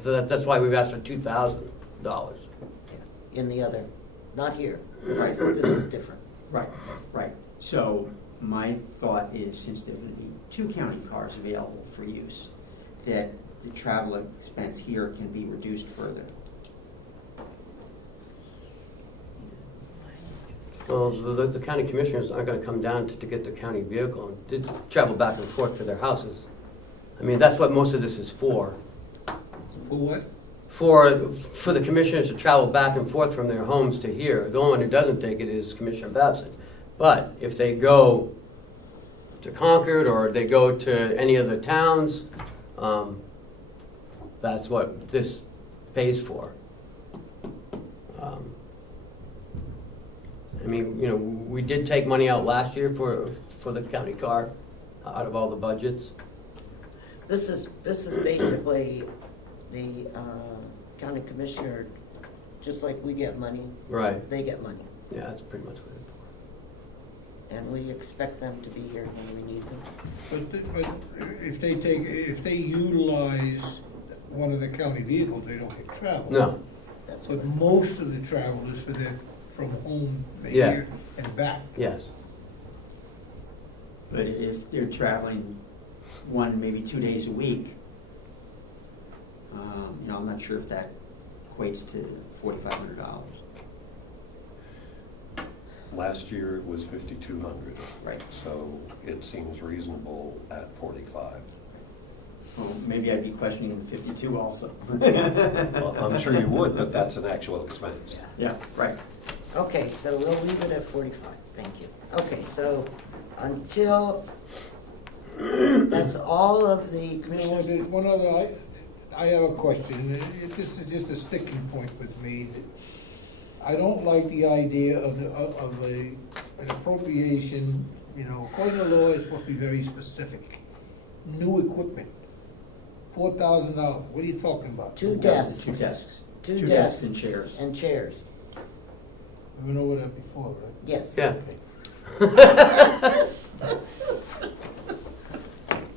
So that's why we've asked for $2,000. In the other, not here. This Right. is different. Right. So my thought is, since there would be 2 county cars available for use, that the travel expense here can be reduced further. Well, the county commissioners aren't going to come down to get the county vehicle and to travel back and forth to their houses. I mean, that's what most of this is for. For what? For the commissioners to travel back and forth from their homes to here. The only one who doesn't take it is Commissioner Babson. But if they go to Concord or they go to any of the towns, that's what this pays for. I mean, we did take money out last year for the county car out of all the budgets. This is basically the county commissioner, just like we get money, Right. they get money. Yeah, that's pretty much what it's for. And we expect them to be here when we need them. But if they utilize one of the county vehicles, they don't get travel. No. That's But what, most of the travel is for from home to Yeah. here and back. Yes. But if they're traveling 1, maybe 2 days a week, I'm not sure if that equates to $4,500. Last year it was 5,200. Right. So it seems reasonable at 45. Well, maybe I'd be questioning the 52 also. Well, I'm sure you would, but that's an actual expense. Yeah, right. okay, so we'll leave it at 45, thank you. Okay, so until, that's all of the You know, commissioners. there's one other, I have a question. This is just a sticking point with me. I don't like the idea of an appropriation You know, according to law, it's supposed to be very specific. New equipment, $4,000. What are you talking about? Two desks. Two desks. Two Two desks. desks and chairs. And chairs, We went over that before, right? yes. Yeah.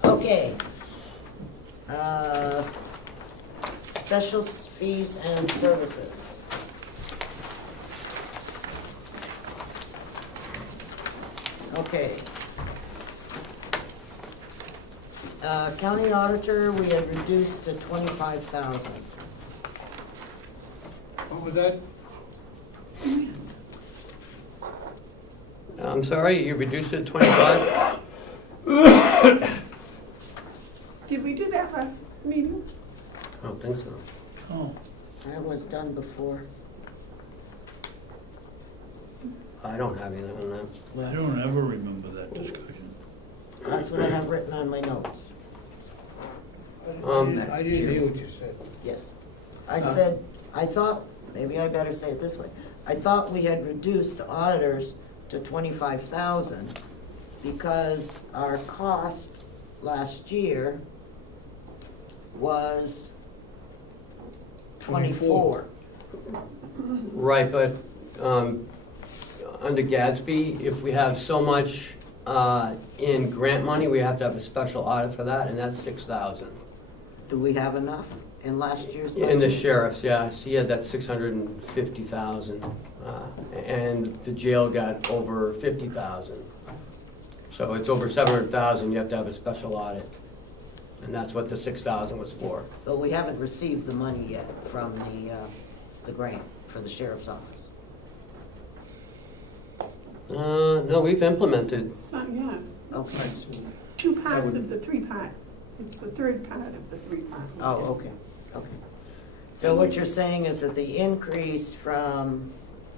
Okay. Special fees and services. Okay. County auditor, we had reduced to 25,000. What was that? I'm sorry, you reduced it to 25? Did we do that last meeting? I don't think so. Oh, That was done before. I don't have anything on that. I Well, don't ever remember that discussion. that's what I have written on my notes. I didn't hear what you said. Yes. I said, I thought, maybe I better say it this way. I thought we had reduced the auditors to 25,000 because our cost last year was 24. Right, but under Gatsby, if we have so much in grant money, we have to have a special audit for that, and that's 6,000. Do we have enough in last year's budget? In the sheriff's, yeah, so he had that 650,000, and the jail got over 50,000. So it's over 700,000, you have to have a special audit, and that's what the 6,000 was for. But we haven't received the money yet from the grant for the sheriff's office. No, we've implemented. It's not yet. Okay. Right, so Two parts of the three-part. It's the third part of the three-part. Oh, okay, okay. So what you're saying is that the increase from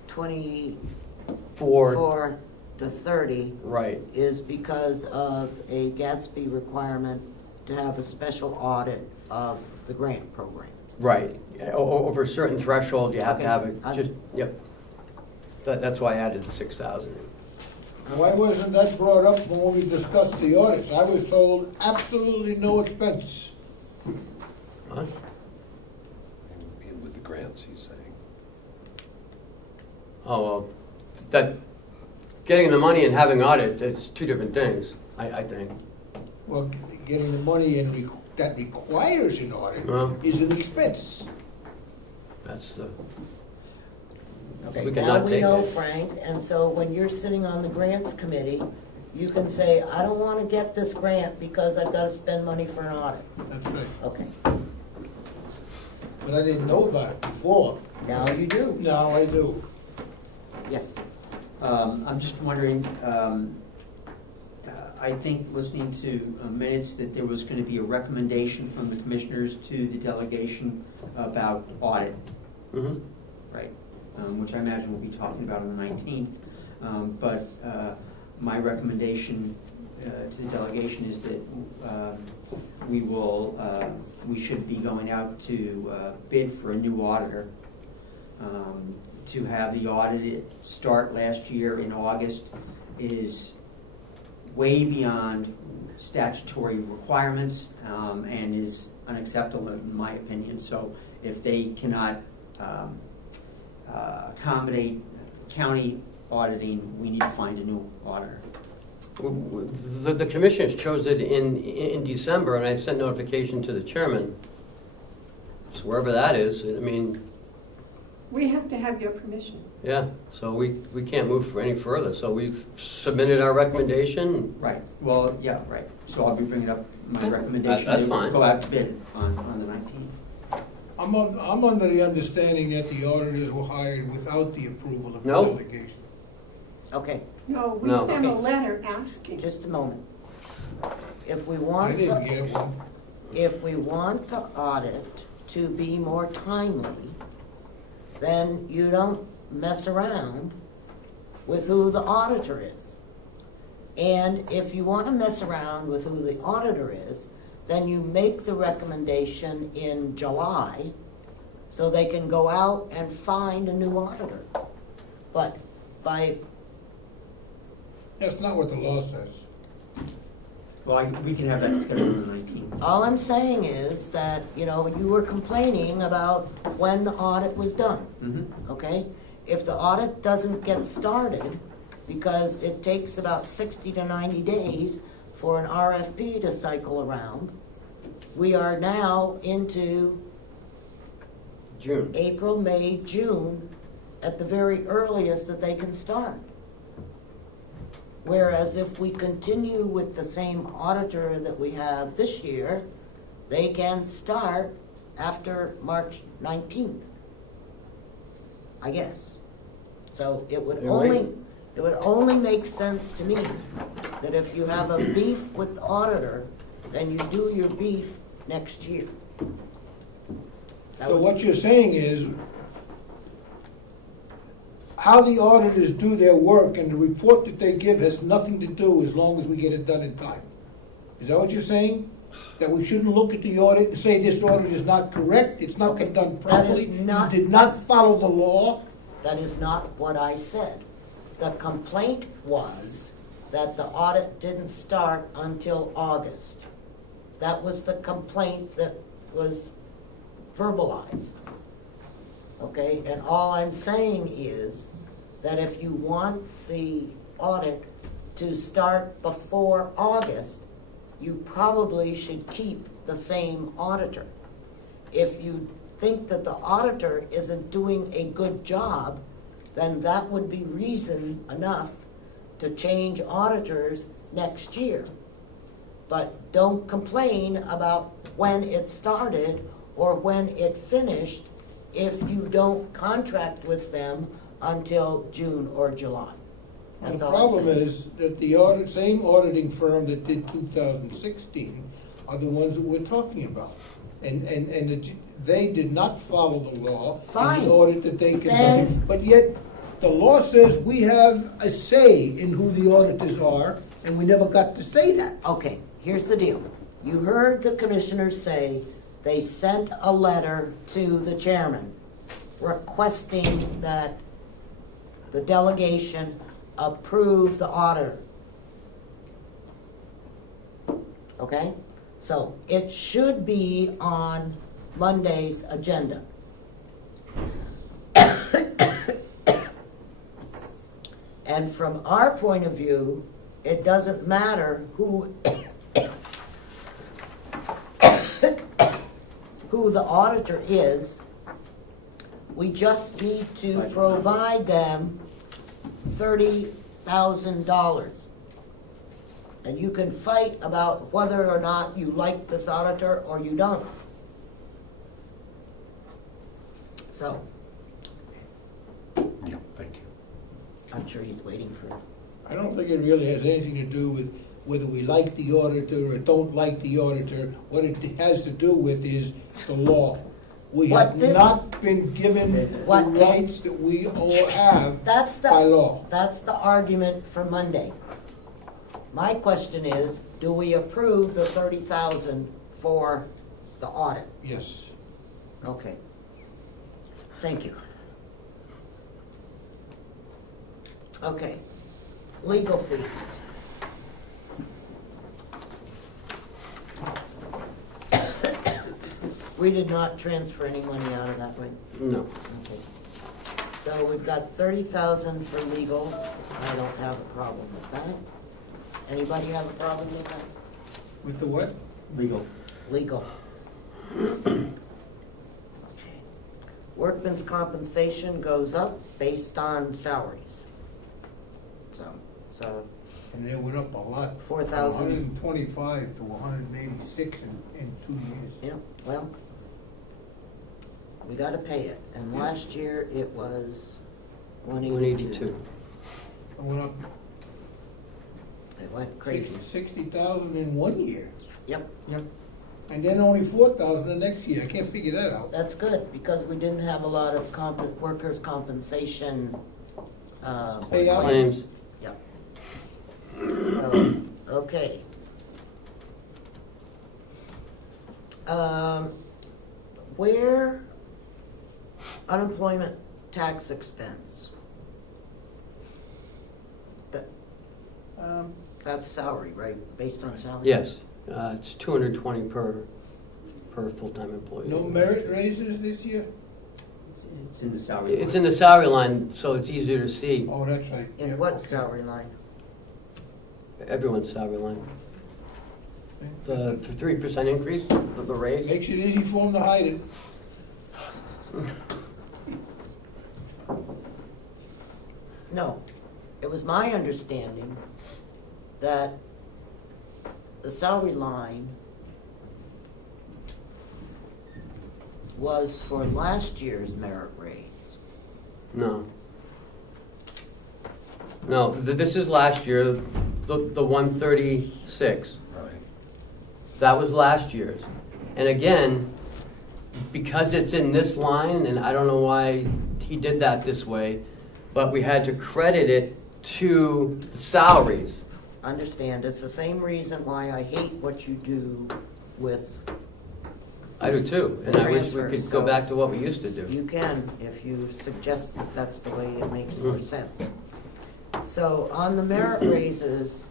24 to 30 Right, is because of a Gatsby requirement to have a special audit of the grant program. right. Over a certain threshold, you have to have it, Okay. just, yep. That's why I added the 6,000. Why wasn't that brought up when we discussed the audits? I was told absolutely no expense. Huh? And with the grants, he's saying. Oh, well, that, getting the money and having audit, it's two different things, I think. Well, getting the money in that requires an audit Well. is an expense. That's the, Okay, we now cannot we take know, it. Frank, and so when you're sitting on the grants committee, you can say, I don't want to get this grant because I've got to spend money for an audit. That's right. Okay, But I didn't know about it before. now you do. Now I do. Yes. I'm just wondering, I think listening to minutes that there was going to be a recommendation from the commissioners to the delegation about audit, Mhm. right? Which I imagine we'll be talking about on the 19th. But my recommendation to the delegation is that we should be going out to bid for a new auditor. To have the audit start last year in August is way beyond statutory requirements and is unacceptable in my opinion. So if they cannot accommodate county auditing, we need to find a new auditor. The commissioners chose it in December, and I sent notification to the chairman. So wherever that is, I mean, We have to have your permission. yeah, so we can't move for any further. So we've submitted our recommendation. Right, well, yeah, right. So I'll be bringing up my recommendation. That's to fine. Go out to bid on the 19th. I'm under the understanding that the auditors were hired without the approval of the No. delegation. Okay, No, we No. sent a Okay. letter asking. just a moment. If we I want, didn't get one. if we want the audit to be more timely, then you don't mess around with who the auditor is. And if you want to mess around with who the auditor is, then you make the recommendation in July so they can go out and find a new auditor. But by That's not what the law says. Well, we can have that scheduled on the 19th. All I'm saying is that, you know, you were complaining about when the audit was done, Mm-hmm. okay? If the audit doesn't get started, because it takes about 60 to 90 days for an RFP to cycle around, we are now into June. April, May, June, at the very earliest that they can start. Whereas if we continue with the same auditor that we have this year, they can start after March 19th, I guess. So it would only make sense to me that if you have a beef with the auditor, then you do your beef next year. That So would- what you're saying is, how the auditors do their work and the report that they give has nothing to do as long as we get it done in time. Is that what you're saying? That we shouldn't look at the audit and say this audit is not correct, it's not been done That is properly, not- you did not follow the law? That is not what I said. The complaint was that the audit didn't start until August. That was the complaint that was verbalized. Okay, and all I'm saying is that if you want the audit to start before August, you probably should keep the same auditor. If you think that the auditor isn't doing a good job, then that would be reason enough to change auditors next year. But don't complain about when it started or when it finished if you don't contract with them until June or July. That's The all I'm problem saying. is that the same auditing firm that did 2016 are the ones that we're talking about. They did not follow the law in Fine. the audit that they conducted. Then- But yet, the law says we have a say in who the auditors are, and we never got to say that. Okay, here's the deal. You heard the commissioners say they sent a letter to the chairman requesting that the delegation approve the auditor. Okay? So it should be on Monday's agenda. And from our point of view, it doesn't matter who the auditor is. We just need to provide them $30,000. And you can fight about whether or not you like this auditor or you don't. So, Yeah, thank you. I'm sure he's waiting for, I don't think it really has anything to do with whether we like the auditor or don't like the auditor. What it has to do with is the law. We What have this- not been given the What- rights that we all have that's by the, law. that's the argument for Monday. My question is, do we approve the 30,000 for the audit? Yes. Okay. Thank you. Okay. Legal fees. We did not transfer any money out of that, right? No. Okay. So we've got 30,000 for legal. I don't have a problem with that. Anybody have a problem with that? With the what? Legal. Legal. Okay. Workman's compensation goes up based on salaries. So, And it went up a lot. 4,000. 125 to 186 in 2 years. yeah, well, we gotta pay it. And last year it was 182. 182. It went up It went crazy. 60,000 in 1 year. Yep, And then only 4,000 the next year. I can't figure that out. that's good, because we didn't have a lot of workers' compensation, Payouts? Claims. Yep. So, okay. Where unemployment tax expense? That's salary, right, based on salary? Yes, it's 220 per full-time employee. No merit raises this year? It's in the salary. It's in the salary line, so it's easier to see Oh, that's right. In Yeah, what okay. salary line? everyone's salary line. The 3% increase, the raise. Makes it easy for them to hide it. No, it was my understanding that the salary line was for last year's merit raise. No. No, this is last year, the 136. Right. That was last year's. And again, because it's in this line, and I don't know why he did that this way, but we had to credit it to the salaries. Understand, it's the same reason why I hate what you do with, I do too, and I wish we Transfers, could go so- back to what we used to do. you can, if you suggest that that's the way it makes more sense. So on the merit raises,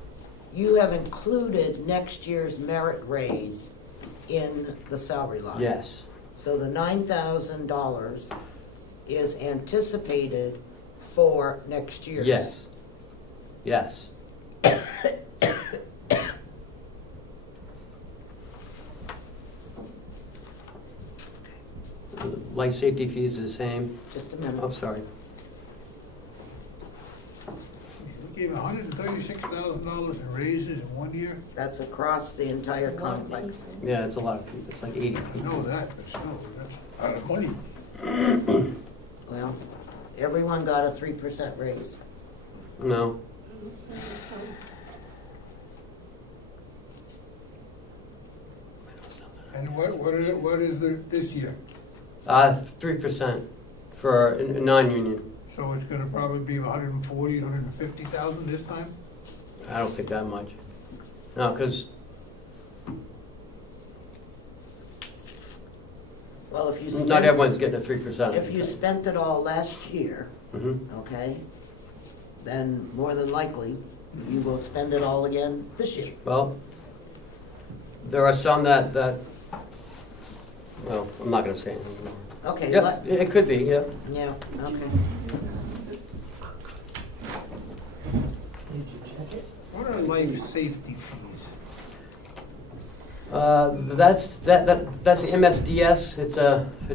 you have included next year's merit raise in the salary line. Yes, So the $9,000 is anticipated for next year. yes, yes. Life safety fees is the same. Just a minute. Oh, sorry. We gave $136,000 in raises in 1 year. That's across the entire complex. Yeah, it's a lot of people. It's like 80 I people. know that, but still, that's out of money. Well, everyone got a 3% raise. No. And what is this year? 3% for a non-union. So it's gonna probably be 140, 150,000 this time? I don't think that much. No, because, Well, if you not spent, everyone's getting a 3%. if you spent it all last year, Mhm. okay, then more than likely, you will spend it all again this year. Well, there are some that, well, I'm not going to say anything more. Okay, Yeah, it could be, yeah. yeah, okay. What are life safety fees? That's the MSDS. It's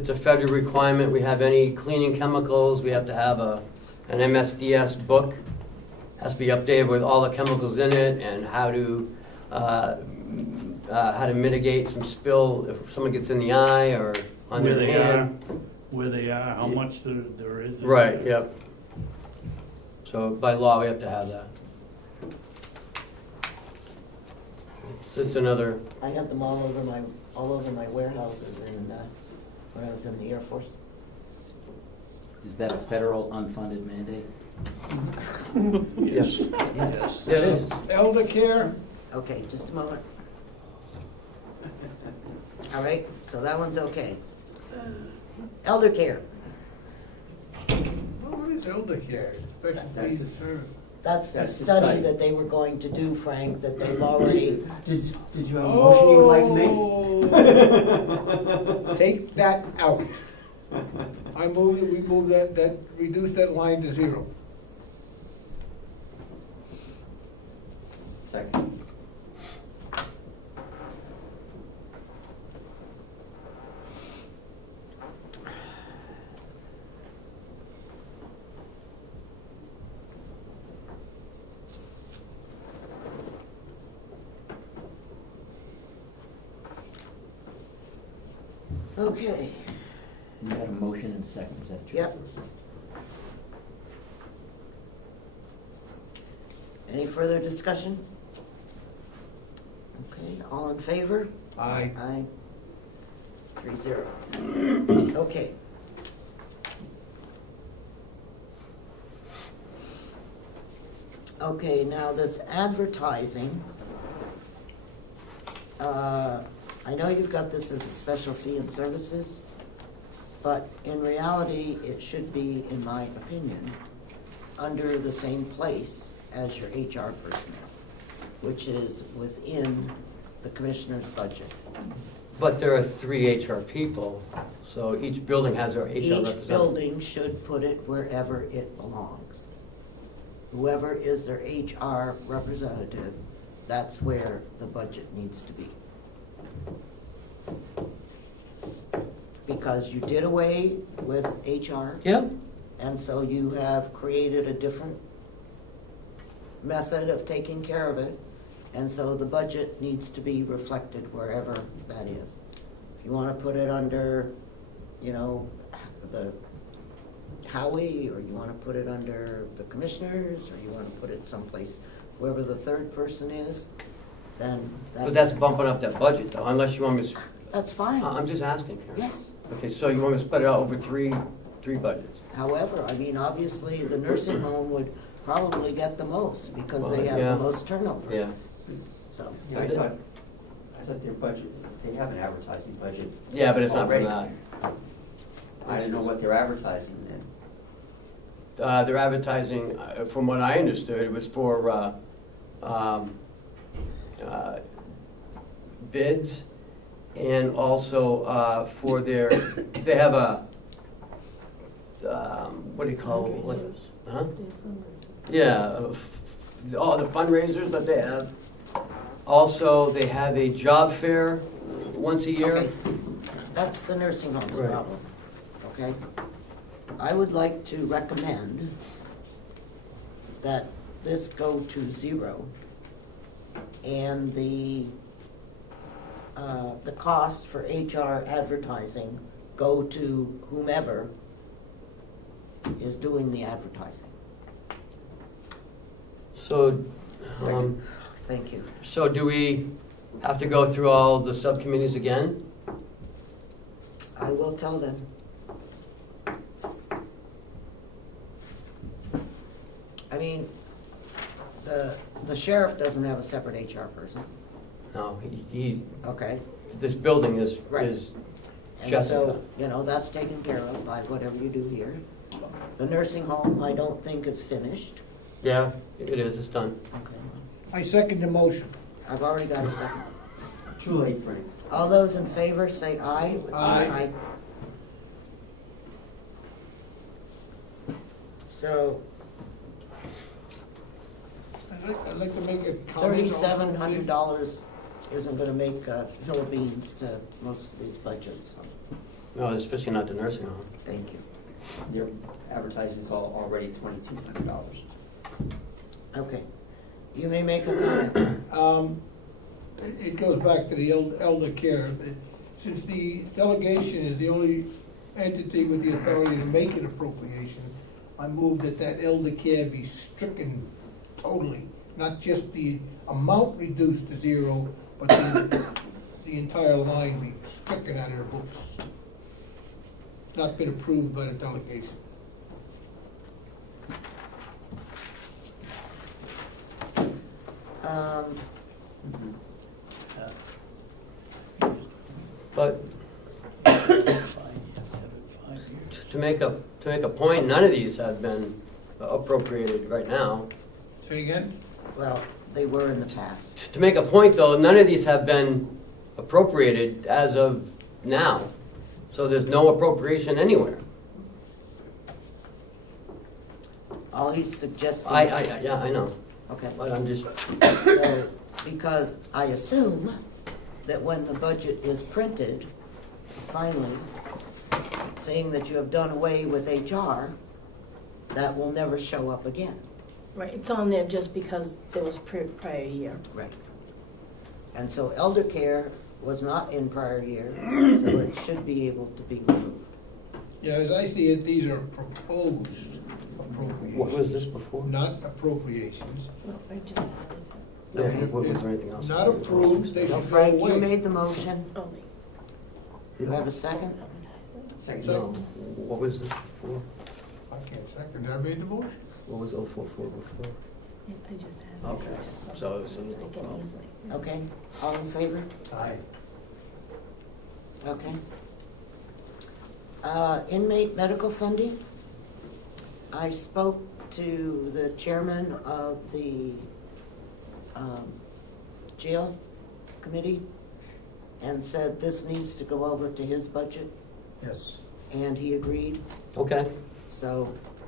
a federal requirement. We have any cleaning chemicals, we have to have an MSDS book. Has to be updated with all the chemicals in it and how to mitigate some spill if someone gets in the eye or on Where their they hand. are, where they are, how much there is. in Right, there. yep. So by law, we have to have that. It's another, I had them all over my warehouses when I was in the Air Force. Is that a federal unfunded mandate? yes. Yes. Yeah, it is. Elder care? Okay, just a moment. All right, so that one's okay. Elder care, Well, what is elder care? Special That's needs the- service. that's the That's the study study. that they were going to do, Frank, that they've already, Did you have a motion you would like to make? Take that out. I move that we move that, reduce that line to 0. Second. okay, You had a motion and a second, is that true? yep. Any further discussion? Okay, all in favor? Aye. Aye. 3-0. Okay. Okay, now this advertising, I know you've got this as a special fee and services, but in reality, it should be, in my opinion, under the same place as your HR personnel, which is within the commissioner's budget. But there are 3 HR people, so each building has their HR representative. Each building should put it wherever it belongs. Whoever is their HR representative, that's where the budget needs to be. Because you did away with HR, Yep. and so you have created a different method of taking care of it, and so the budget needs to be reflected wherever that is. If you want to put it under, you know, the Howie, or you want to put it under the commissioners, or you want to put it someplace, whoever the third person is, then But that's bumping up that budget though, unless you want me to, that's fine. I'm just asking, Karen. Yes. Okay, so you want me to spread it out over three budgets? However, I mean, obviously, the nursing home would probably get the most because they have Yeah. the most turnover. Yeah. So, Yeah, I thought their budget, they have an advertising budget. Yeah, but it's not for already. that. I don't know what they're advertising then. They're advertising, from what I understood, it was for bids and also for their, they have a, what do you call it? Like, huh? Yeah, all the fundraisers that they have. Also, they have a job fair once a year. okay, that's the nursing home's Right. problem, okay? I would like to recommend that this go to 0, and the cost for HR advertising go to whomever is doing the advertising. So, Thank you. so do we have to go through all the subcommittees again? I will tell them. I mean, the sheriff doesn't have a separate HR person, No, he, okay? this building is Right. is And Jessica. so, you know, that's taken care of by whatever you do here. The nursing home, I don't think is finished. Yeah, it is, it's done. Okay. I second the motion. I've already got a second. Too late, Frank. All those in favor say aye. Aye. So, I'd like to make a comment. $3,700 isn't gonna make a hill of beans to most of these budgets, so, No, especially not the nursing home. thank you. Their advertising is already $2,200. Okay, you may make a comment. It goes back to the elder care. Since the delegation is the only entity with the authority to make an appropriation, I move that elder care be stricken totally, not just the amount reduced to 0, but the entire line be stricken out of their books. Not been approved by the delegation. But to make a point, none of these have been appropriated right now. Say again? Well, they were in the past. To make a point, though, none of these have been appropriated as of now. So there's no appropriation anywhere. All he's suggesting. Yeah, I know, Okay. but I'm just, So, because I assume that when the budget is printed, finally, saying that you have done away with HR, that will never show up again. Right, it's on there just because there was prior year. Right. And so elder care was not in prior year, so it should be able to be removed. Yeah, as I see it, these are proposed appropriations. what was this before? Not appropriations. No, I just added Yeah, what was there anything else? Not approved, they So should go Frank, you away. made the motion. it. Only. You have a second? Second. No, what was this before? I can't second, I made the motion. What was 044 before? Yeah, I just added it. Okay, It's just something so I can easily. Okay, all in favor? Aye. Okay. Inmate medical funding? I spoke to the chairman of the jail committee and said this needs to go over to his budget, Yes. and he agreed, Okay. so,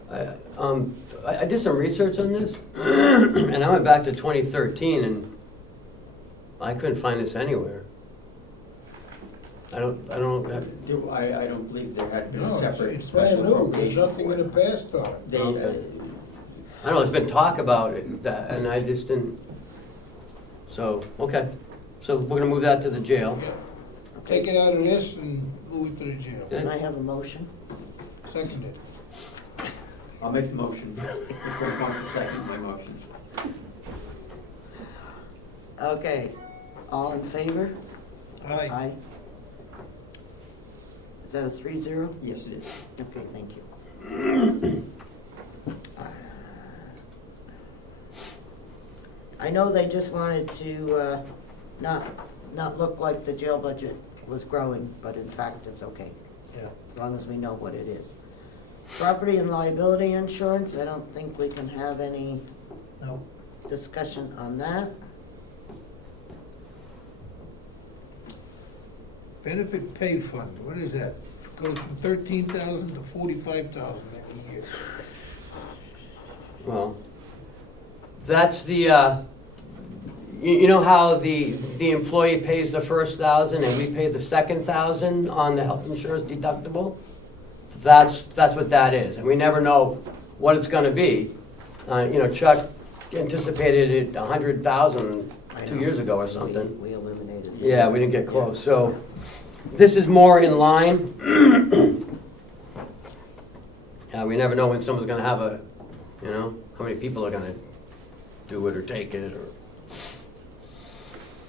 I did some research on this, and I went back to 2013, and I couldn't find this anywhere. I don't, I don't believe there had been No, a separate it's brand special new, there's appropriation. nothing in the past on it. They, Okay. I know, there's been talk about it, and I just didn't, so, okay. So we're gonna move that to the jail. Yeah. Take it out of this and move it to the jail. can I have a motion? Second it. I'll make the motion. If Rick wants to second my motion. Okay, all in favor? Aye. Is that a 3-0? Yes, it is. Okay, thank you. I know they just wanted to not look like the jail budget was growing, but in fact, it's okay, Yeah. as long as we know what it is. Property and liability insurance, I don't think we can have any No. discussion on that. Benefit pay fund, what is that? Goes from 13,000 to 45,000 every year. Well, that's the, you know how the employee pays the first 1,000 and we pay the second 1,000 on the health insurance deductible? That's what that is, and we never know what it's gonna be. Chuck anticipated it 100,000 2 years ago or something. We eliminated. Yeah, we didn't get close, so this is more in line. We never know when someone's gonna have how many people are gonna do it or take it, or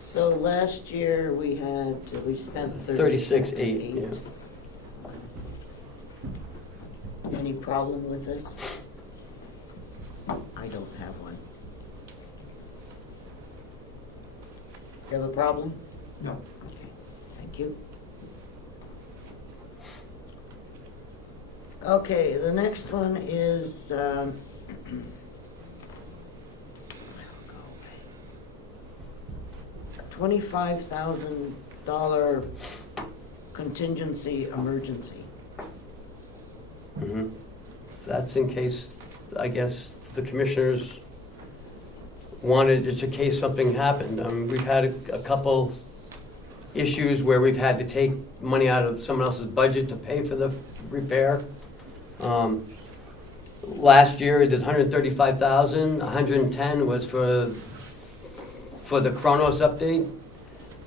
So last year, we spent 36.8, yeah. Any problem with this? I don't have one. Do you have a problem? No. Okay, thank you. Okay, the next one is, $25,000 contingency emergency. Mhm. That's in case, I guess, the commissioners wanted, just in case something happened. We've had a couple issues where we've had to take money out of someone else's budget to pay for the repair. Last year, it was 135,000, 110 was for the Kronos update,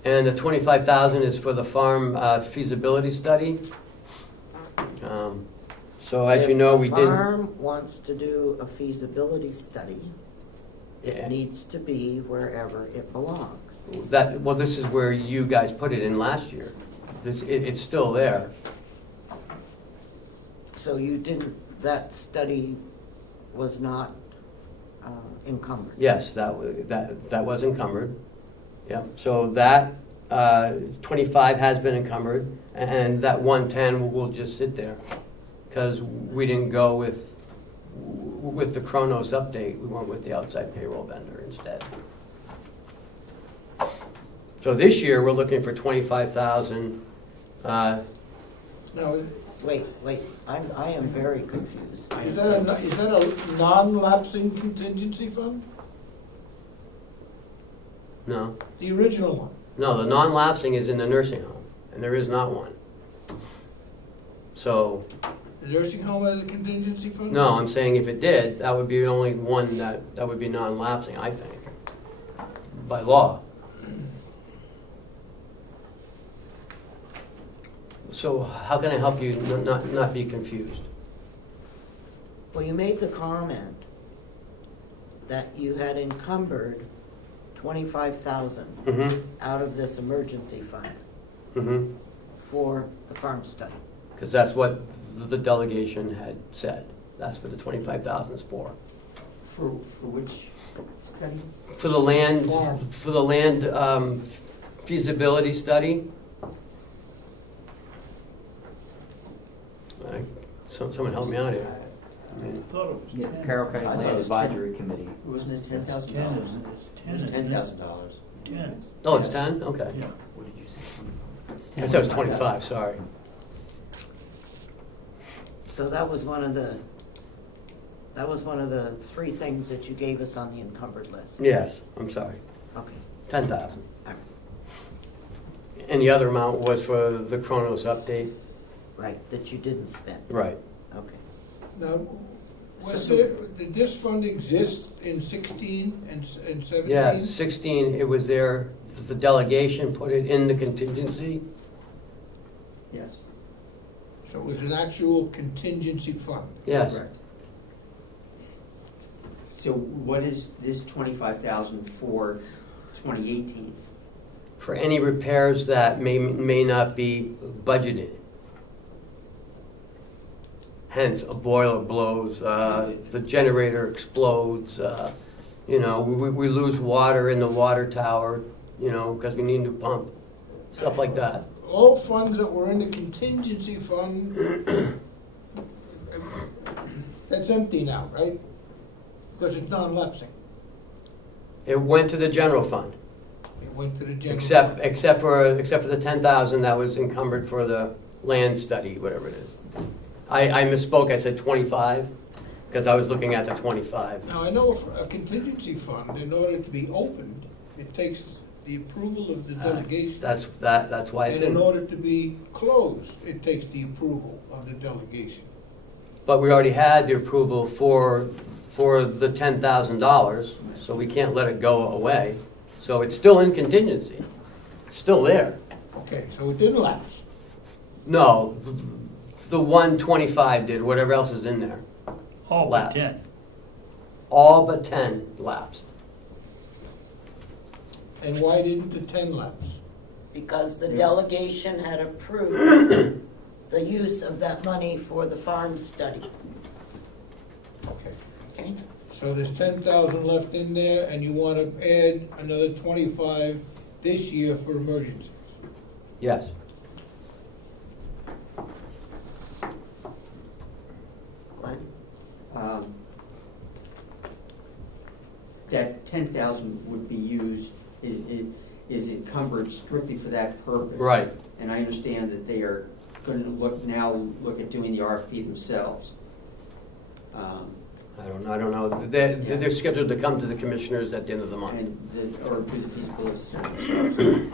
and the 25,000 is for the farm feasibility study. So as you know, we If did. the farm wants to do a feasibility study, it Yeah. needs to be wherever it belongs. This is where you guys put it in last year. It's still there. So that study was not encumbered? Yes, that was encumbered. Yeah, so that 25 has been encumbered, and that 110 will just sit there because we didn't go with the Kronos update. We went with the outside payroll vendor instead. So this year we're looking for 25,000. Now, Wait, I am very confused. is that a non-lapsing contingency fund? No, The original one? no, the non-lapsing is in the nursing home, and there is not one. So. The nursing home has a contingency fund? No, I'm saying if it did, that would be the only one that would be non-lapsing, I think, by law. So how can I help you not be confused? Well, you made the comment that you had encumbered 25,000 Mm-hmm, out of this emergency fund mm-hmm, for the farm study. because that's what the delegation had said. That's what the 25,000 is for. For which study? For the land, Farm. for the land feasibility study. Someone help me out here. I thought it was Yeah, 10. Carroll County I thought Land it was Advisory Committee. Wasn't it It's 10, $10,000? isn't it? It was It's 10. $10,000. 10. Oh, it's 10? Okay. Yeah. What did you say? I said it was 25, sorry. So that was one of the 3 things that you gave us on the encumbered list. Yes, I'm sorry. Okay. 10,000. All right. And the other amount was for the Kronos update? Right, that you didn't spend. Right. Okay. Now, was So- there, did this fund exist in 16 and 17? Yeah, 16, it was there, the delegation put it in the contingency. Yes. So it was an actual contingency fund? Yes. Correct. So what is this 25,000 for 2018? For any repairs that may not be budgeted. Hence, a boiler blows, the generator explodes, we lose water in the water tower, because we need a new pump, stuff like that. All funds that were in the contingency fund, that's empty now, right? Because it's non-lapsing. It went to the general fund, It went to the general. except fund. for the 10,000 that was encumbered for the land study, whatever it is. I misspoke, I said 25, because I was looking at the 25. Now, I know a contingency fund, in order to be opened, it takes the approval of the delegation. That's why it's And in in. order to be closed, it takes the approval of the delegation. But we already had the approval for the $10,000, so we can't let it go away. So it's still in contingency. It's still there. Okay, so it didn't lapse. No, the 125 did, whatever else is in there. Oh, Lapsed. 10. All but 10 lapsed. And why didn't the 10 lapse? Because the delegation had approved the use of that money for the farm study. Okay, Okay? so there's 10,000 left in there, and you want to add another 25 this year for emergencies. Yes. Glenn? That 10,000 would be used, is encumbered strictly for that purpose. Right. And I understand that they are going to look at doing the RFP themselves. I don't know. They're scheduled to come to the commissioners at the end of the month. Or do the feasibility study.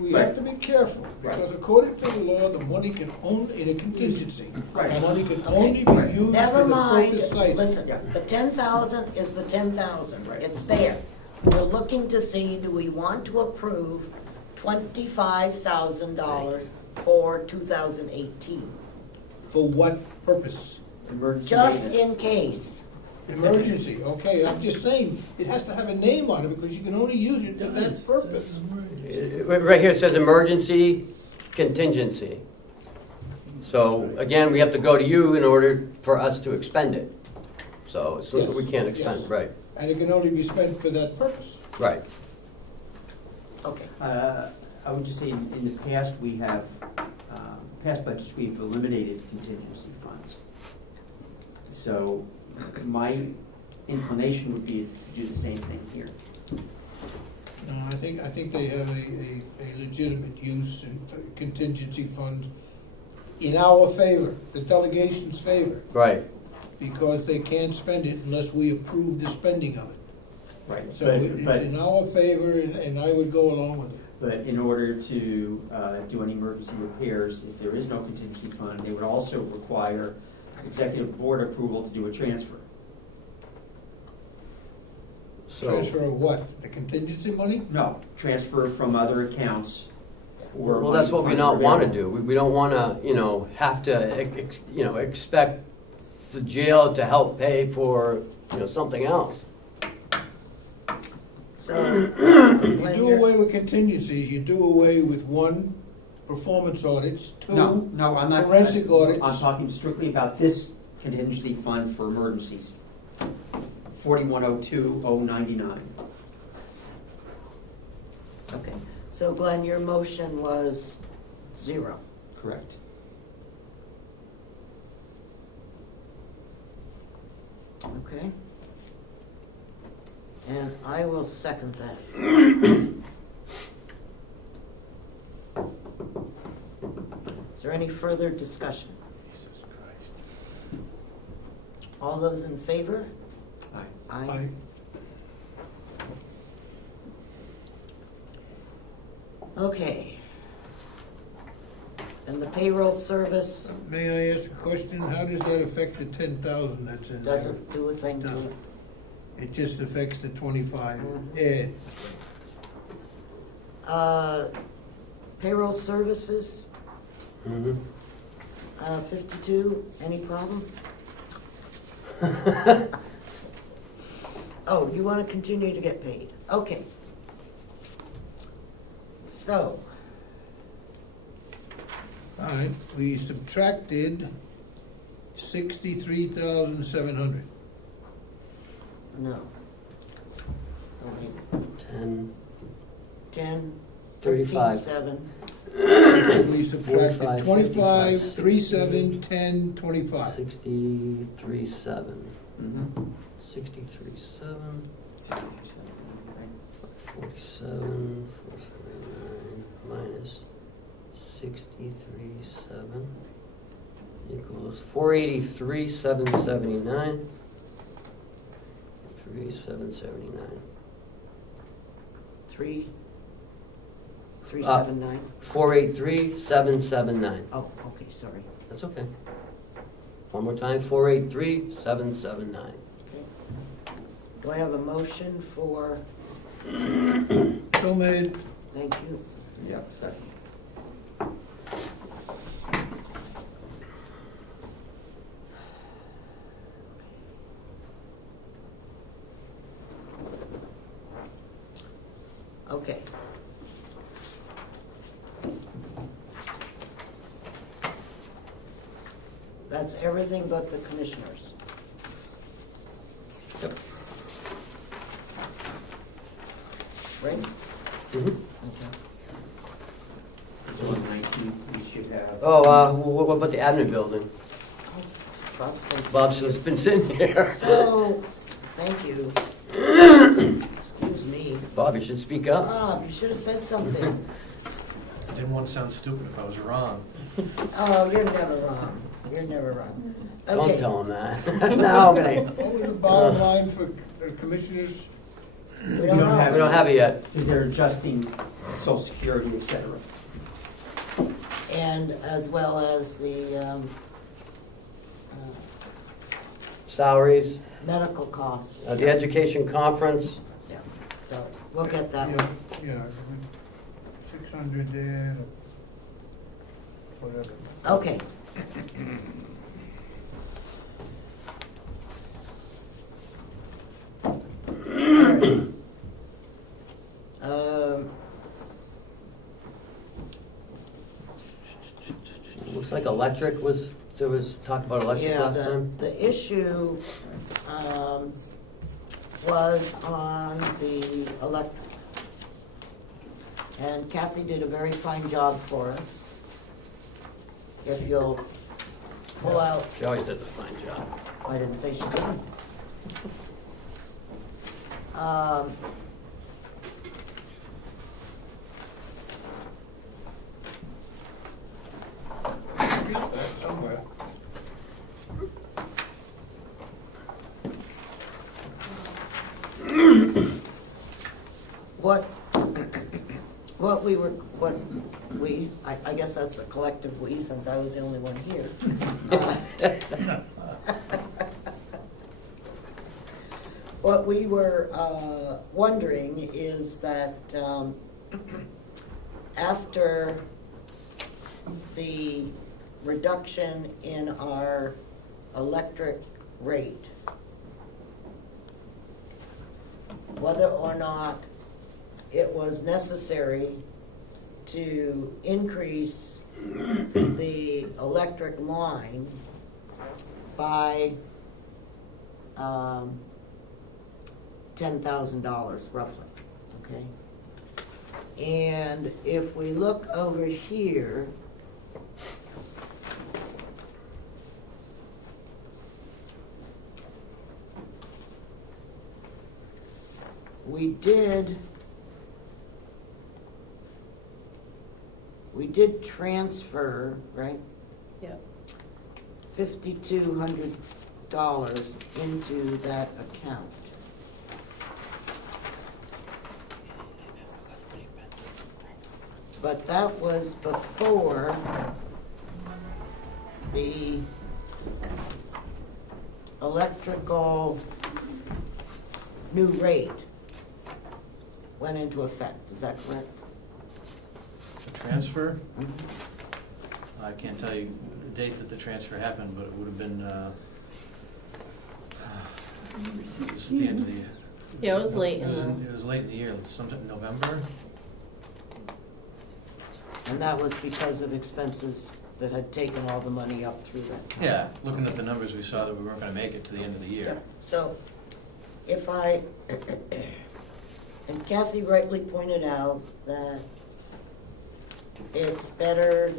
We have to be careful, because according to the law, the money can only, in a contingency, the money can only be used for Never the mind, purpose cited. listen, Yeah. the 10,000 is the 10,000, Right. it's there. We're looking to see, do we want to approve $25,000 for 2018? For what purpose? Emergency Just maintenance. in case. Emergency, okay, I'm just saying, it has to have a name on it, because you can only use it for that purpose. Right here it says emergency contingency. So again, we have to go to you in order for us to expend it. So we can't expend, Yes. right, And it can only be spent for that purpose. right. Okay. I would just say, in the past, we have, past budgets, we've eliminated contingency funds. So my inclination would be to do the same thing here. No, I think they have a legitimate use in contingency funds in our favor, the delegation's favor, Right. because they can't spend it unless we approve the spending of it. Right. So it's in our favor, and I would go along with it. But in order to do any emergency repairs, if there is no contingency fund, they would also require executive board approval to do a transfer. So, Transfer of what? The contingency money? No, transfer from other accounts or. well, that's what we not want to do. We don't want to, have to, expect the jail to help pay for, something else. So, You do away with contingencies, you do away with one, performance audits, two, No, I'm not. forensic audits. I'm talking strictly about this contingency fund for emergencies. 4102-099. okay, so Glenn, your motion was 0. Correct. Okay. And I will second that. Is there any further discussion? All those in favor? Aye. I, Okay. And the payroll service may I ask a question? How does that affect the 10,000 that's in there? doesn't do a thing to it. It just affects the 25. Mhm. Ed, Payroll services, Mhm. 52, any problem? Oh, you want to continue to get paid? Okay. So, all right, we subtracted 63,700. no. Okay. 10, 10, 35. 7. We subtracted 45, 25, 55, 37, 10, 25. 63.7. Mm-hmm. 63.7. 47, 479 minus 63.7 equals 483,779. 3,779. 379. 483,779. Oh, okay, sorry. That's okay. One more time, 483,779. Okay. Do I have a motion for, So made. thank you. Yep, second. Okay. That's everything but the commissioners. Yep. Right? Mhm. Okay. So on 19, we should have. Oh, what about the admin building? Bob's been- Babson's been sitting here. So, thank you. Excuse me. Bob, you should speak up. Bob, you should have said something. I didn't want to sound stupid if I was wrong. Oh, you're never wrong. You're never wrong. Don't Okay. tell him that. No, I'm gonna. What was the bottom line for commissioners? We don't know. We don't have it yet. They're adjusting social security, et cetera. And as well as the Salaries, medical costs. the education conference. Yeah, so we'll get that Yeah, one. yeah, 600 there, whatever. Okay. Um, Looks like electric was, there was talk about electric Yeah, last time. the issue was on the electric. And Kathy did a very fine job for us. If you'll pull out, She always does a fine job. I didn't say she didn't. Somewhere. I guess that's a collective we, since I was the only one here. What we were wondering is that after the reduction in our electric rate, whether or not it was necessary to increase the electric line by $10,000 roughly, okay? And if we look over here, we did transfer, right, Yep. $5,200 into that account. But that was before the electrical new rate went into effect. Is that correct? Transfer? I can't tell you the date that the transfer happened, but it would have been, it was at the end of the year. Yeah, it was late in It was late in the year, sometime in November. And that was because of expenses that had taken all the money up through that. Yeah, looking at the numbers, we saw that we weren't gonna make it to the end of the year. So if I, and Kathy rightly pointed out that it's better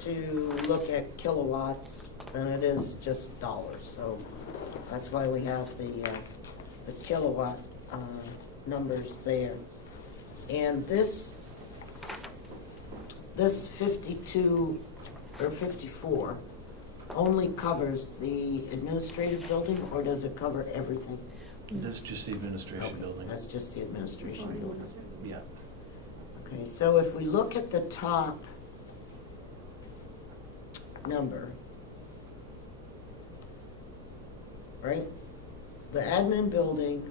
to look at kilowatts than it is just dollars. So that's why we have the kilowatt numbers there. And this 52 or 54 only covers the administrative building, or does it cover everything? That's just the administration building. That's just the administration building. Yeah. Okay, so if we look at the top number, right? The admin building,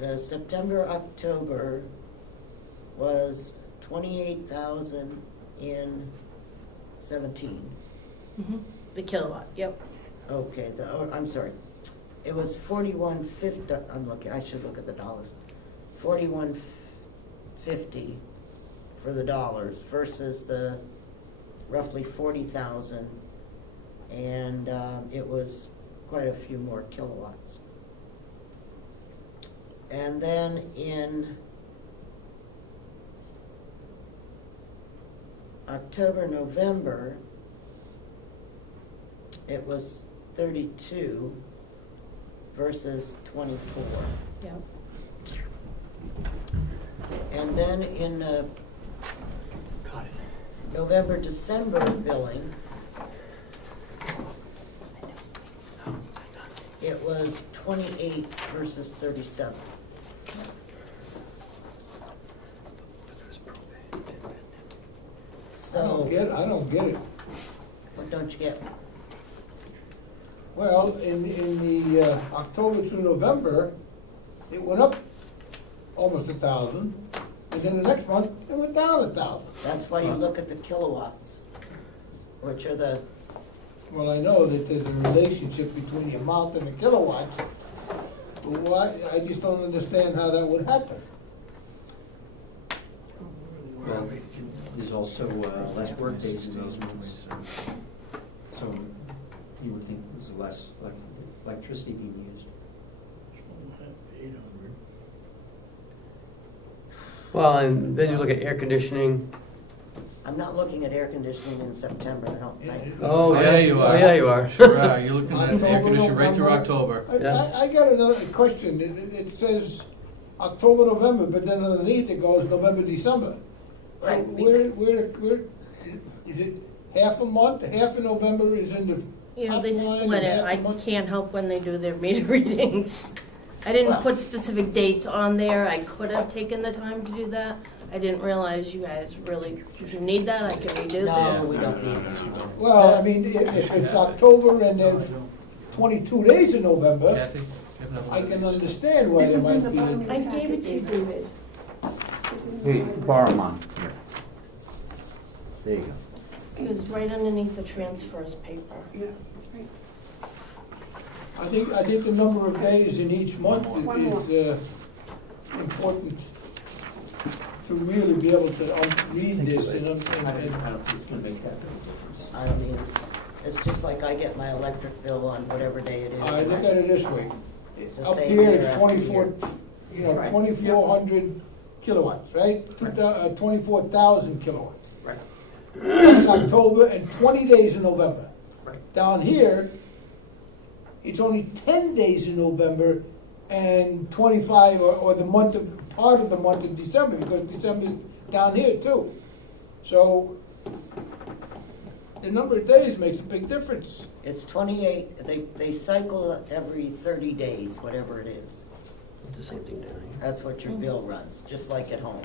the September, October was 28,000 in 17. the kilowatt, yep. Okay, I'm sorry. It was 4150, I should look at the dollars. 4150 for the dollars versus the roughly 40,000. And it was quite a few more kilowatts. And then in October, November, it was 32 versus 24. Yep. And then in the November, December billing, it was 28 versus 37. So, I don't get it. what don't you get? Well, in the October through November, it went up almost 1,000, and then the next month, it went down 1,000. That's why you look at the kilowatts, which are the, Well, I know that there's a relationship between the amount and the kilowatts, but why, I just don't understand how that would happen. Well, there's also less work days in those months. So you would think there's less electricity being used. Well, and then you look at air conditioning. I'm not looking at air conditioning in September, I don't think. Oh, yeah, you are. Oh, yeah, you are. Sure are. You're looking at air October, conditioning right through November. October. Yeah. I got another question. It says October, November, but then underneath it goes November, December. So Right. where, is it half a month? Half of November is in the You know, top they line split and it, half I a month- can't help when they do their meter readings. I didn't Well- put specific dates on there, I could have taken the time to do that. I didn't realize you guys really, if you need that, I can redo No, this. we don't need that. Well, I mean, if it's October and there's 22 days in November, Kathy, you have another I one of can these? understand why It there was in might the be. bottom of the I packet, gave it to you, David. It's in the Hey, bottom of the borrow packet. mine. Here. There you go. It was right underneath the transfers paper. Yeah, that's right. I think the number of days in each month One more. is important to really be able to read this and I don't think it's gonna make that big a difference. I mean, it's just like I get my electric bill on whatever day it is. I look at it this way. It's the Up same here, year it's after 24, year. Right. 2,400 kilowatts, right? 24,000 kilowatts. Right. That's October and 20 days in November. Right. Down here, it's only 10 days in November and 25, or the month of, part of the month of December, because December's down here too. So the number of days makes a big difference. It's 28, they cycle it every 30 days, whatever it is. It's the same thing down here. That's what your bill runs, just like at home.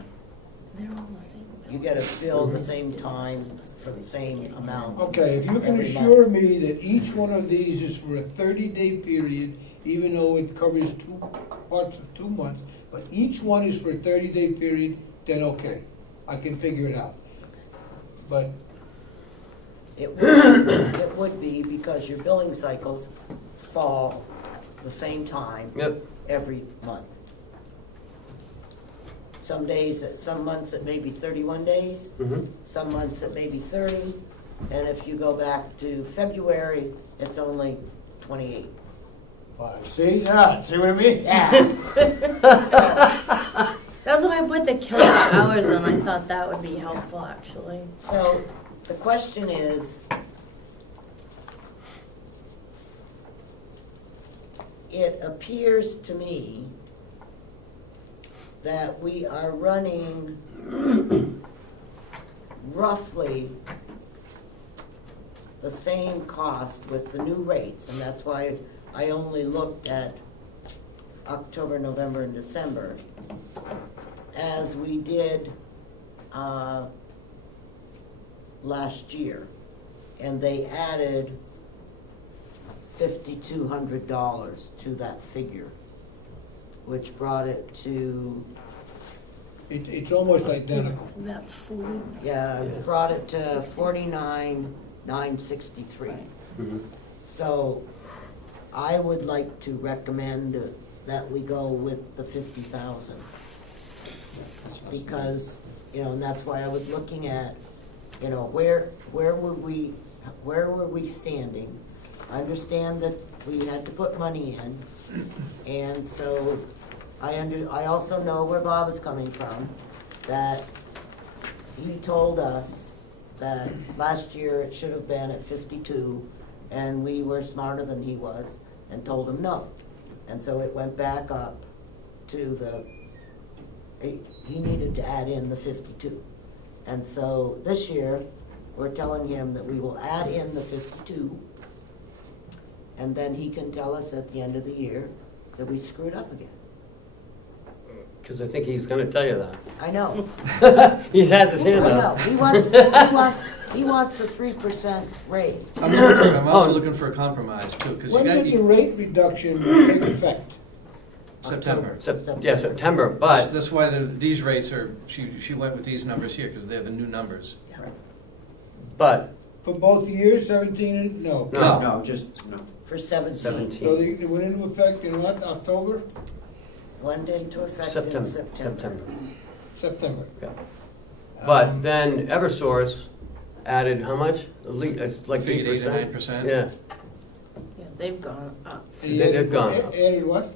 They're all the same. You get a bill the same time for the same amount. Okay, if you can every assure month. me that each one of these is for a 30-day period, even though it covers two parts of 2 months, but each one is for a 30-day period, then okay, I can figure it out. But It would be because your billing cycles fall the same time Yep. every month. Some days, some months it may be 31 days, Mm-hmm. some months it may be 30, and if you go back to February, it's only 28. see that? See what I mean? Yeah. That's why I put the kilowatt hours in. I thought that would be helpful, actually. So the question is, it appears to me that we are running roughly the same cost with the new rates, and that's why I only looked at October, November, and December, as we did last year. And they added $5,200 to that figure, which brought it to, It's almost identical. That's 40. yeah, Yeah. brought it to 49,963. Mm-hmm. So I would like to recommend that we go with the 50,000. Because, and that's why I was looking at, where were we standing? I understand that we had to put money in, and so I also know where Bob is coming from, that he told us that last year it should have been at 52, and we were smarter than he was, and told him no. And so it went back up to he needed to add in the 52. And so this year, we're telling him that we will add in the 52, and then he can tell us at the end of the year that we screwed up again. Because I think he's going to tell you that. I know. He has his I hand know. up. He wants a 3% raise. I'm also looking for a compromise too, because When you did the got, rate reduction take effect? September. Yeah, September, but That's why these rates are, she went with these numbers here, because they're the new numbers. but For both years, 17 and, no. No. No, just, no. For 17. 17. So they went into effect in what, October? Went into effect in September. September. Yeah. But Um, then EverSource added how much? It's like I figured 8 or 8%. 9%. Yeah, Yeah, they've gone up. They've gone up. Added what?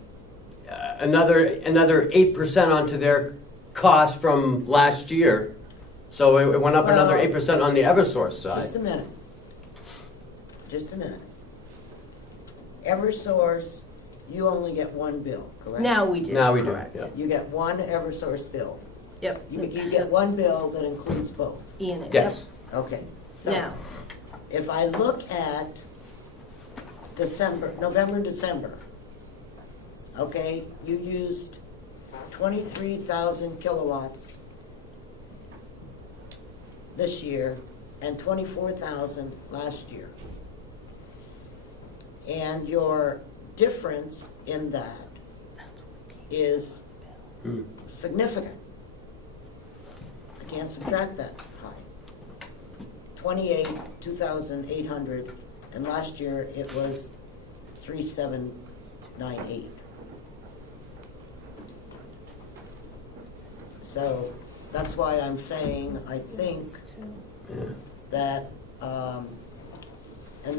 another 8% onto their cost from last year. So it went up another Well, 8% on the EverSource side. Just a minute. EverSource, you only get one bill, correct? Now we do. Now we do, correct. yeah. You get one EverSource bill. Yep. You get one bill that includes both. Ian, yep. Yes. Okay. So Now, if I look at November, December, okay, you used 23,000 kilowatts this year and 24,000 last year. And your difference in that is Hmm. significant. I can't subtract that high. 2,800, and last year it was 3,798. So that's why I'm saying, I think Yeah. that, and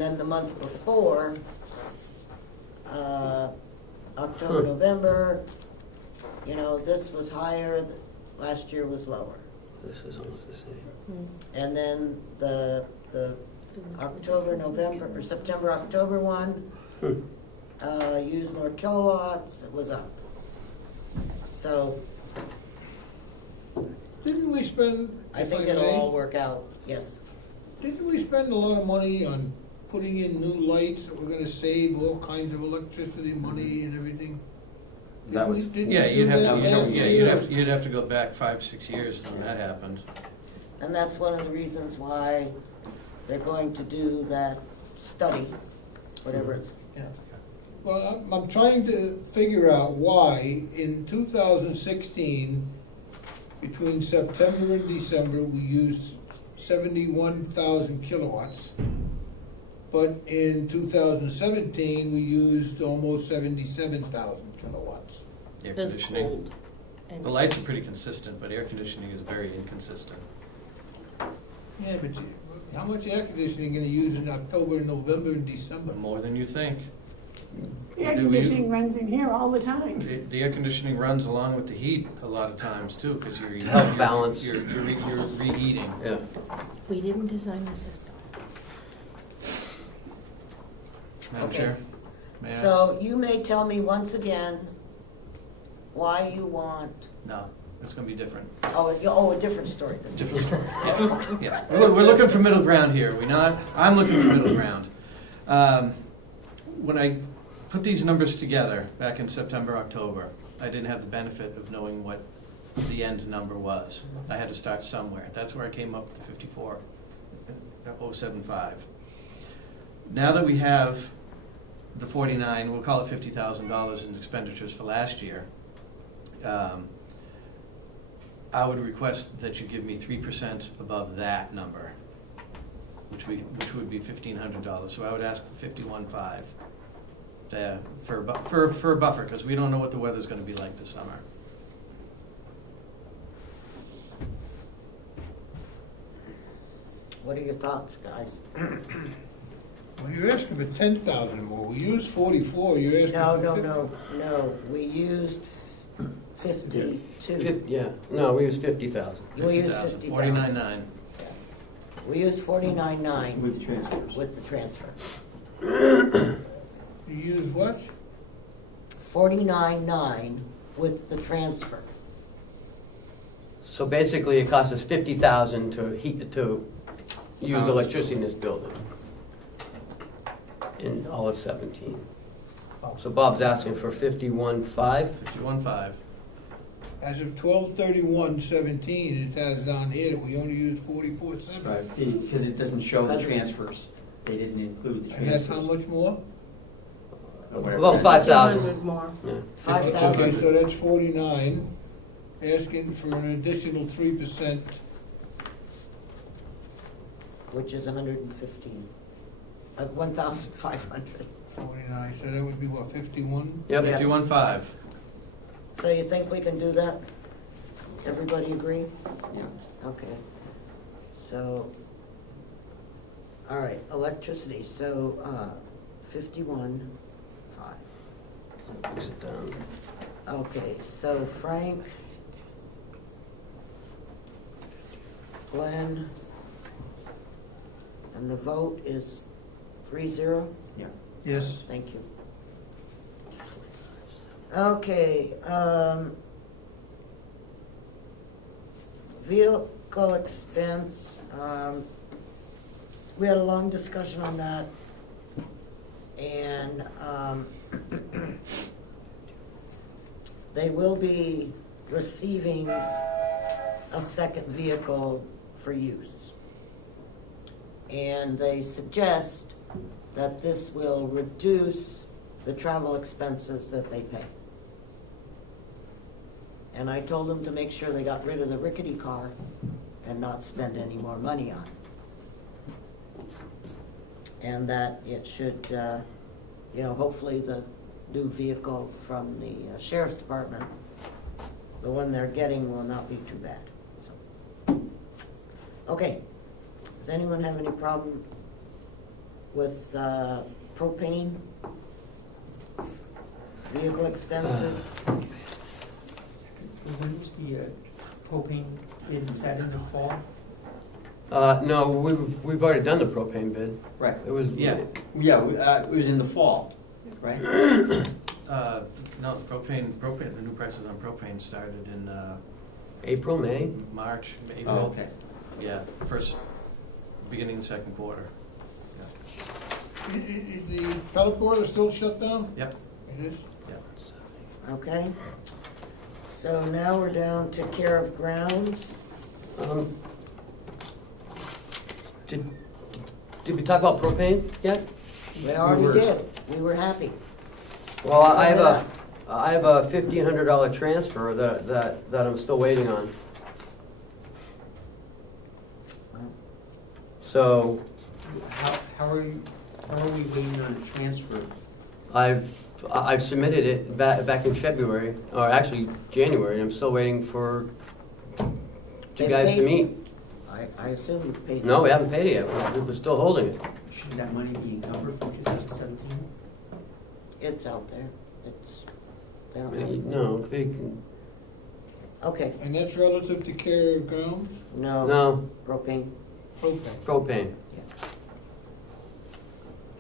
then the month before, October, November, this was higher, last year was lower. This is almost the same. And then the October, November, or September, October one, Hmm. used more kilowatts, it was up. So Didn't we spend, I if think I it'll may, all work out, yes. didn't we spend a lot of money on putting in new lights that were gonna save all kinds of electricity money and everything? That Didn't we- was- didn't Yeah, we you'd do have, that last year? you'd have to go back 5-6 years when that happened. And that's one of the reasons why they're going to do that study, whatever it's, Yeah. Well, I'm trying to figure out why in 2016, between September and December, we used 71,000 kilowatts. But in 2017, we used almost 77,000 kilowatts. Air There's conditioning. cold. and- The lights are pretty consistent, but air conditioning is very inconsistent. Yeah, but how much air conditioning gonna use in October, November, and December? More than you think. The air Do we- conditioning runs in here all the time. The air conditioning runs along with the heat a lot of times too, because you're. Help balance. You're reheating. Yeah. We didn't design the system. Madam Okay. Chair? May I? so you may tell me once again why you want, No, it's gonna be different. a different story this time. Different story. Yeah, yeah. We're looking for middle ground here, we not? I'm looking for middle ground. When I put these numbers together back in September, October, I didn't have the benefit of knowing what the end number was. I had to start somewhere. That's where I came up with the 54,075. Now that we have the 49, we'll call it $50,000 in expenditures for last year, I would request that you give me 3% above that number, which would be $1,500. So I would ask for 51.5 for a buffer, because we don't know what the weather's going to be like this summer. What are your thoughts, guys? Well, you're asking for 10,000 more. We used 44, you're asking No, for no, 50. no, we used 52. Yeah, no, we used 50,000. We used 50,000, 50,000. 49.9. We used 49.9 With the transfers. with the transfer. You used what? 49.9 with the transfer. So basically, it costs us 50,000 to use electricity in this building in all of 17. So Bob's asking for 51.5. 51.5. As of 12/31/17, it has down here that we only used 44.7. Right, because it doesn't show the transfers. They didn't include the And transfers. that's how much more? Or whatever. About 5,000. 200 more. Yeah. 5,000. Okay, so that's 49, asking for an additional 3%. Which is 115, 1,500. 49, so that would be what, 51? Yep. 51.5. So you think we can do that? Everybody agree? Yeah. Okay. So, all right, electricity, so 51.5. So fix it down. Okay, so Frank, Glenn, and the vote is 3-0? Yeah. Yes. Thank you. Okay, vehicle expense, we had a long discussion on that, and they will be receiving a second vehicle for use. And they suggest that this will reduce the travel expenses that they pay. And I told them to make sure they got rid of the rickety car and not spend any more money on it. And that it should, hopefully the new vehicle from the sheriff's department, the one they're getting will not be too bad. So, okay, does anyone have any problem with propane, vehicle expenses? When was the propane bid, was that in the fall? No, we've already done the propane bid. Right. It was. Yeah. Yeah, it was in the fall. right? No, propane, the new prices on propane started in April, May? March, Oh, April. okay. Yeah, beginning of the second quarter. Is the pellet boiler still shut down? Yep, It is? yep. Okay. So now we're down to care of grounds. Did we talk about propane yet? We already did. We were happy. Well, I have a $1,500 transfer that I'm still waiting on. So How are we waiting on a transfer? I've submitted it back in February, or actually January, and I'm still waiting for you They've guys to paid- meet. I assume you've paid. No, we haven't paid it yet. We're still holding it. Should that money be encumbered from 2017? It's out there. It's, they don't have, No, they can- okay, And that's relative to care of grounds? no, propane. Propane. propane.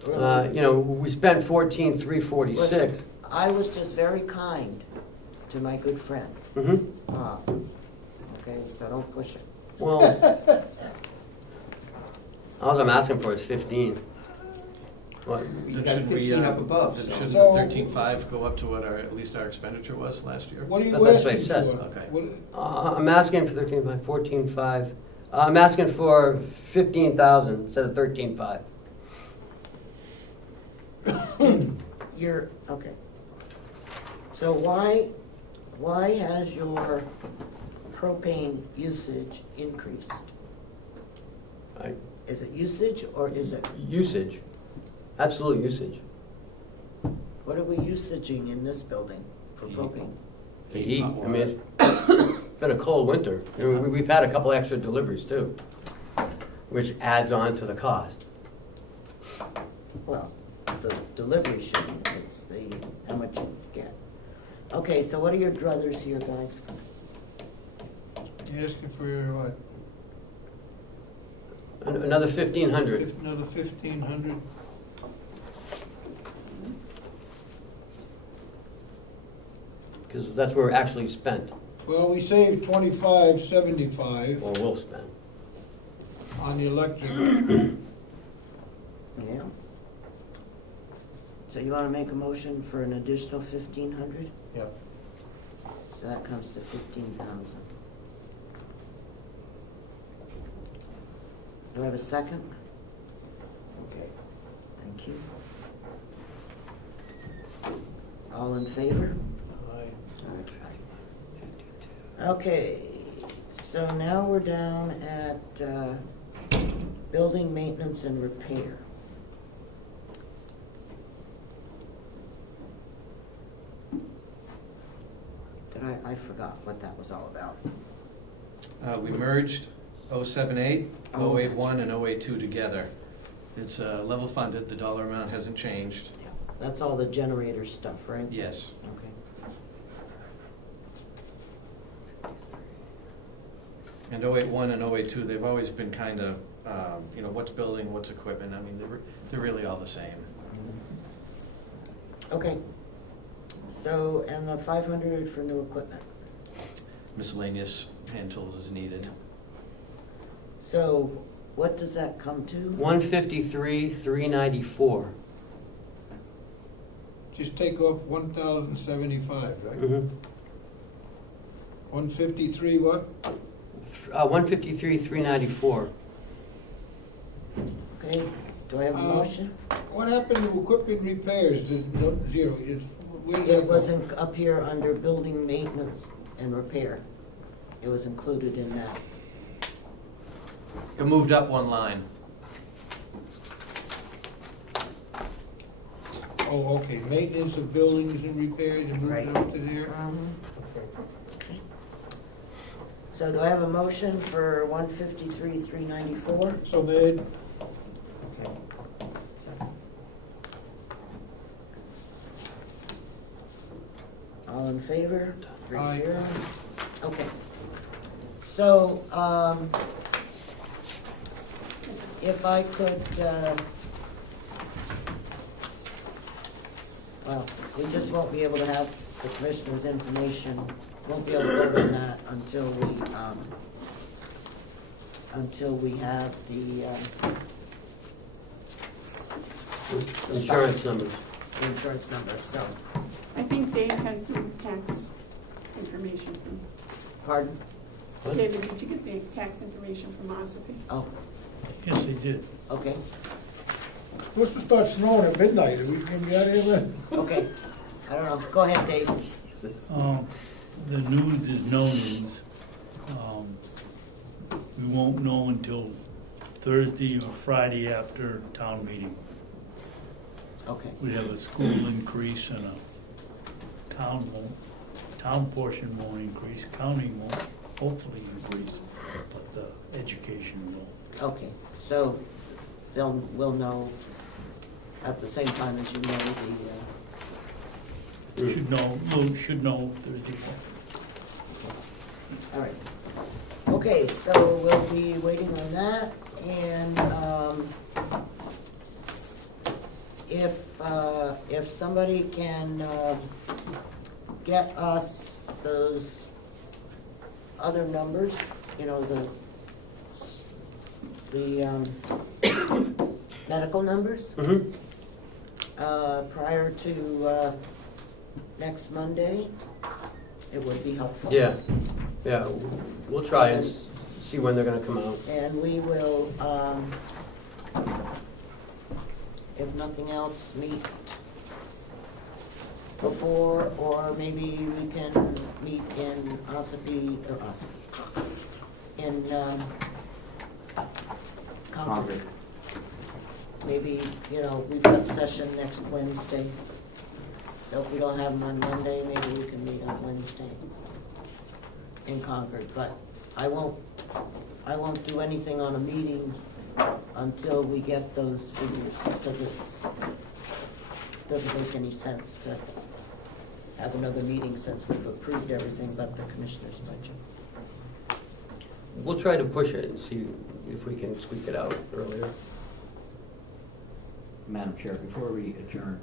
Really? We spent 14,346. Listen, I was just very kind to my good friend. Okay, so don't push it. Well, all I'm asking for is 15. What? You Then got should we, 15 up above, then so- shouldn't So- the 13.5 go up to what at least our expenditure was last year? What are you That's what I asking said. for? Okay. What- I'm asking for 13.5, 14.5. I'm asking for 15,000 instead of 13.5. You're, okay. So why has your propane usage increased? Is it usage or is it, Usage, absolute usage. what are we usaging in this building for Heat. propane? The heat. I mean, it's been a cold winter. We've had a couple extra deliveries too, which adds on to the cost. Well, the delivery shouldn't, it's the, how much you get. Okay, so what are your druthers here, guys? You asking for what? Another 1,500. Another 1,500? Because that's where we're actually spent, Well, we saved 25.75 or will spend. on the electric. Yeah. So you wanna make a motion for an additional 1,500? Yep. So that comes to 15,000. Do I have a second? Okay, thank you. All in favor? Aye. Okay, so now we're down at building maintenance and repair. I forgot what that was all about. We merged 078, Oh, 081, and 082 together. It's level funded, the dollar amount hasn't changed. That's all the generator stuff, right? Yes. Okay. And 081 and 082, they've always been kind of, what's building, what's equipment. I mean, they're really all the same. Okay. So, and the 500 for new equipment. Miscellaneous hand tools as needed. So, what does that come to? 153,394. Just take off 1,075, right? 153 what? 153,394. Okay, do I have a motion? What happened to equipment repairs? There's no, zero. Where did that It go? wasn't up here under building maintenance and repair. It was included in that. It moved up one line. Oh, okay, maintenance of buildings and repairs, and moved Right. it up to there? Okay. So do I have a motion for 153,394? So made. Okay. All in favor? Aye. 3-0. Okay. So, if I could, Well, we just won't be able to have the commissioner's information, won't be able to vote on that until we have the Insurance numbers. insurance number, so, I think Dave has the tax information from, pardon? David, did you get the tax information from Ossipee? Oh, Yes, they did. okay, Supposed to start snowing at midnight, are we gonna be out of here then? okay. I don't know, go ahead, Dave. Jesus. The news is no news. We won't know until Thursday or Friday after town meeting. Okay, We have a school increase and a town portion won't increase, county won't hopefully increase, but the education will. okay, so we'll know at the same time as you know Should know Thursday. all right. Okay, so we'll be waiting on that, and if somebody can get us those other numbers, you know, the medical numbers, Mm-hmm. prior to next Monday, it would be helpful. Yeah, we'll try and see when they're gonna come out. And we will, if nothing else, meet before, or maybe we can meet in Ossipee, in Concord. Maybe, you know, we've got session next Wednesday, so if we don't have them on Monday, maybe we can meet on Wednesday in Concord, but I won't do anything on a meeting until we get those figures, because it doesn't make any sense to have another meeting since we've approved everything but the commissioner's budget. We'll try to push it and see if we can squeak it out earlier. Madam Chair, before we adjourn,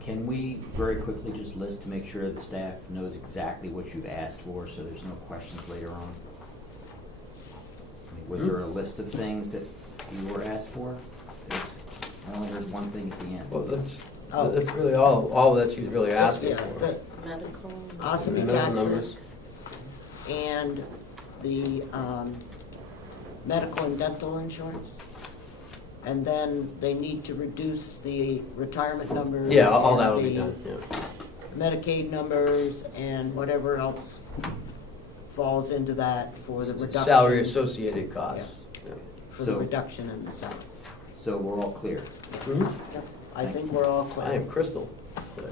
can we very quickly just list to make sure the staff knows exactly what you've asked for, so there's no questions later on? I mean, was there a list of things that you were asked for? I only heard one thing at the end. Well, that's Oh. really all that she's really asking Yeah, for. the Medical. Ossipee Medical taxes numbers. and the medical and dental insurance. And then they need to reduce the retirement numbers. Yeah, all and that'll be the done, yeah. Medicaid numbers and whatever else falls into that for the reduction. Salary associated costs. Yeah. For the So- reduction in the salary. So we're all clear. Mhm. Yep, I think we're all clear. I am crystal clear.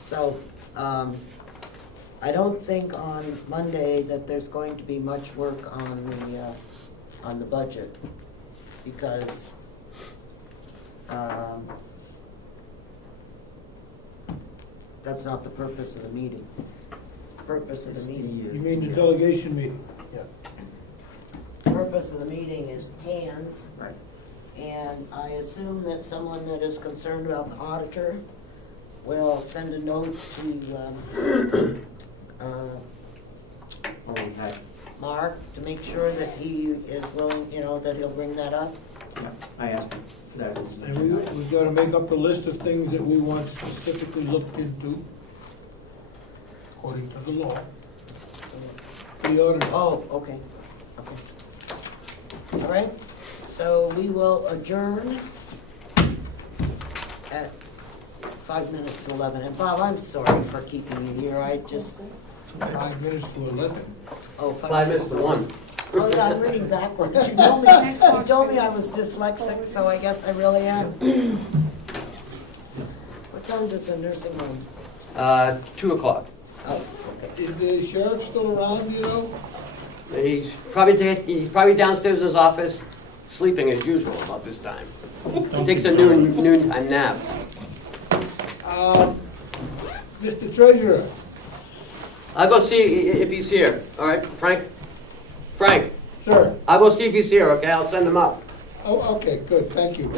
So, I don't think on Monday that there's going to be much work on the budget, because, that's not the purpose of the meeting. Purpose of the meeting, You mean the delegation meeting? purpose of the meeting is TANs, Right. and I assume that someone that is concerned about the auditor will send a note to, Well, we had, Mark to make sure that he is willing, you know, that he'll bring that up. I asked him, that is. And we gotta make up a list of things that we want specifically looked into, according to the law. The auditor. Oh, okay, okay. All right, so we will adjourn at 5 minutes to 11. And Bob, I'm sorry for keeping you here, I just, 5 minutes to 11. oh, 5 minutes to 1. Oh, yeah, I'm reading backwards. You told me I was dyslexic, so I guess I really am. What time does the nursing home? 2 o'clock. Oh, okay. Is the sheriff still around, you know? He's probably downstairs in his office, sleeping as usual about this time. He takes a noontime nap. Mr. Treasurer, I'll go see if he's here. All right, Frank? Frank, sir. I'll go see if he's here, okay? I'll send him up. Oh, okay, good, thank you.